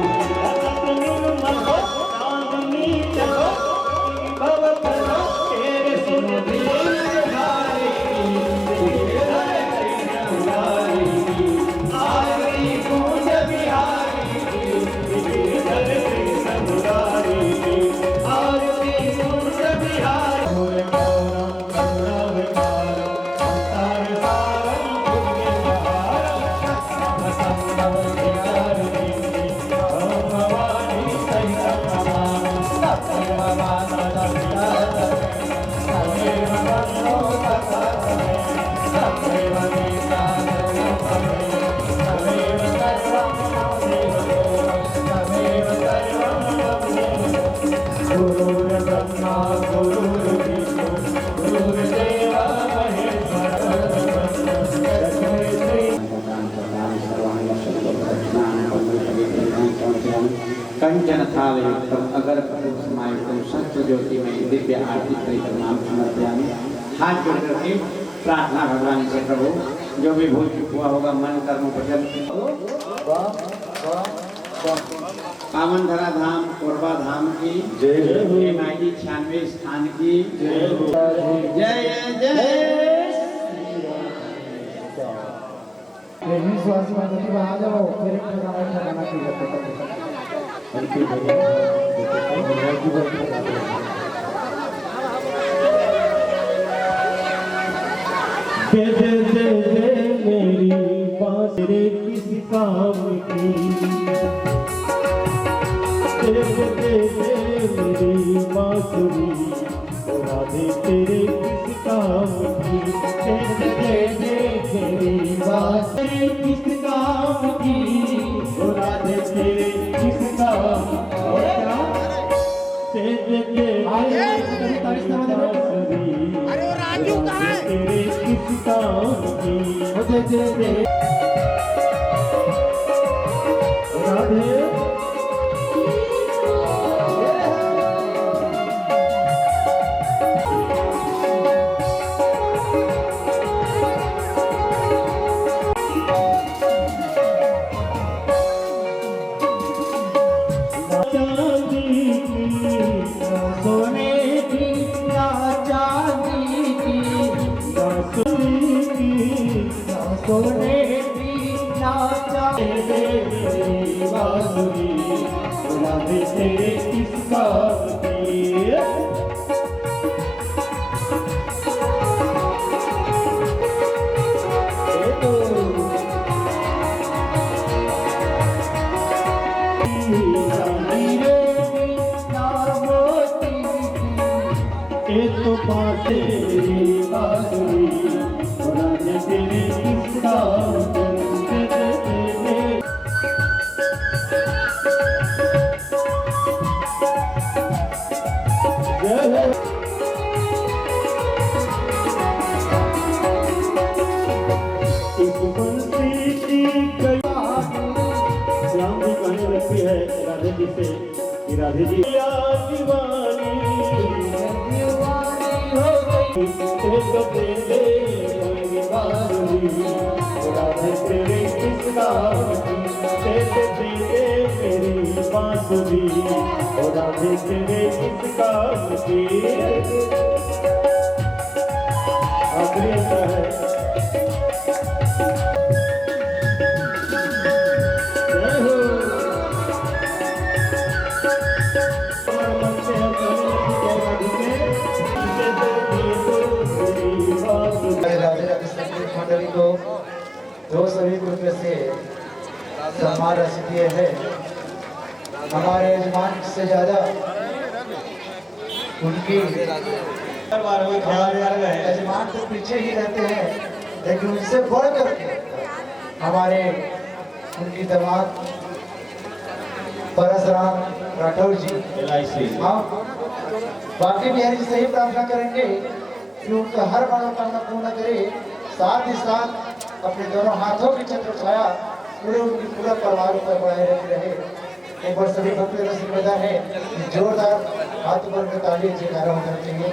गुरुर्ब्रह्मा गुरुर्विष्णु गुरुर्देव महेश्वरः। कंचन थालयुक्तम अगर पुष्पमायुक्तम सत्य ज्योति में दिव्य आरती परिक्रमाम समर्पयामि। हाथ जोड़ करके प्रार्थना भगवान से, प्रभु जो भी भूल चूक हुआ होगा मन कर्म वचन, पावन धरा धाम कोरबा धाम की जय हो। माई 96 स्थान की जय हो। जय जय। विश्वास में तो आ जाओ, फिर एक ठिकाना की जाते हल्की भजन जय जय जय जय मेरी बांसुरी किस काम की। जय जय जय मेरी बांसुरी, ओ राधे तेरे किस काम की। जय जय जय मेरी बांसुरी किस काम की, ओ राधे तेरे किस काम। और क्या जय जय जय राधे तेरे राधे चांदी की ना सोने की ना चांदी की ना सोने की ना सोने की ना चांदी मेरी बांसुरी राधे तेरे किस काम की तो बातें बांसुरी राधे तेरे किस काम इस बंसी की कई श्याम जी कहने लगती है राधे जी से कि राधे जी या दीवानी हो गई तेरे बांसुरी राधे तेरे किस काम की तेरे मेरी बांसुरी राधे तेरे किस काम की आखिरी अंतर है राधे राधे संगीत मंडली को जो सभी रुपये से सम्मान राशि दिए है हमारे यजमान से ज्यादा उनकी हमारे यजमान तो पीछे ही रहते हैं लेकिन उनसे बढ़ करके हमारे उनकी दामाद परसराम राठौर जी हम बाकी बिहारी से ही प्रार्थना करेंगे कि उनका हर मनोकामना पूर्ण करे साथ ही साथ अपने दोनों हाथों की छत्र छाया पूरे उनकी पूरा परिवार पर बनाए रहे एक बार सभी भक्तों का आशीर्वाद है जोरदार हाथ पर ताली जयकारा होना चाहिए।